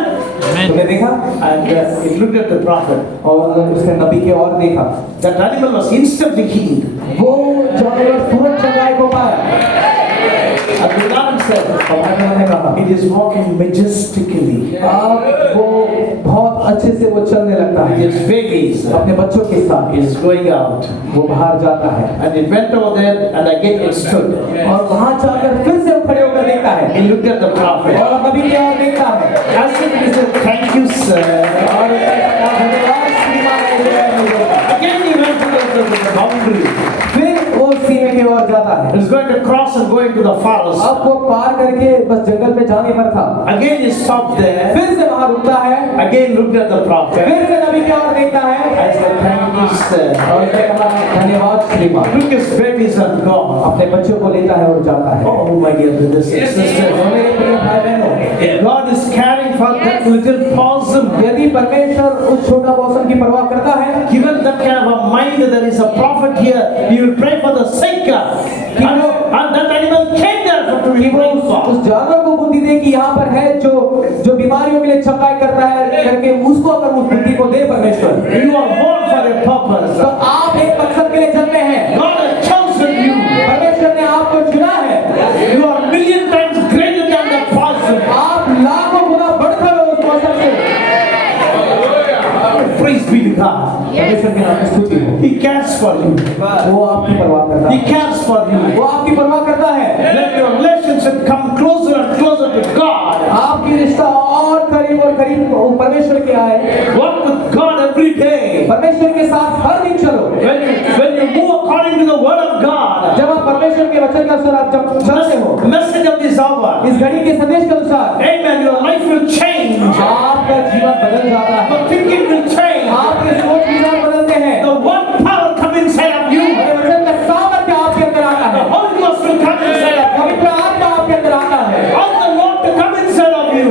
तुमने देखा? And it looked at the prophet. और उसने नबी के और देखा। That animal was instantly healed. वो जानवर तुरंत चंगाई को पाया। And the Ram said, ने कहा, it is walking majestically. अब वो बहुत अच्छे से वो चलने लगता With है। its babies, अपने बच्चों के साथ it is going out. वो बाहर जाता है। And it went over there and again it stood. और वहाँ जाकर फिर से वो खड़े होकर देखता है। He looked at the prophet. और नबी के और देखता है। As if he said, thank you, sir. और धन्यवाद श्रीमान। Again he went to the boundary. फिर वो सीमे के ओर जाता है। He was going to cross and go into the forest. अब वो पार करके बस जंगल में जाने पर था। Again he stopped there. फिर से वहाँ रुकता है। Again looked at the prophet. फिर से नबी की ओर देखता है। I said, thank you, sir. और उसने कहा धन्यवाद श्रीमान। Took his babies and gone. अपने बच्चों को लेता है और जाता है। Oh my dear brothers and sisters. और मेरे प्रिय भाई बहनों, God is caring for that little possum. यदि परमेश्वर उस छोटा मौसम की परवाह करता है, Given that kind of a mind that there is a prophet here, he will pray for the sick. And that animal came there to be prayed for. उस जानवर को बुद्धि दे कि यहाँ पर है जो बीमारियों के लिए चंगाई करता है करके उसको अगर उस बुद्धि को दे परमेश्वर। You are born for a purpose. तो आप एक मकसद के लिए जन्मे हैं। God has chosen you. परमेश्वर ने आपको चुना है। You are a million times greater than the possum. आप लाखों गुना बढ़कर हो उस मौसम से। Praise be to God. परमेश्वर के नाम में स्तुति हो। He cares for you. वो आपकी परवाह करता He है। cares for you. वो आपकी परवाह करता है। Let your relationship come closer and closer to God. आपकी रिश्ता और करीब परमेश्वर के आए। Walk with God every day. परमेश्वर के साथ हर दिन चलो। When you move according to the word of God, जब आप परमेश्वर के वचन के अनुसार आप जब चलते हो, message of this hour, इस घड़ी के संदेश के अनुसार, amen, your life will change. आपका जीवन बदल जाता है। Your thinking will change. आपके सोच विचार बदलते हैं। The one power come inside of you. और वचन का सामर्थ्य आपके अंदर आता The है। Holy Ghost will come inside of you. पवित्र आत्मा आपके अंदर आता है। Ask the Lord to come inside of you.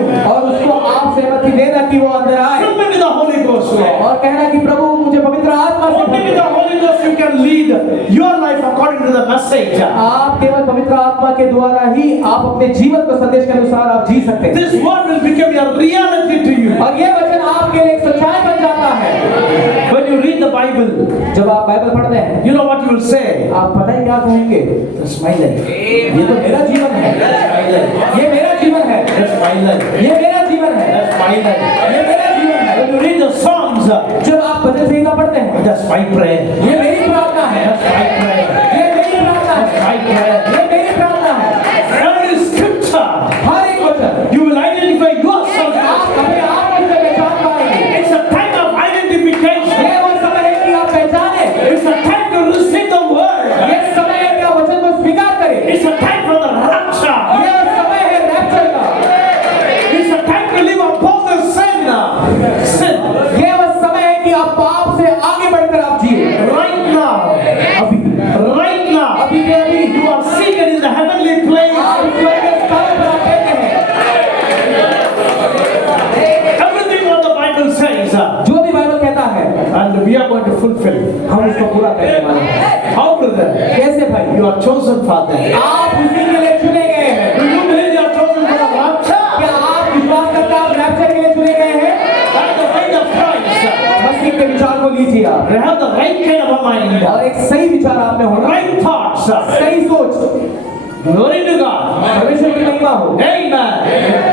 आप केवल पवित्र आत्मा के द्वारा ही आप अपने जीवन को संदेश के अनुसार आप जी सकते हैं। This word will become your reality to you. और ये वचन आपके लिए एक सच्चाई बन जाता है। When you read the Bible, जब आप बाइबल पढ़ते हैं, you know what you will say? आप पता है क्या कहेंगे? That's my life. ये तो मेरा जीवन है। That's my life. ये मेरा जीवन है। That's my life. ये मेरा जीवन है। That's my life. ये मेरा जीवन है। When you read the Psalms, जब आप भजन संहिता पढ़ते हैं, that's my prayer. ये मेरी प्रार्थना है। That's my prayer. ये मेरी प्रार्थना है। My prayer. ये मेरी प्रार्थना है। Every scripture, हर एक वचन you will identify yourself. आप अपने आप को उससे पहचान पाएंगे। It's a time of identification. ये वो समय है कि आप पहचाने। It's a time to receive the word. ये समय है कि आप वचन को स्वीकार करें। It's a time for the rapture. ये समय है रैप्चर का। It's a time to live above the sin. Sin. ये वो समय है कि आप पाप से आगे बढ़कर आप जिए। Right now. अभी Right now. अभी के अभी You are seated in the heavenly place. आप स्वर्ग के स्थान पर आप बैठे हैं। Everything what the Bible says. जो भी बाइबल कहता है, And we are going to fulfill. हम उसको पूरा करने वाले हैं। How, brother? कैसे भाई? You are chosen for that. आप उसी के लिए चुने गए हैं। Do you believe you are chosen for the rapture? क्या आप विश्वास करते हैं आप रैप्चर के लिए चुने गए हैं? By the mind of Christ. मसीह के विचार को लीजिए आप We have the right kind of a mind. और एक सही विचार आप में होना, Right thoughts. सही सोच। Glory to God. परमेश्वर की महिमा हो। Amen.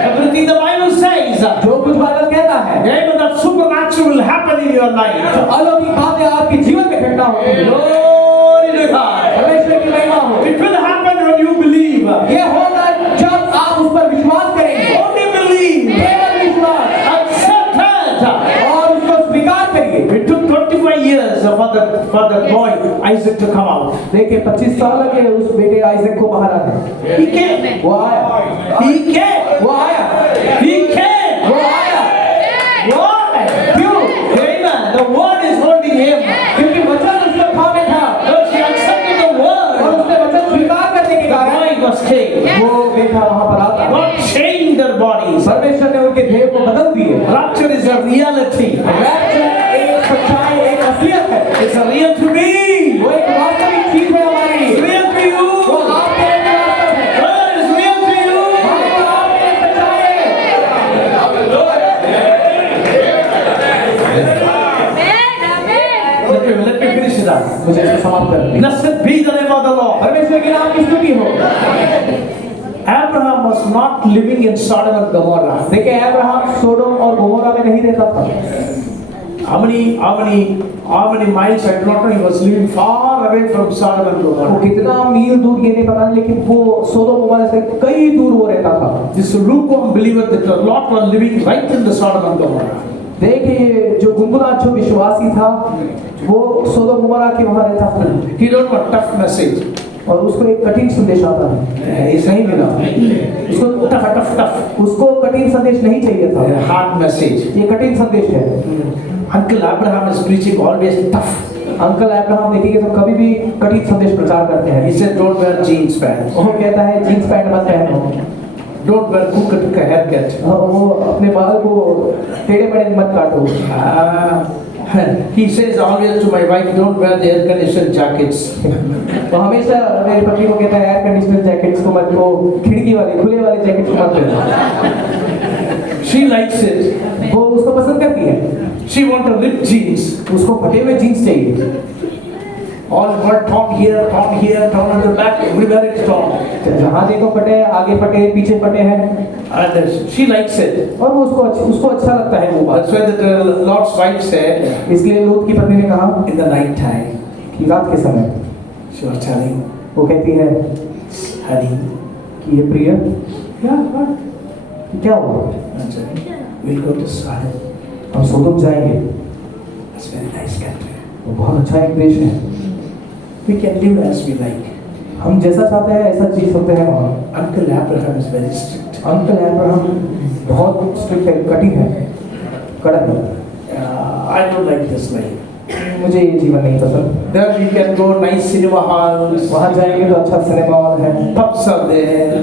Everything the Bible says. जो कुछ बाइबल कहता है, Amen. That supernatural will happen in your life. अलौकिक बातें आपके जीवन में घटना होगी। Glory to God. परमेश्वर की महिमा हो। It will happen when you believe. ये होगा जब आप उस पर विश्वास करेंगे। Only believe. केवल विश्वास Accept it. और उसको स्वीकार करिए। It took 25 years for the boy Isaac to come out. देखिए 25 साल लगे उस बेटे आइजक को बाहर आने। He came. वो आया, He came. वो आया, He came. वो आया। Why? क्यों? Amen. The word is holding him. क्योंकि वचन उसके थामे था Because he accepted the और word. उसने वचन स्वीकार करने के The कारण boy was changed. वो बेटा वहां पर आता। God changed their bodies. परमेश्वर ने उनके देह को बदल दिए। Rapture is a reality. Rapture एक सच्चाई, एक असलियत है। It's a real to me. वो एक वास्तविक चीज है हमारी। It's real to you. वो आपके लिए वास्तव है। Brother, it's real to you. वो आपके लिए सच्चाई है। Let me finish it up. मुझे इसको समाप्त कर दीजिए। Blessed be the name of the Lord. परमेश्वर के नाम की स्तुति हो। Abraham was not living in Sodom and Gomorrah. देखिए अब्राहम सोडोम और गोमोरा में नहीं रहता था। How many miles I do not know. He was living far away from Sodom and वो Gomorrah. कितना मील दूर ये नहीं पता, लेकिन वो सोडोम गोमोरा से कई दूर वो रहता था। This lukewarm believer that Lot was living right in the Sodom and Gomorrah. देखिए जो गुनगुना जो विश्वासी था वो सोडोम गोमोरा के वहां रहता था He don't want tough message. और उसको एक कठिन संदेश आता है। He's नहीं मिला उसको tough. उसको कठिन संदेश नहीं चाहिए था। A hard message. ये कठिन संदेश है। Uncle Abraham is preaching always tough. Uncle Abraham देखेंगे तो कभी भी कठिन संदेश प्रचार करते हैं। He said, don't wear jeans pants. वो कहता है जीन्स पैंट मत पहनो। Don't wear crooked haircut. वो अपने बाल को टेढ़े मेढ़े मत काटो। He says always to my wife, don't wear the air conditioned jackets. तो हमेशा मेरी पत्नी को कहता है एयर कंडीशनर जैकेट्स को मत, वो खिड़की वाली खुले वाले जैकेट्स को मत पहनो। She likes it. वो उसको पसंद करती है। She wants a ripped jeans. उसको फटे हुए जीन्स चाहिए। All what torn here, torn on the back, everywhere it's torn. जहाँ देखो फटे, आगे फटे, पीछे फटे हैं। And she likes it. और वो उसको अच्छा लगता है वो बात। That's why the Lord's wife said, इसलिए लूत की पत्नी ने कहा in the night time, कि रात के समय she was telling, वो कहती है honey, कि ये प्रिय yeah, what? क्या हुआ? I said, we'll go to Sodom. हम सोदोम जाएंगे। It's very nice country. वो बहुत अच्छा एक देश है। We can live as we like. हम जैसा चाहते हैं ऐसा जी सकते हैं वहाँ। Uncle Abraham is very strict. Uncle Abraham बहुत स्ट्रिक्ट है, कठिन है, कड़क है। I don't like this life. मुझे ये जीवन नहीं पसंद। There we can go nice cinema halls. वहाँ जाएंगे तो अच्छा सिनेमा हॉल है, Pubs are there.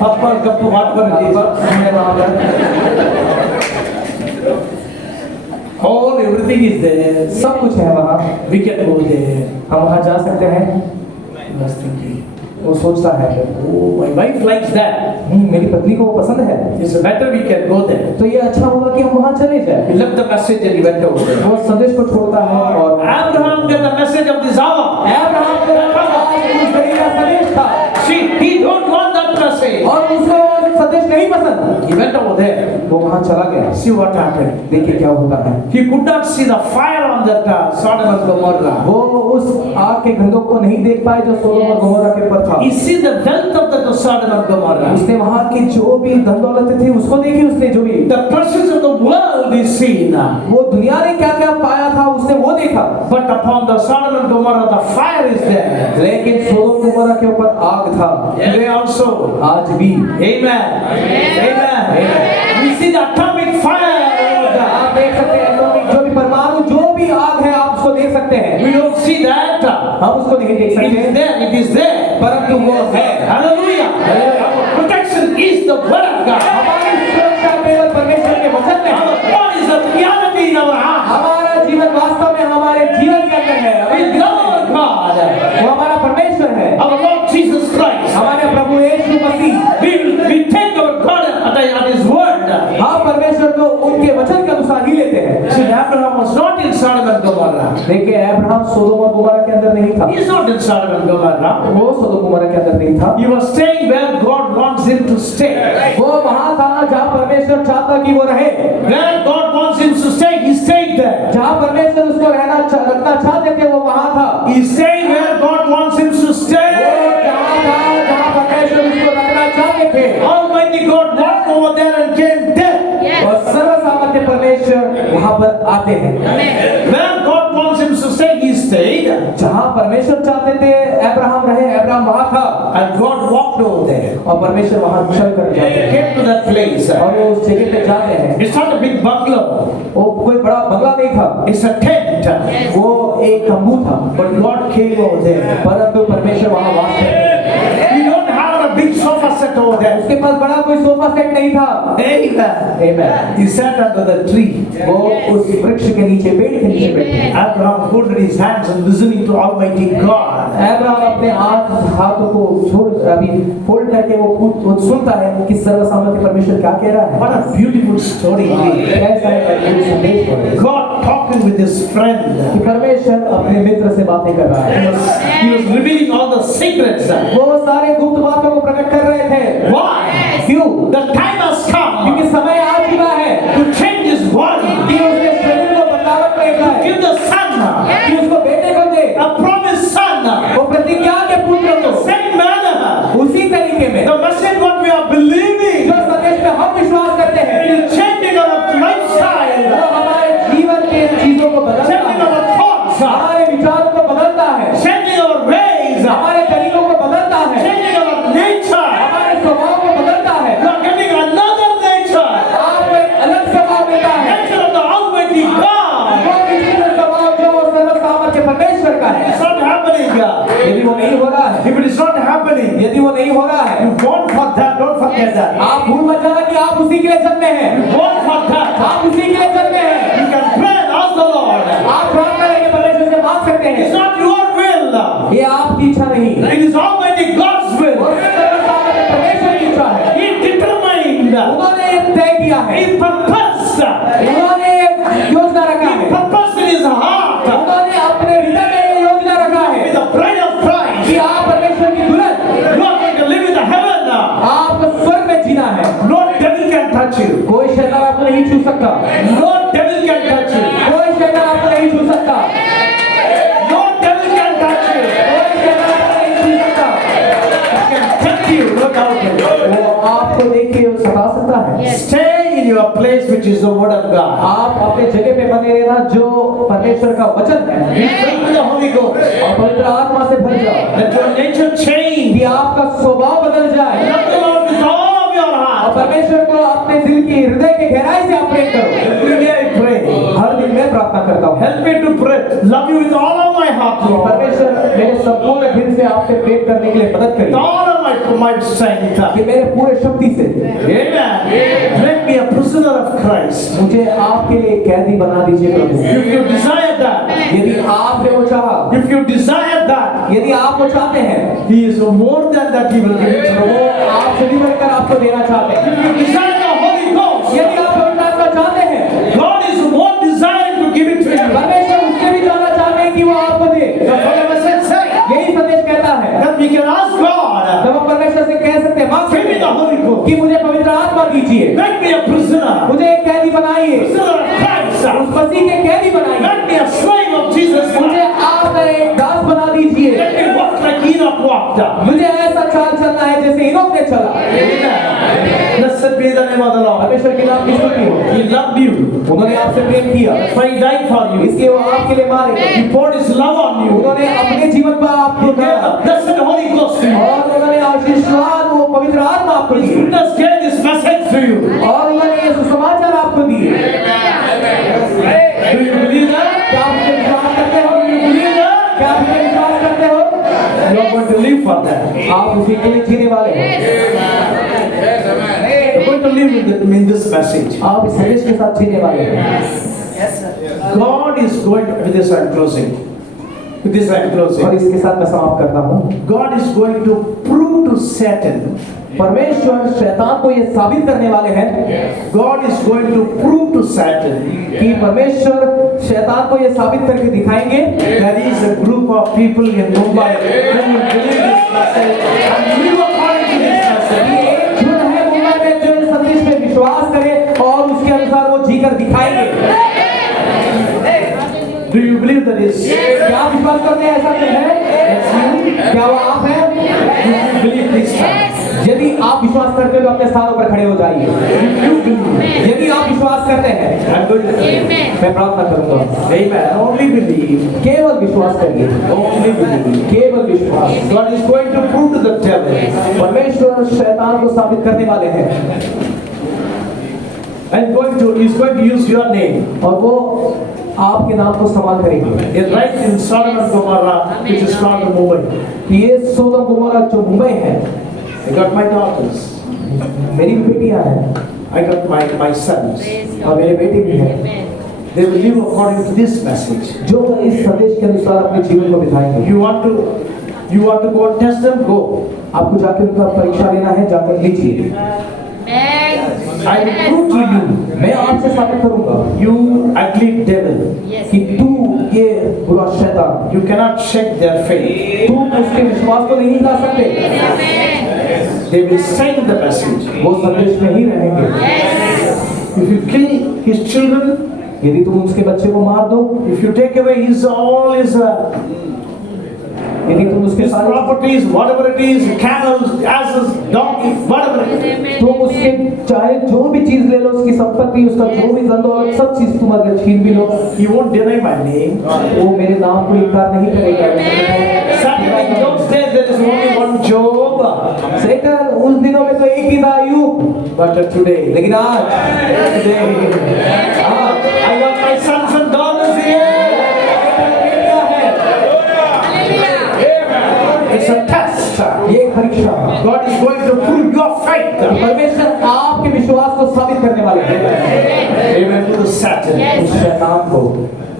Pub और गप्पू बात कर रही है. सिनेमा हॉल है। All everything is there. सब कुछ है वहाँ, We can go there. हम वहाँ जा सकते हैं। I was thinking, वो सोचता है, oh, my wife likes that. मेरी पत्नी को वो पसंद है, It's better we can go there. तो ये अच्छा होगा कि हम वहाँ चले जाए। He left the message and he went over there. वो संदेश को छोड़ता है और Abraham got the message of this hour. Abraham को उस घड़ी का संदेश था See, he don't want that message. और उसको संदेश नहीं पसंद, He went over there. वो वहाँ चला गया। See what happened. देखिए क्या होता है। He could not see the fire on that Sodom and Gomorrah. वो उस आग के गंधों को नहीं देख पाए जो सोदोम और गोमोरा के ऊपर था। He see the wealth of the Sodom and Gomorrah. उसने वहाँ की जो भी धन दौलत थी उसको देखी, उसने जो भी The pleasures of the world is seen. वो दुनिया ने क्या क्या पाया था उसने वो देखा, But upon the Sodom and Gomorrah, the fire is there. लेकिन सोदोम गोमोरा के ऊपर आग था। Today also. आज भी Amen. Amen. We see the atomic fire over there. आप देख सकते हैं एटॉमिक जो भी परमाणु जो भी आग है आप उसको देख सकते हैं। We don't see that. हम उसको नहीं देख It सकते is there. It is there. परंतु वो है। Hallelujah. Our protection is the word of God. हमारी सुरक्षा केवल परमेश्वर के वचन में है। Our God is the reality in our heart. हमारा जीवन वास्तव में हमारे जीवन के अंदर है। We love our God. वो हमारा परमेश्वर है, Our Lord Jesus Christ. हमारे प्रभु यीशु मसीह। We take our God at His word. हम परमेश्वर को उनके वचन के अनुसार ही लेते हैं। See, Abraham was not in Sodom and Gomorrah. देखिए अब्राहम सोदोम और गोमोरा के अंदर नहीं था, He is not in Sodom and Gomorrah. वो सोदोम गोमोरा के अंदर नहीं था। He was staying where God wants him to stay. वो वहाँ था जहाँ परमेश्वर चाहता कि वो रहे। Where God wants him to stay, he stayed there. जहाँ परमेश्वर उसको रखना चाहते थे वो वहाँ था। He stayed where God wants him to वो stay. जहाँ था जहाँ परमेश्वर उसको रखना चाहते थे। Almighty God walked over there and came there. और सर्वसामर्थ्य परमेश्वर वहाँ पर आते हैं। Where God wants him to stay, he stayed. जहाँ परमेश्वर चाहते थे अब्राहम रहे, अब्राहम वहाँ था And God walked over there. और परमेश्वर वहाँ चल कर जाते He हैं came to that place. और वो उस जगह पे जाते हैं। It's not a big bungalow. वो कोई बड़ा बंगला नहीं था, It's a tent. वो एक तंबू था, But God came over there. परंतु परमेश्वर वहाँ वास करते। We don't have a big sofa set over there. उसके पास बड़ा कोई सोफा सेट नहीं था। Amen. Amen. He sat under the tree. वो उस वृक्ष के नीचे, पेड़ के नीचे बैठे। Abraham folded his hands and listening to Almighty God. Abraham अपने हाथों को छोड़ अभी फोल्ड करके वो सुनता है कि सर्वसामर्थ्य परमेश्वर क्या कह रहा है। What a beautiful story. ऐसा एक संदेश है। God talking with his friend. कि परमेश्वर अपने मित्र से बातें कर रहा है। He was revealing all the secrets. वो सारे गुप्त बातों को प्रकट कर रहे थे। Why? क्यों? The time has come क्योंकि समय आ चुका है to change his body. कि उसके शरीर को बदलावट करना है, Give the son कि उसको बेटे को दे, a promised son. वो प्रतिज्ञा के पुत्र को। Same manner. उसी तरीके में The message what we are believing जो संदेश में हम विश्वास करते हैं, it is changing our lifestyle, वो हमारे जीवन के चीजों को बदलता changing है, our thoughts, हमारे विचारों को बदलता है, changing our ways, हमारे तरीकों को बदलता है, changing our nature. हमारे स्वभाव को बदलता है। You are getting another nature. आपको एक अलग स्वभाव मिलता है, Nature of the Almighty God. वो विचित्र स्वभाव जो सर्वसामर्थ्य परमेश्वर का है। It's not happening. यदि वो नहीं हो रहा है, If it is not happening, यदि वो नहीं हो रहा है, you want for that, don't forget that. आप भूल मत जाना कि आप उसी के लिए जन्मे हैं, Want for that. आप उसी के लिए जन्मे हैं। You can pray and ask the Lord. आप प्रार्थना करके परमेश्वर से मांग सकते It's हैं, not your will. ये आपकी इच्छा नहीं, It is Almighty God's will. और सर्वसामर्थ्य परमेश्वर की इच्छा है। He determined. उन्होंने तय किया है, He purposed. उन्होंने योजना रखा He है, purposed in his heart. उन्होंने अपने हृदय में ये योजना रखा है With the bride of Christ. कि आप परमेश्वर की दुल्हन, You are going to live in the heaven now. आपको स्वर्ग में जीना है। No devil can touch you. कोई शैतान आपको नहीं छू सकता, No devil can touch you. कोई शैतान आपको नहीं छू सकता, No devil can touch you. कोई शैतान आपको नहीं छू सकता। He can tempt you, no doubt. वो आपको देख के सता सकता है। Stay in your place, which is the word of God. आप अपने जगह पे बने रहना जो परमेश्वर का वचन है, Be filled with the Holy Ghost. और पवित्र आत्मा से भर जाओ Let your nature change. कि आपका स्वभाव बदल जाए, Love the Lord with all of your और heart. परमेश्वर को अपने दिल की हृदय के गहराई से आप प्रेम करो। Every day I pray. हर दिन मैं प्रार्थना करता हूँ, Help me to pray. Love you with all of my heart, Lord. परमेश्वर मेरे संपूर्ण दिल से आपसे प्रेम करने के लिए मदद With करिए all of my strength. कि मेरे पूरे शक्ति से Amen. Make me a prisoner prisoner of Christ. मुझे आपके लिए कैदी बना दीजिए प्रभु। If you desire that, यदि आपने वो चाहा, if you desire that, यदि आप वो चाहते हैं, He is more than that. He will give it to तो you. वो आपसे भी बढ़कर आपको देना चाहते हैं। If you desire the Holy Ghost, यदि आप पवित्र आत्मा चाहते हैं, God is more desiring to give it to you. परमेश्वर उससे भी जानना चाहते हैं कि वो आपको दे। That's what the message says. यही संदेश कहता है। That we can ask God, जब हम परमेश्वर से कह सकते हैं, मांग give सकते me the हैं Holy Ghost. कि मुझे पवित्र आत्मा दीजिए, Make me a prisoner. मुझे एक कैदी बनाइए, Prisoner of Christ. उस मसीह के कैदी बनाइए, Make me a slave of Jesus मुझे Christ. आप एक दास बना दीजिए, Let me walk like Enoch walked. मुझे ऐसा चाल चलना है जैसे इनोक ने चला। Amen. Blessed be the name of the Lord. परमेश्वर के नाम की स्तुति हो। He loved you. उन्होंने आपसे प्रेम किया, For He died for you. इसलिए वो आपके लिए मारे गए। He poured His love on you. उन्होंने अपने जीवन पर आपको He gave दिया the blessed Holy Ghost to you. और उन्होंने आशीर्वाद वो पवित्र आत्मा आपको His the witness gave this message to you. और उन्होंने ये सुसमाचार आपको दिए। Do you believe that? क्या आप इसे विश्वास करते हो? Do you believe that? क्या आप इसे विश्वास करते हो? You are going to live for that. आप उसी के लिए जीने वाले हैं। You are going to live in this message. आप इस संदेश के साथ जीने वाले हैं। God is going to, with this I am closing. With this I am और closing. इसके साथ मैं समाप्त करता हूँ। God is going to prove to Satan. परमेश्वर शैतान को ये साबित करने वाले हैं God is going to prove to Satan. कि परमेश्वर शैतान को ये साबित करके दिखाएंगे There is a group of people in Mumbai who will believe this message and live according to this message. कि एक झुंड है मुंबई में जो इस संदेश में विश्वास करे और उसके अनुसार वो जीकर दिखाएंगे। Do you believe that is? क्या आप विश्वास करते हैं ऐसा कुछ है? क्या वो आप हैं? If you believe this time, यदि आप विश्वास करते हो तो अपने स्थानों पर खड़े हो जाइए। if you believe, यदि आप विश्वास करते हैं, I'm going to pray. मैं प्रार्थना करूंगा। Amen. Only believe. केवल विश्वास करिए, Only believe. केवल विश्वास। God is going to prove to the devil. परमेश्वर शैतान को साबित करने वाले हैं And he's going to use your name. और वो आपके नाम को इस्तेमाल करेंगे। It's right in Sodom and Gomorrah, which is called Mumbai. ये सोदम गोमोरा जो मुंबई है, I got my daughters. मेरी भी बेटियां हैं I got my sons. और मेरे बेटे भी हैं They will live according to this message. जो इस संदेश के अनुसार अपने जीवन को बिताएंगे। You want to go and test them? Go. आपको जाके उनका परीक्षा लेना है, जाकर लीजिए। I will prove to you, मैं आपसे साबित करूंगा you ugly devil. कि तू ये बुरा शैतान, You cannot shake their faith. तू उसके विश्वास को नहीं हिला सकते। They will stay in the message. वो संदेश में ही रहेंगे। If you kill his children, यदि तुम उसके बच्चे को मार दो, if you take away all his यदि तुम उसके his सारे properties, whatever it is, camels, asses, donkeys, whatever it is, तुम उसके चाहे जो भी चीज ले लो, उसकी संपत्ति, उसका जो भी धन दौलत, सब चीज तुम अगर छीन भी लो, he won't deny my name. वो मेरे नाम को इनकार नहीं करेगा। Certainly in those days there is only one Job, second उस दिनों में तो एक ही था अय्यूब, but today, लेकिन आज I got my sons and daughters here. It's a test. ये एक परीक्षा, God is going to prove your faith. परमेश्वर आपके विश्वास को साबित करने वाले हैं। Amen to the Satan. उस शैतान को,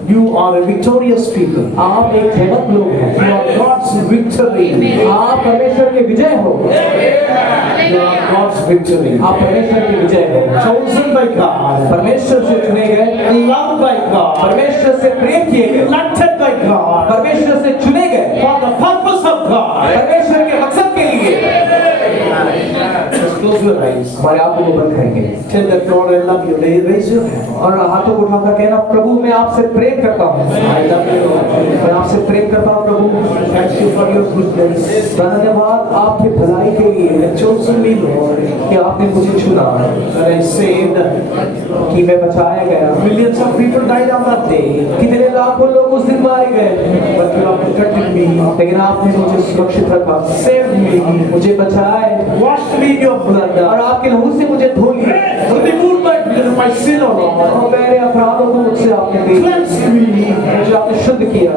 You are a victorious people. आप एक जयवंत लोग हैं, You are God's victory. आप परमेश्वर के विजय हो, You are God's victory. आप परमेश्वर के विजय हो, Chosen by God. परमेश्वर से चुने गए, Loved by God. परमेश्वर से प्रेम किए गए, Elected by God. परमेश्वर से चुने गए, For the purpose of God. परमेश्वर के मकसद के लिए। Just close your eyes. हमारे आंखों को बंद करेंगे Tell that Lord I love you. Raise your hand. और हाथों को उठाकर कहना, प्रभु मैं आपसे प्रेम करता हूँ, I love you, Lord. मैं आपसे प्रेम करता हूँ प्रभु। Thank you for your goodness. धन्यवाद आपके भलाई के लिए You have chosen me, Lord. कि आपने मुझे चुना, That I saved. कि मैं बचाया गया। Millions of people died on that day. कितने लाखों लोग उस दिन मारे गए, But you have protected me. लेकिन आपने मुझे सुरक्षित रखा, Saved me. मुझे बचाए Washed me in your blood. और आपके लहू से मुझे धो लिया, Removed my forgiven my sin, O Lord. और मेरे अपराधों को मुझसे आपने दे दिया, Cleanse me. मुझे आपने शुद्ध किया।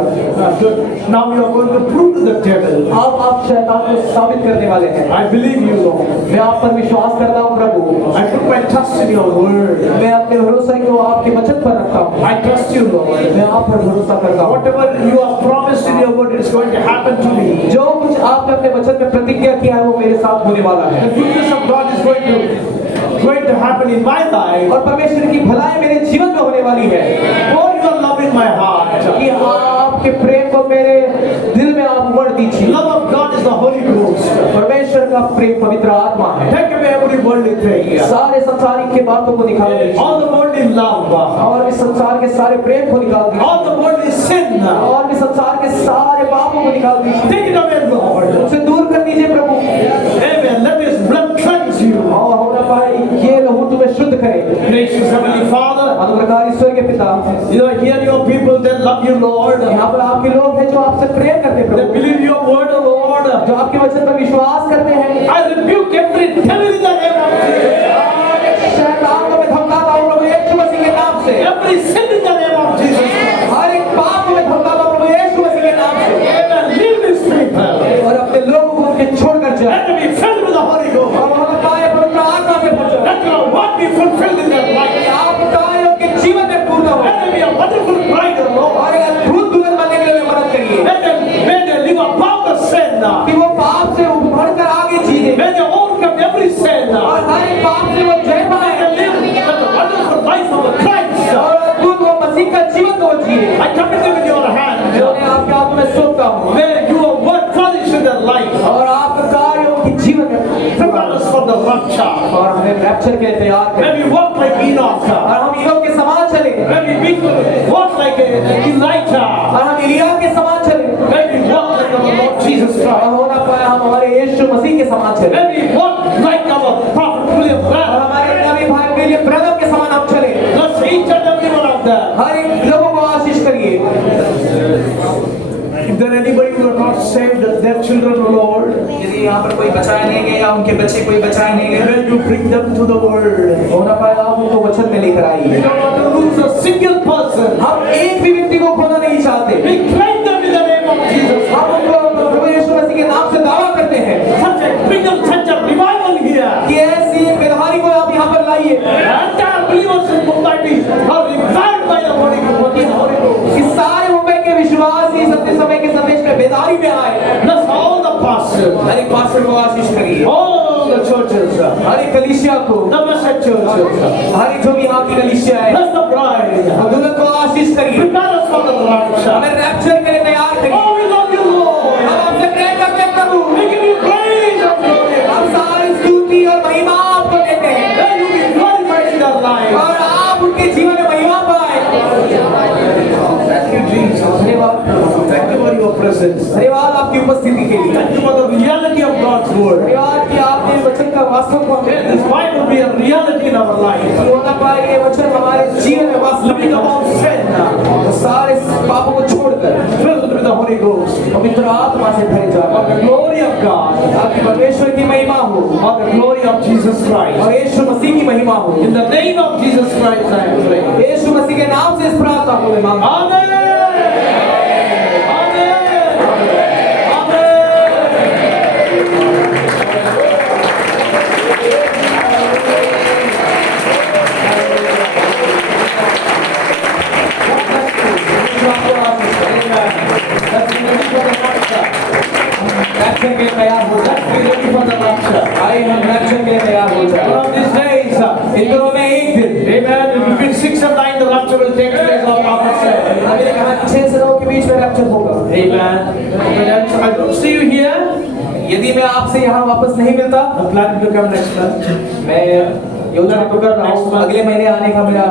Good. Now you are going to prove to the devil. अब आप शैतान को साबित करने वाले हैं। I believe you, Lord. मैं आप पर विश्वास करता हूँ प्रभु। I put my trust in your word. मैं अपने भरोसे को आपके वचन पर रखता हूँ। I trust you, Lord. मैं आप पर भरोसा करता हूँ। Whatever you have promised in your word is going to happen to me. जो कुछ आपने अपने वचन में प्रतिज्ञा किया है वो मेरे साथ होने वाला है। The goodness of God is going to happen in my life. और परमेश्वर की भलाई मेरे जीवन में होने वाली है। For your love in my heart. कि आपके प्रेम को मेरे दिल में आप उमड़ दीजिए। Love of God is the Holy Ghost. परमेश्वर का प्रेम पवित्र आत्मा है। Take away every worldly thing. सारे संसारिक के बातों को निकाल दीजिए। All the worldly love. और इस संसार के सारे प्रेम को निकाल दीजिए। All the worldly sin. और इस संसार के सारे पापों को निकाल दीजिए। Take it away, Lord. उसे दूर कर दीजिए प्रभु। Amen. Let His blood cleanse you. और होना पाए ये लहू तुम्हें शुद्ध करे। Gracious Heavenly Father. अनुग्रहकारी ईश्वर के पिता। You know, here your people that love you, Lord. यहाँ पर आपके लोग हैं जो आपसे प्रेम करते हैं They Prabhu. believe your word, O Lord. जो आपके वचन पर विश्वास करते हैं। I rebuke every devil in the name of Jesus. शैतान को मैं धमकाता हूँ प्रभु यीशु मसीह के नाम से। Every sin in the name of Jesus. हर एक पाप को मैं धमकाता हूँ प्रभु यीशु मसीह के नाम से। Amen. Leave this people. और अपने लोगों को उनके छोड़कर जाए। Let them be filled with the Holy Ghost. और वहाँ पाए पवित्र आत्मा से भर जाए। Let your word be fulfilled in their life. आपका उनके जीवन में पूर्ण हो। Let them be a wonderful bride, O Lord. और एक अद्भुत दुल्हन बनने के लिए मदद करिए। May they live above the sin. कि वो पाप से उभरकर आगे जीए। May they overcome every sin. और हर एक पाप से वो जय पाए। May they live the wonderful life of a Christ. और अद्भुत वो मसीह का जीवन को जिए। I commit them in your hand. जो मैं आपके हाथ में सौंपता हूँ। May your word flourish in their life. और आपका कार्य उनके जीवन में Prepare us for the rapture. और हमें रैप्चर के लिए तैयार May करें। we walk like Enoch. और हम ईनोक के समान चले। May we walk like Elijah. और हम एलिया के समान चले। May we walk like our Lord Jesus और Christ. होना पाए हम हमारे यीशु मसीह के समान चले। May we walk like our prophet William और Branham. हमारे नबी भाई विलियम ब्रैनम के समान हम चले। Bless each and every one of them. हर एक लोगों को आशीष करिए। If there anybody who are not saved, their children, O Lord, यदि यहाँ पर कोई बचाए नहीं गए या उनके बच्चे कोई बचाए नहीं गए, may you bring them to the world. होना पाए आप उनको वचन में लेकर We आइए। don't want to lose a single person. हम एक भी व्यक्ति को खोना नहीं चाहते। We claim them in the name of Jesus. हम उनको प्रभु यीशु मसीह के नाम से दावा करते हैं Bring them such a revival here. कि ऐसी एक व्यवहारिक को आप यहाँ पर लाइए Entire believers in Mumbai are revived by the Holy Ghost. कि सारे मुंबई के विश्वासी सत्य समय के संदेश में बेदारी में आए। Bless all the pastors, हर एक पास्टर को आशीष करिए। all the churches, हर एक कलीसिया को, the blessed churches. हर एक जो भी यहाँ की कलीसिया है, Bless the bride. और दुल्हन को आशीष करिए। Prepare us for the rapture. हमें रैप्चर के लिए तैयार करिए। Oh, we love you, Lord. हम आपसे प्रेम करते हैं प्रभु। We give you praise and glory. हम सारी स्तुति और महिमा आपको देते हैं May you be glorified in their life. और आप उनके जीवन में महिमा पाए। Thank you, Jesus. धन्यवाद Thank you for your presence. धन्यवाद आपकी उपस्थिति के लिए। Thank you for the reality of God's word. धन्यवाद कि आपने वचन का वास्तव को May हमें this Bible be a reality in our life. होना पाए। ये वचन हमारे जीवन में वास्तविक Living about sin, और सारे पापों को छोड़कर filled with the Holy Ghost. पवित्र आत्मा से भरे जाए। For the glory of God, आपकी परमेश्वर की महिमा हो for the glory of Jesus Christ. और यीशु मसीह की महिमा हो। In the name of Jesus Christ, I pray. यीशु मसीह के नाम से इस प्रार्थना को मैं मांगता हूं। Amen. रैप्चर के लिए तैयार हो जाए। आइए हम रैप्चर के लिए तैयार हो जाए। One of these days, इन दिनों में एक दिन amen, between 6 and 9, the rapture will take place, our prophet said. अभी ने कहा 6 से 9 के बीच में रैप्चर होगा। Amen. But I don't see you here. यदि मैं आपसे यहाँ वापस नहीं मिलता, I'm planning to come next month. मैं योजना तो कर रहा हूँ। अगले महीने आने का मेरा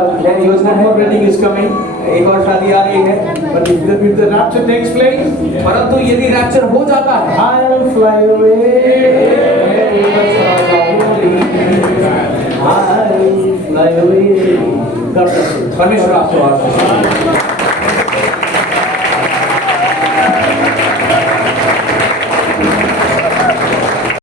योजना है। More wedding is coming. एक और शादी आ रही है। But if the rapture takes place, परंतु यदि रैप्चर हो जाता है, I will fly away. मैं ऊपर चला जाऊंगी। I will fly away. God bless you. परमेश्वर आपको आशीष दे।